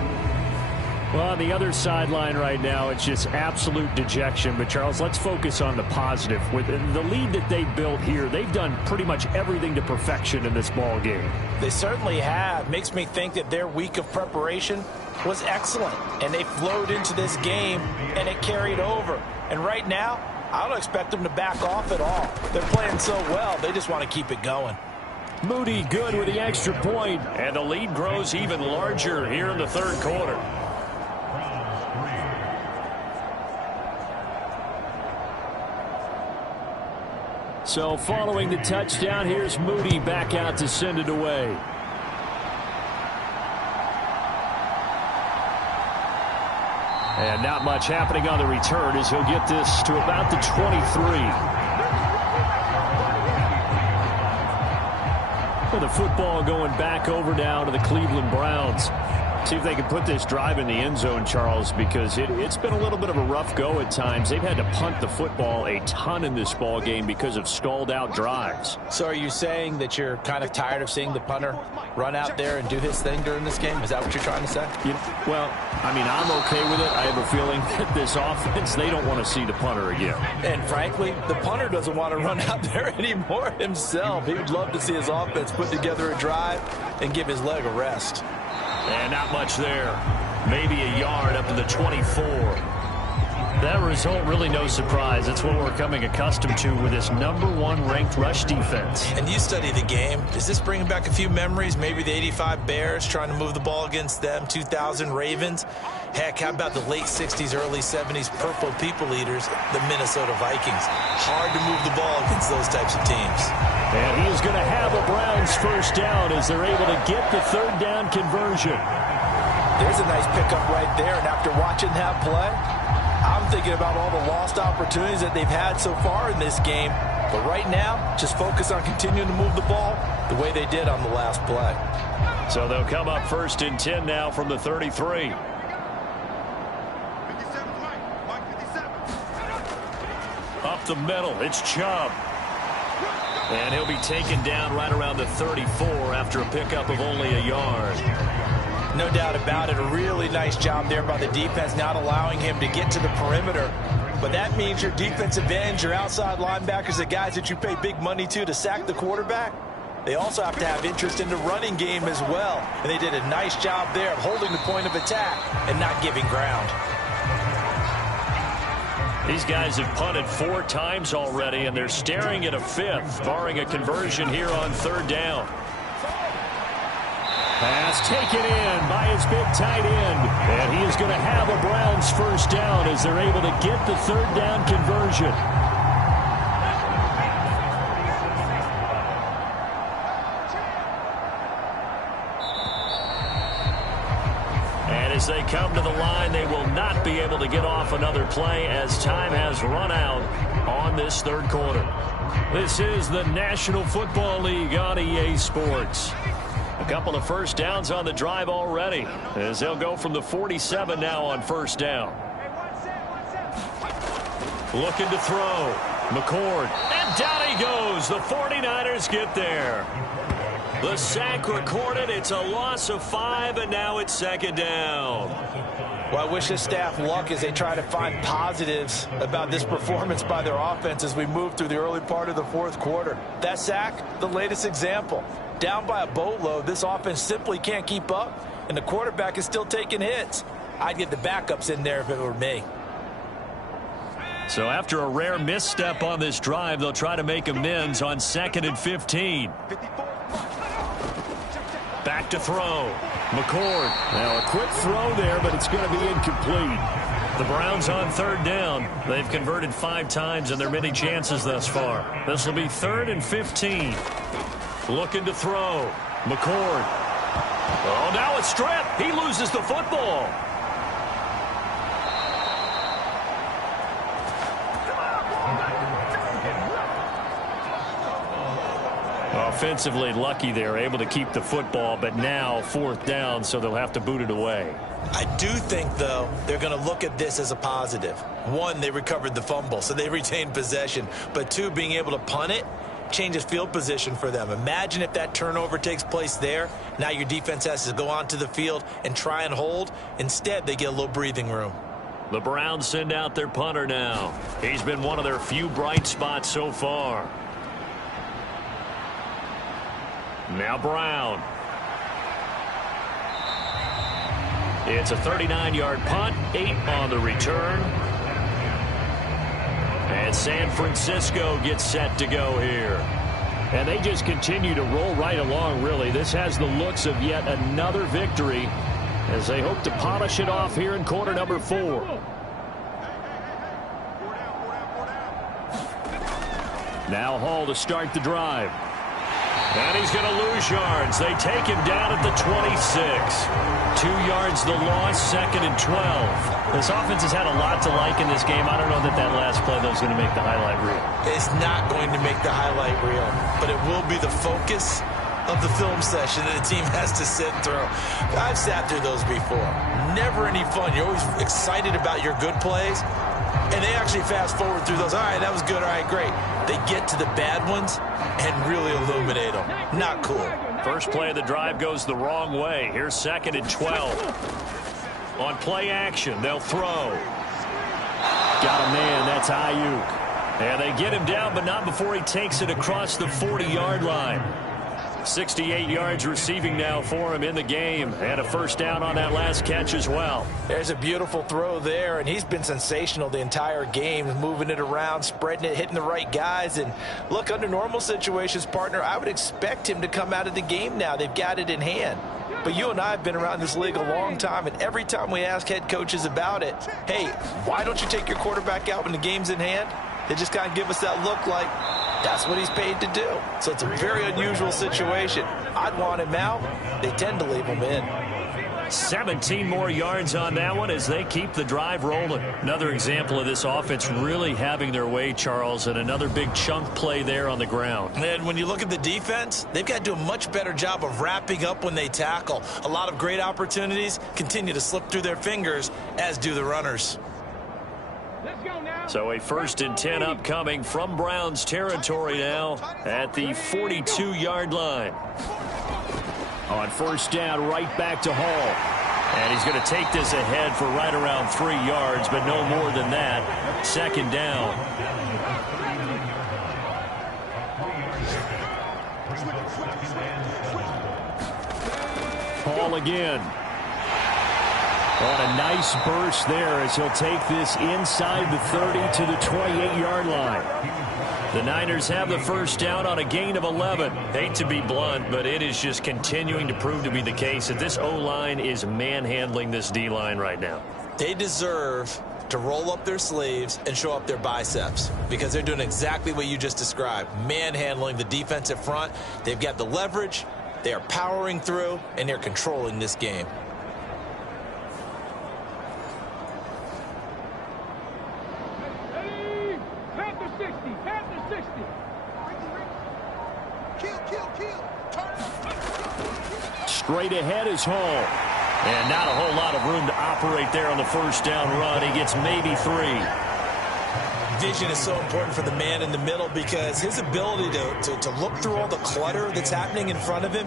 Well, on the other sideline right now, it's just absolute dejection. But, Charles, let's focus on the positive. With the lead that they built here, they've done pretty much everything to perfection in this ball game. They certainly have. Makes me think that their week of preparation was excellent. And they flowed into this game, and it carried over. And right now, I don't expect them to back off at all. They're playing so well, they just want to keep it going. Moody good with the extra point, and the lead grows even larger here in the third quarter. So following the touchdown, here's Moody back out to send it away. And not much happening on the return as he'll get this to about the 23. Well, the football going back over now to the Cleveland Browns. See if they can put this drive in the end zone, Charles, because it's been a little bit of a rough go at times. They've had to punt the football a ton in this ball game because of stalled-out drives. So are you saying that you're kind of tired of seeing the punter run out there and do his thing during this game? Is that what you're trying to say? Well, I mean, I'm okay with it. I have a feeling that this offense, they don't want to see the punter again. And frankly, the punter doesn't want to run out there anymore himself. He would love to see his offense put together a drive and give his leg a rest. And not much there. Maybe a yard up to the 24. That result, really no surprise. It's what we're coming accustomed to with this #1 ranked rush defense. And you study the game. Is this bringing back a few memories? Maybe the 85 Bears trying to move the ball against them, 2000 Ravens. Heck, how about the late 60s, early 70s Purple People Eaters, the Minnesota Vikings? Hard to move the ball against those types of teams. And he is going to have a Browns first down as they're able to get the third down conversion. There's a nice pickup right there, and after watching that play, I'm thinking about all the lost opportunities that they've had so far in this game. But right now, just focus on continuing to move the ball the way they did on the last play. So they'll come up 1st and 10 now from the 33. Up the middle, it's Chubb. And he'll be taken down right around the 34 after a pickup of only a yard. No doubt about it. A really nice job there by the defense, not allowing him to get to the perimeter. But that means your defensive ends, your outside linebackers, the guys that you pay big money to sack the quarterback, they also have to have interest in the running game as well. And they did a nice job there of holding the point of attack and not giving ground. These guys have punted 4 times already, and they're staring at a 5th, barring a conversion here on 3rd down. Pass taken in by his big tight end. And he is going to have a Browns first down as they're able to get the 3rd down conversion. And as they come to the line, they will not be able to get off another play as time has run out on this 3rd quarter. This is the National Football League on EA Sports. A couple of first downs on the drive already as they'll go from the 47 now on 1st down. Looking to throw. McCord. And down he goes. The 49ers get there. The sack recorded. It's a loss of 5, and now it's 2nd down. Well, I wish this staff luck as they try to find positives about this performance by their offense as we move through the early part of the 4th quarter. That sack, the latest example. Down by a boatload, this offense simply can't keep up, and the quarterback is still taking hits. I'd get the backups in there if it were me. So after a rare misstep on this drive, they'll try to make amends on 2nd and 15. Back to throw. McCord. Now a quick throw there, but it's going to be incomplete. The Browns on 3rd down. They've converted 5 times in their many chances thus far. This will be 3rd and 15. Looking to throw. McCord. Oh, now a strip. He loses the football. A offensively lucky they're able to keep the football, but now 4th down, so they'll have to boot it away. I do think, though, they're going to look at this as a positive. 1, they recovered the fumble, so they retained possession. But 2, being able to punt it changes field position for them. Imagine if that turnover takes place there. Now your defense has to go onto the field and try and hold. Instead, they get a little breathing room. The Browns send out their punter now. He's been one of their few bright spots so far. Now Brown. It's a 39-yard punt, 8 on the return. And San Francisco gets set to go here. And they just continue to roll right along, really. This has the looks of yet another victory as they hope to polish it off here in quarter number 4. Now Hall to start the drive. And he's going to lose yards. They take him down at the 26. 2 yards the loss, 2nd and 12. This offense has had a lot to like in this game. I don't know that last play, though, is going to make the highlight reel. It's not going to make the highlight reel, but it will be the focus of the film session that the team has to sit through. I've sat through those before. Never any fun. You're always excited about your good plays, and they actually fast forward through those. All right, that was good. All right, great. They get to the bad ones and really illuminate them. Not cool. First play of the drive goes the wrong way. Here's 2nd and 12. On play action, they'll throw. Got a man. That's Ayuk. And they get him down, but not before he takes it across the 40-yard line. 68 yards receiving now for him in the game, and a first down on that last catch as well. There's a beautiful throw there, and he's been sensational the entire game, moving it around, spreading it, hitting the right guys. And look, under normal situations, partner, I would expect him to come out of the game now. They've got it in hand. But you and I have been around this league a long time, and every time we ask head coaches about it, hey, why don't you take your quarterback out when the game's in hand? They just kind of give us that look like that's what he's paid to do. So it's a very unusual situation. I'd want him out. They tend to leave him in. 17 more yards on that one as they keep the drive rolling. Another example of this offense really having their way, Charles, and another big chunk play there on the ground. And when you look at the defense, they've got to do a much better job of wrapping up when they tackle. A lot of great opportunities continue to slip through their fingers, as do the runners. So a 1st and 10 upcoming from Browns territory now at the 42-yard line. On first down, right back to Hall. And he's going to take this ahead for right around 3 yards, but no more than that. 2nd down. Hall again. On a nice burst there as he'll take this inside the 30 to the 28-yard line. The Niners have the first down on a gain of 11. Hate to be blunt, but it is just continuing to prove to be the case that this O-line is manhandling this D-line right now. They deserve to roll up their sleeves and show up their biceps because they're doing exactly what you just described, manhandling the defensive front. They've got the leverage, they are powering through, and they're controlling this game. Straight ahead is Hall. And not a whole lot of room to operate there on the first down run. He gets maybe 3. Vision is so important for the man in the middle because his ability to look through all the clutter that's happening in front of him,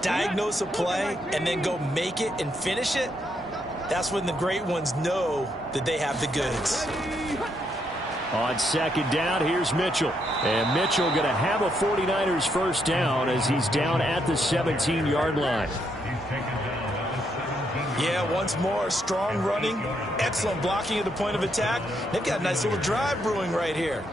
diagnose a play, and then go make it and finish it, that's when the great ones know that they have the goods. On 2nd down, here's Mitchell. And Mitchell going to have a 49ers first down as he's down at the 17-yard line. Yeah, once more, strong running, excellent blocking at the point of attack. They've got a nice little drive brewing right here.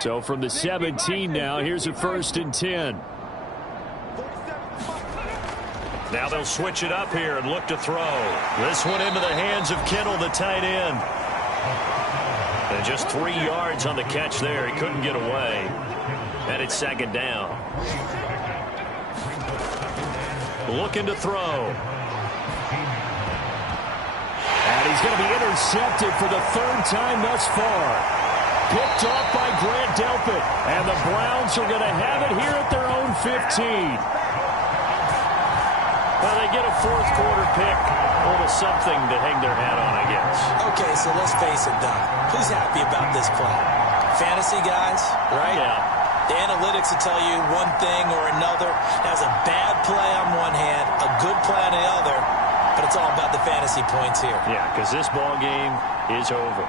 So from the 17 now, here's a 1st and 10. Now they'll switch it up here and look to throw. This one into the hands of Kittle, the tight end. And just 3 yards on the catch there. He couldn't get away. And it's 2nd down. Looking to throw. And he's going to be intercepted for the third time thus far. Picked off by Grant Delpit. And the Browns are going to have it here at their own 15. Well, they get a fourth quarter pick. A little something to hang their hat on, I guess. Okay, so let's face it, Doc. Who's happy about this play? Fantasy guys, right? Yeah. The analytics will tell you one thing or another. That's a bad play on one hand, a good play on the other, but it's all about the fantasy points here. Yeah, because this ball game is over.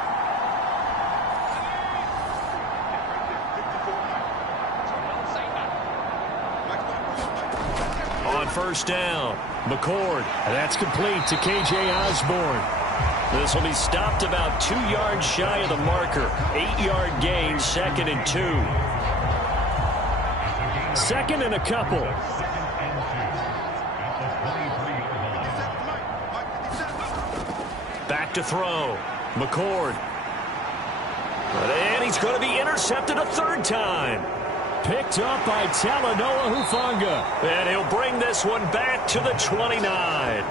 On first down, McCord. And that's complete to K.J. Osborne. This will be stopped about 2 yards shy of the marker. 8-yard gain, 2nd and 2. 2nd and a couple. Back to throw. McCord. And he's going to be intercepted a third time. Picked up by Talanoa Hufanga. And he'll bring this one back to the 29.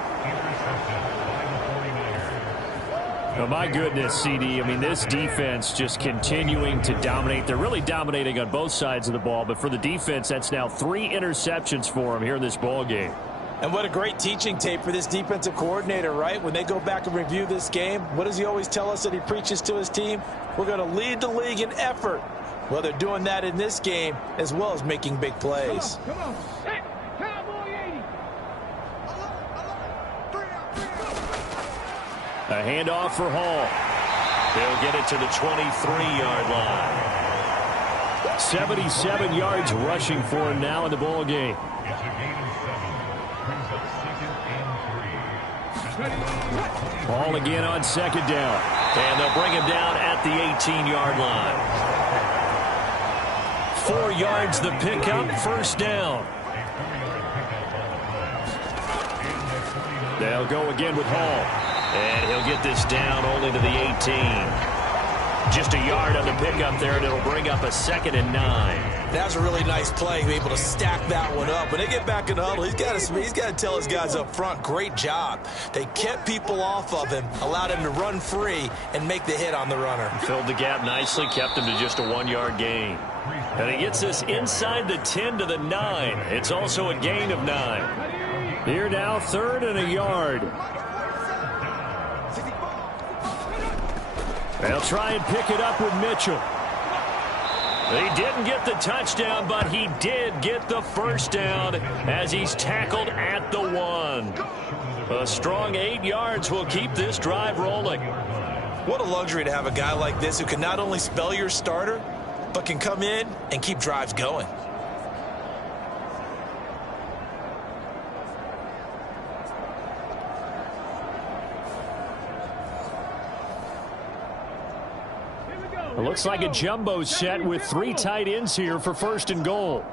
Oh, my goodness, CD. I mean, this defense just continuing to dominate. They're really dominating on both sides of the ball. But for the defense, that's now 3 interceptions for them here in this ball game. And what a great teaching tape for this defensive coordinator, right? When they go back and review this game, what does he always tell us that he preaches to his team? We're going to lead the league in effort. Well, they're doing that in this game as well as making big plays. Come on. Hey, Cowboy 80. A handoff for Hall. They'll get it to the 23-yard line. 77 yards rushing for him now in the ball game. Ball again on second down. And they'll bring him down at the 18-yard line. 4 yards the pickup, first down. They'll go again with Hall. And he'll get this down only to the 18. Just a yard on the pickup there, and it'll bring up a 2nd and 9. That was a really nice play, able to stack that one up. When they get back in the huddle, he's got to tell his guys up front, great job. They kept people off of him, allowed him to run free and make the hit on the runner. Filled the gap nicely, kept him to just a 1-yard gain. And he gets this inside the 10 to the 9. It's also a gain of 9. Here now, 3rd and a yard. They'll try and pick it up with Mitchell. He didn't get the touchdown, but he did get the first down as he's tackled at the 1. A strong 8 yards will keep this drive rolling. What a luxury to have a guy like this who can not only spell your starter, but can come in and keep drives going. It looks like a jumbo set with 3 tight ends here for 1st and goal.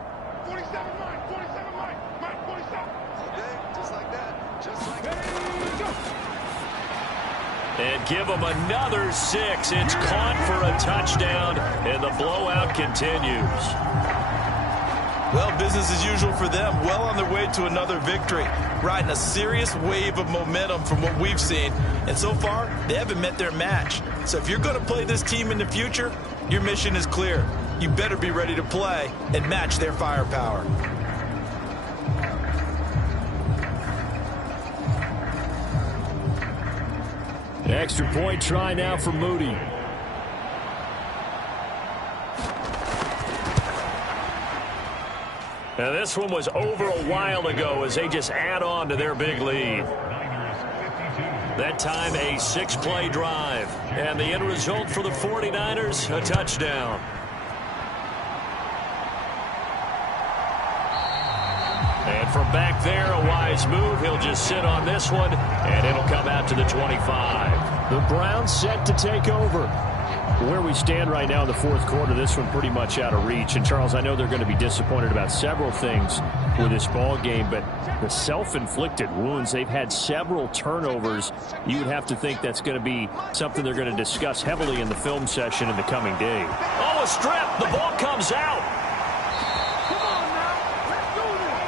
47 Mike, 47 Mike, 47. Okay, just like that, just like that. And give them another 6. It's caught for a touchdown, and the blowout continues. Well, business as usual for them. Well on their way to another victory. Riding a serious wave of momentum from what we've seen. And so far, they haven't met their match. So if you're going to play this team in the future, your mission is clear. You better be ready to play and match their firepower. Extra point try now for Moody. Now this one was over a while ago as they just add on to their big lead. That time a 6-play drive. And the end result for the 49ers, a touchdown. And from back there, a wise move. He'll just sit on this one, and it'll come out to the 25. The Browns set to take over. Where we stand right now in the 4th quarter, this one pretty much out of reach. And, Charles, I know they're going to be disappointed about several things with this ball game, but the self-inflicted wounds, they've had several turnovers. You would have to think that's going to be something they're going to discuss heavily in the film session in the coming day. Oh, a strip. The ball comes out. Come on now. Let's do this.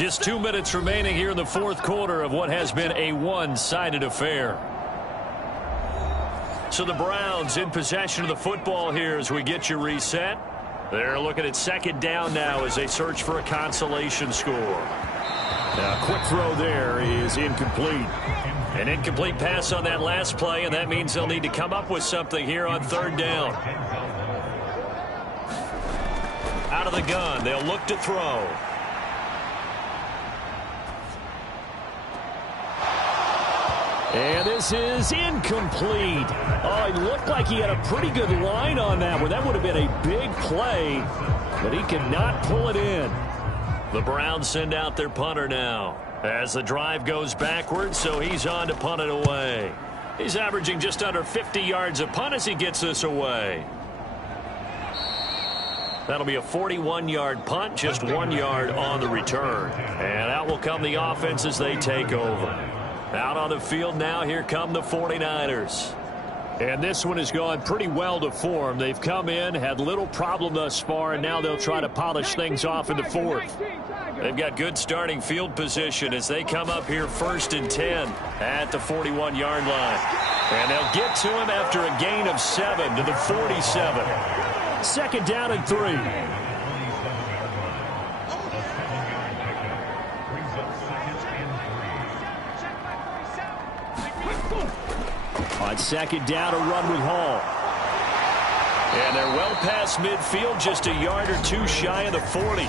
Just 2 minutes remaining here in the fourth quarter of what has been a one-sided affair. So the Browns in possession of the football here as we get you reset. They're looking at second down now as they search for a consolation score. A quick throw there is incomplete. An incomplete pass on that last play, and that means they'll need to come up with something here on third down. Out of the gun, they'll look to throw. And this is incomplete. Oh, it looked like he had a pretty good line on that one. That would have been a big play, but he could not pull it in. The Browns send out their punter now as the drive goes backwards, so he's on to punt it away. He's averaging just under 50 yards a punt as he gets this away. That'll be a 41-yard punt, just 1 yard on the return. And out will come the offense as they take over. Out on the field now, here come the 49ers. And this one has gone pretty well to form. They've come in, had little problem thus far, and now they'll try to polish things off in the fourth. They've got good starting field position as they come up here 1st and 10 at the 41-yard line. And they'll get to him after a gain of 7 to the 47. Second down and 3. On second down, a run with Hall. And they're well past midfield, just a yard or two shy of the 40.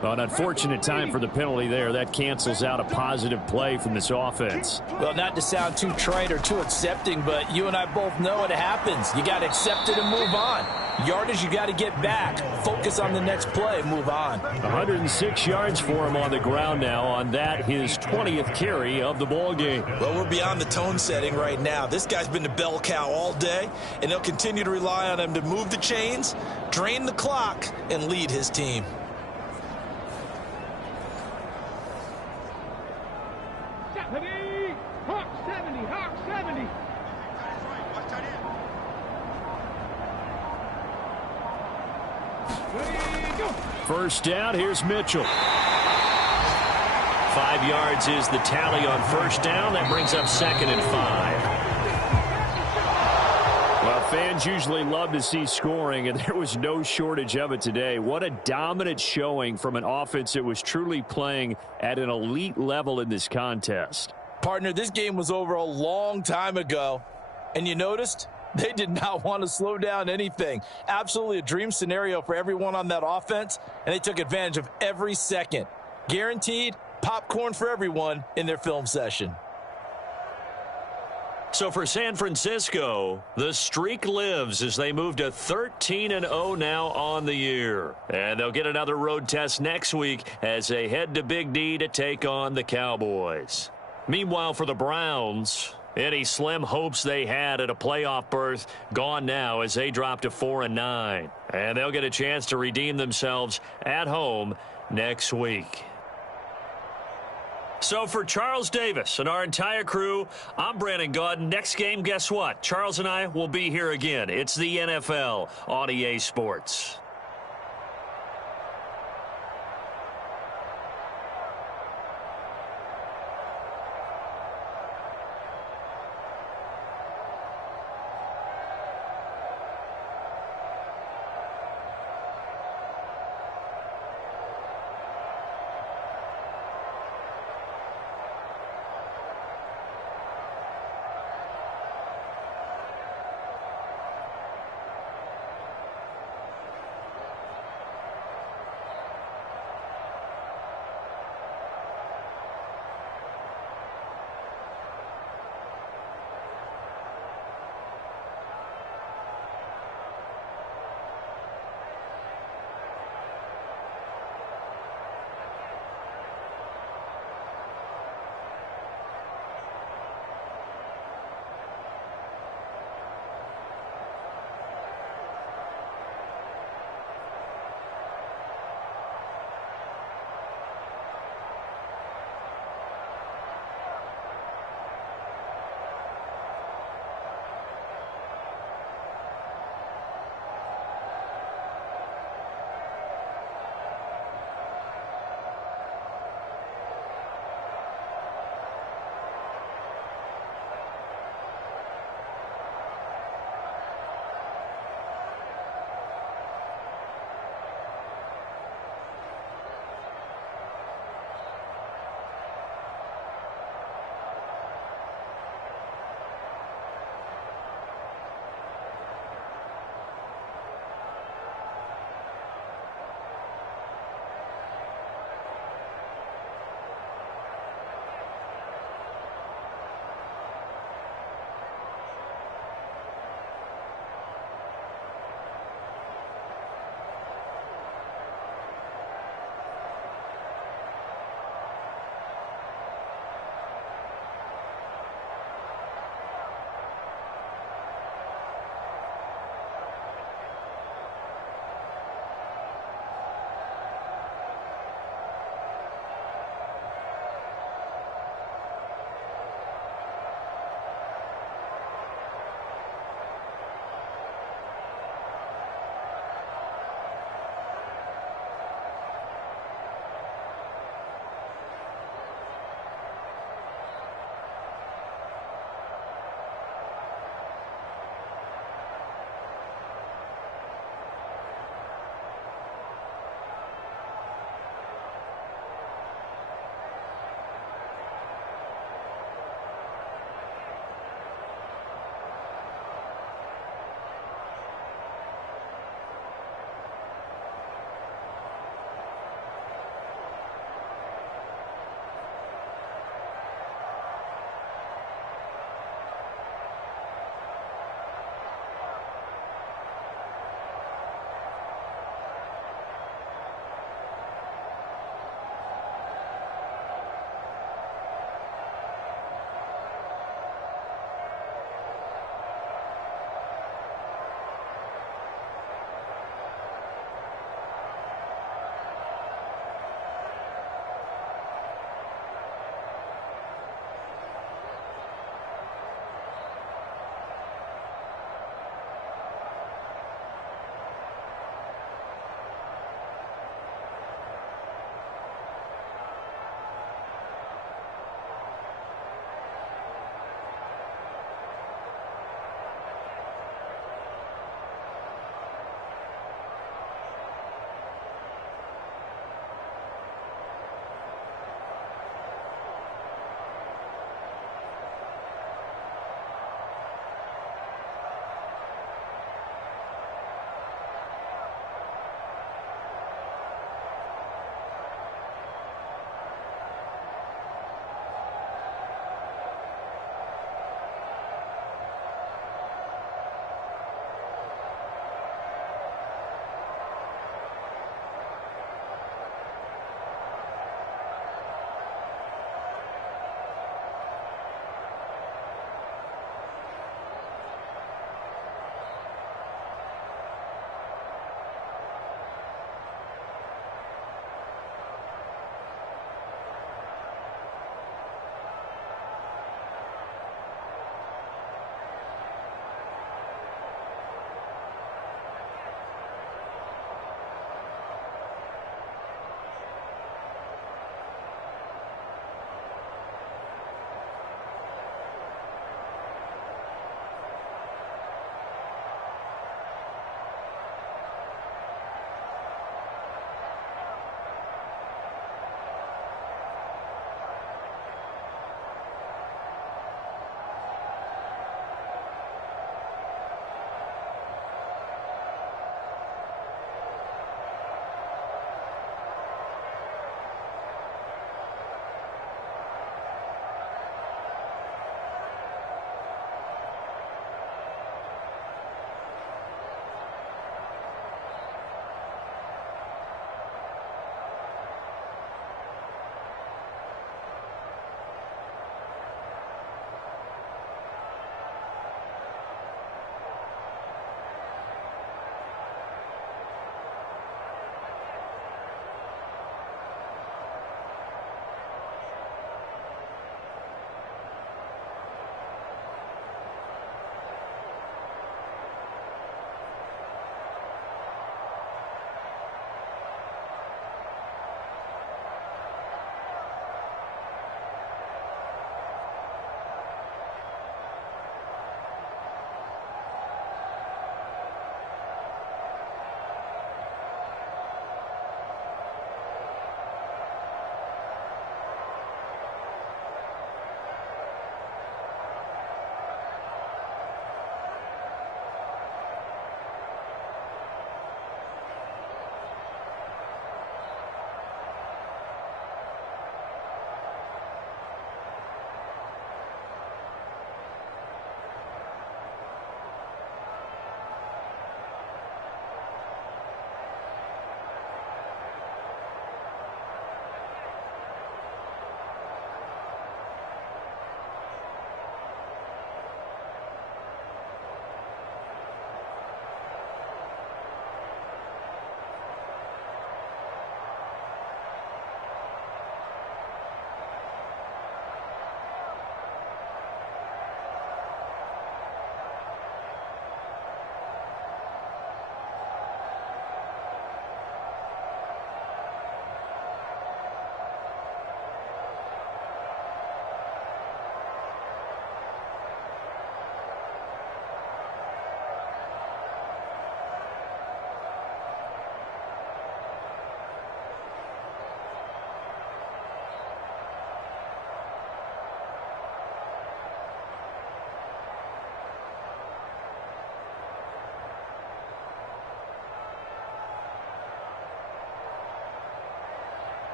An unfortunate time for the penalty there. That cancels out a positive play from this offense. Well, not to sound too trite or too accepting, but you and I both know it happens. You got to accept it and move on. Yardage, you got to get back. Focus on the next play. Move on. 106 yards for him on the ground now on that, his 20th carry of the ball game. Well, we're beyond the tone setting right now. This guy's been the bell cow all day, and they'll continue to rely on him to move the chains, drain the clock, and lead his team. Hawk 70, Hawk 70. First down, here's Mitchell. 5 yards is the tally on first down. That brings up 2nd and 5. Well, fans usually love to see scoring, and there was no shortage of it today. What a dominant showing from an offense that was truly playing at an elite level in this contest. Partner, this game was over a long time ago, and you noticed they did not want to slow down anything. Absolutely a dream scenario for everyone on that offense, and they took advantage of every second. Guaranteed popcorn for everyone in their film session. So for San Francisco, the streak lives as they move to 13-0 now on the year. And they'll get another road test next week as they head to Big D to take on the Cowboys. Meanwhile, for the Browns, any slim hopes they had at a playoff berth gone now as they drop to 4-9. And they'll get a chance to redeem themselves at home next week. So for Charles Davis and our entire crew, I'm Brandon Gaudin. Next game, guess what? Charles and I will be here again. It's the NFL on EA Sports.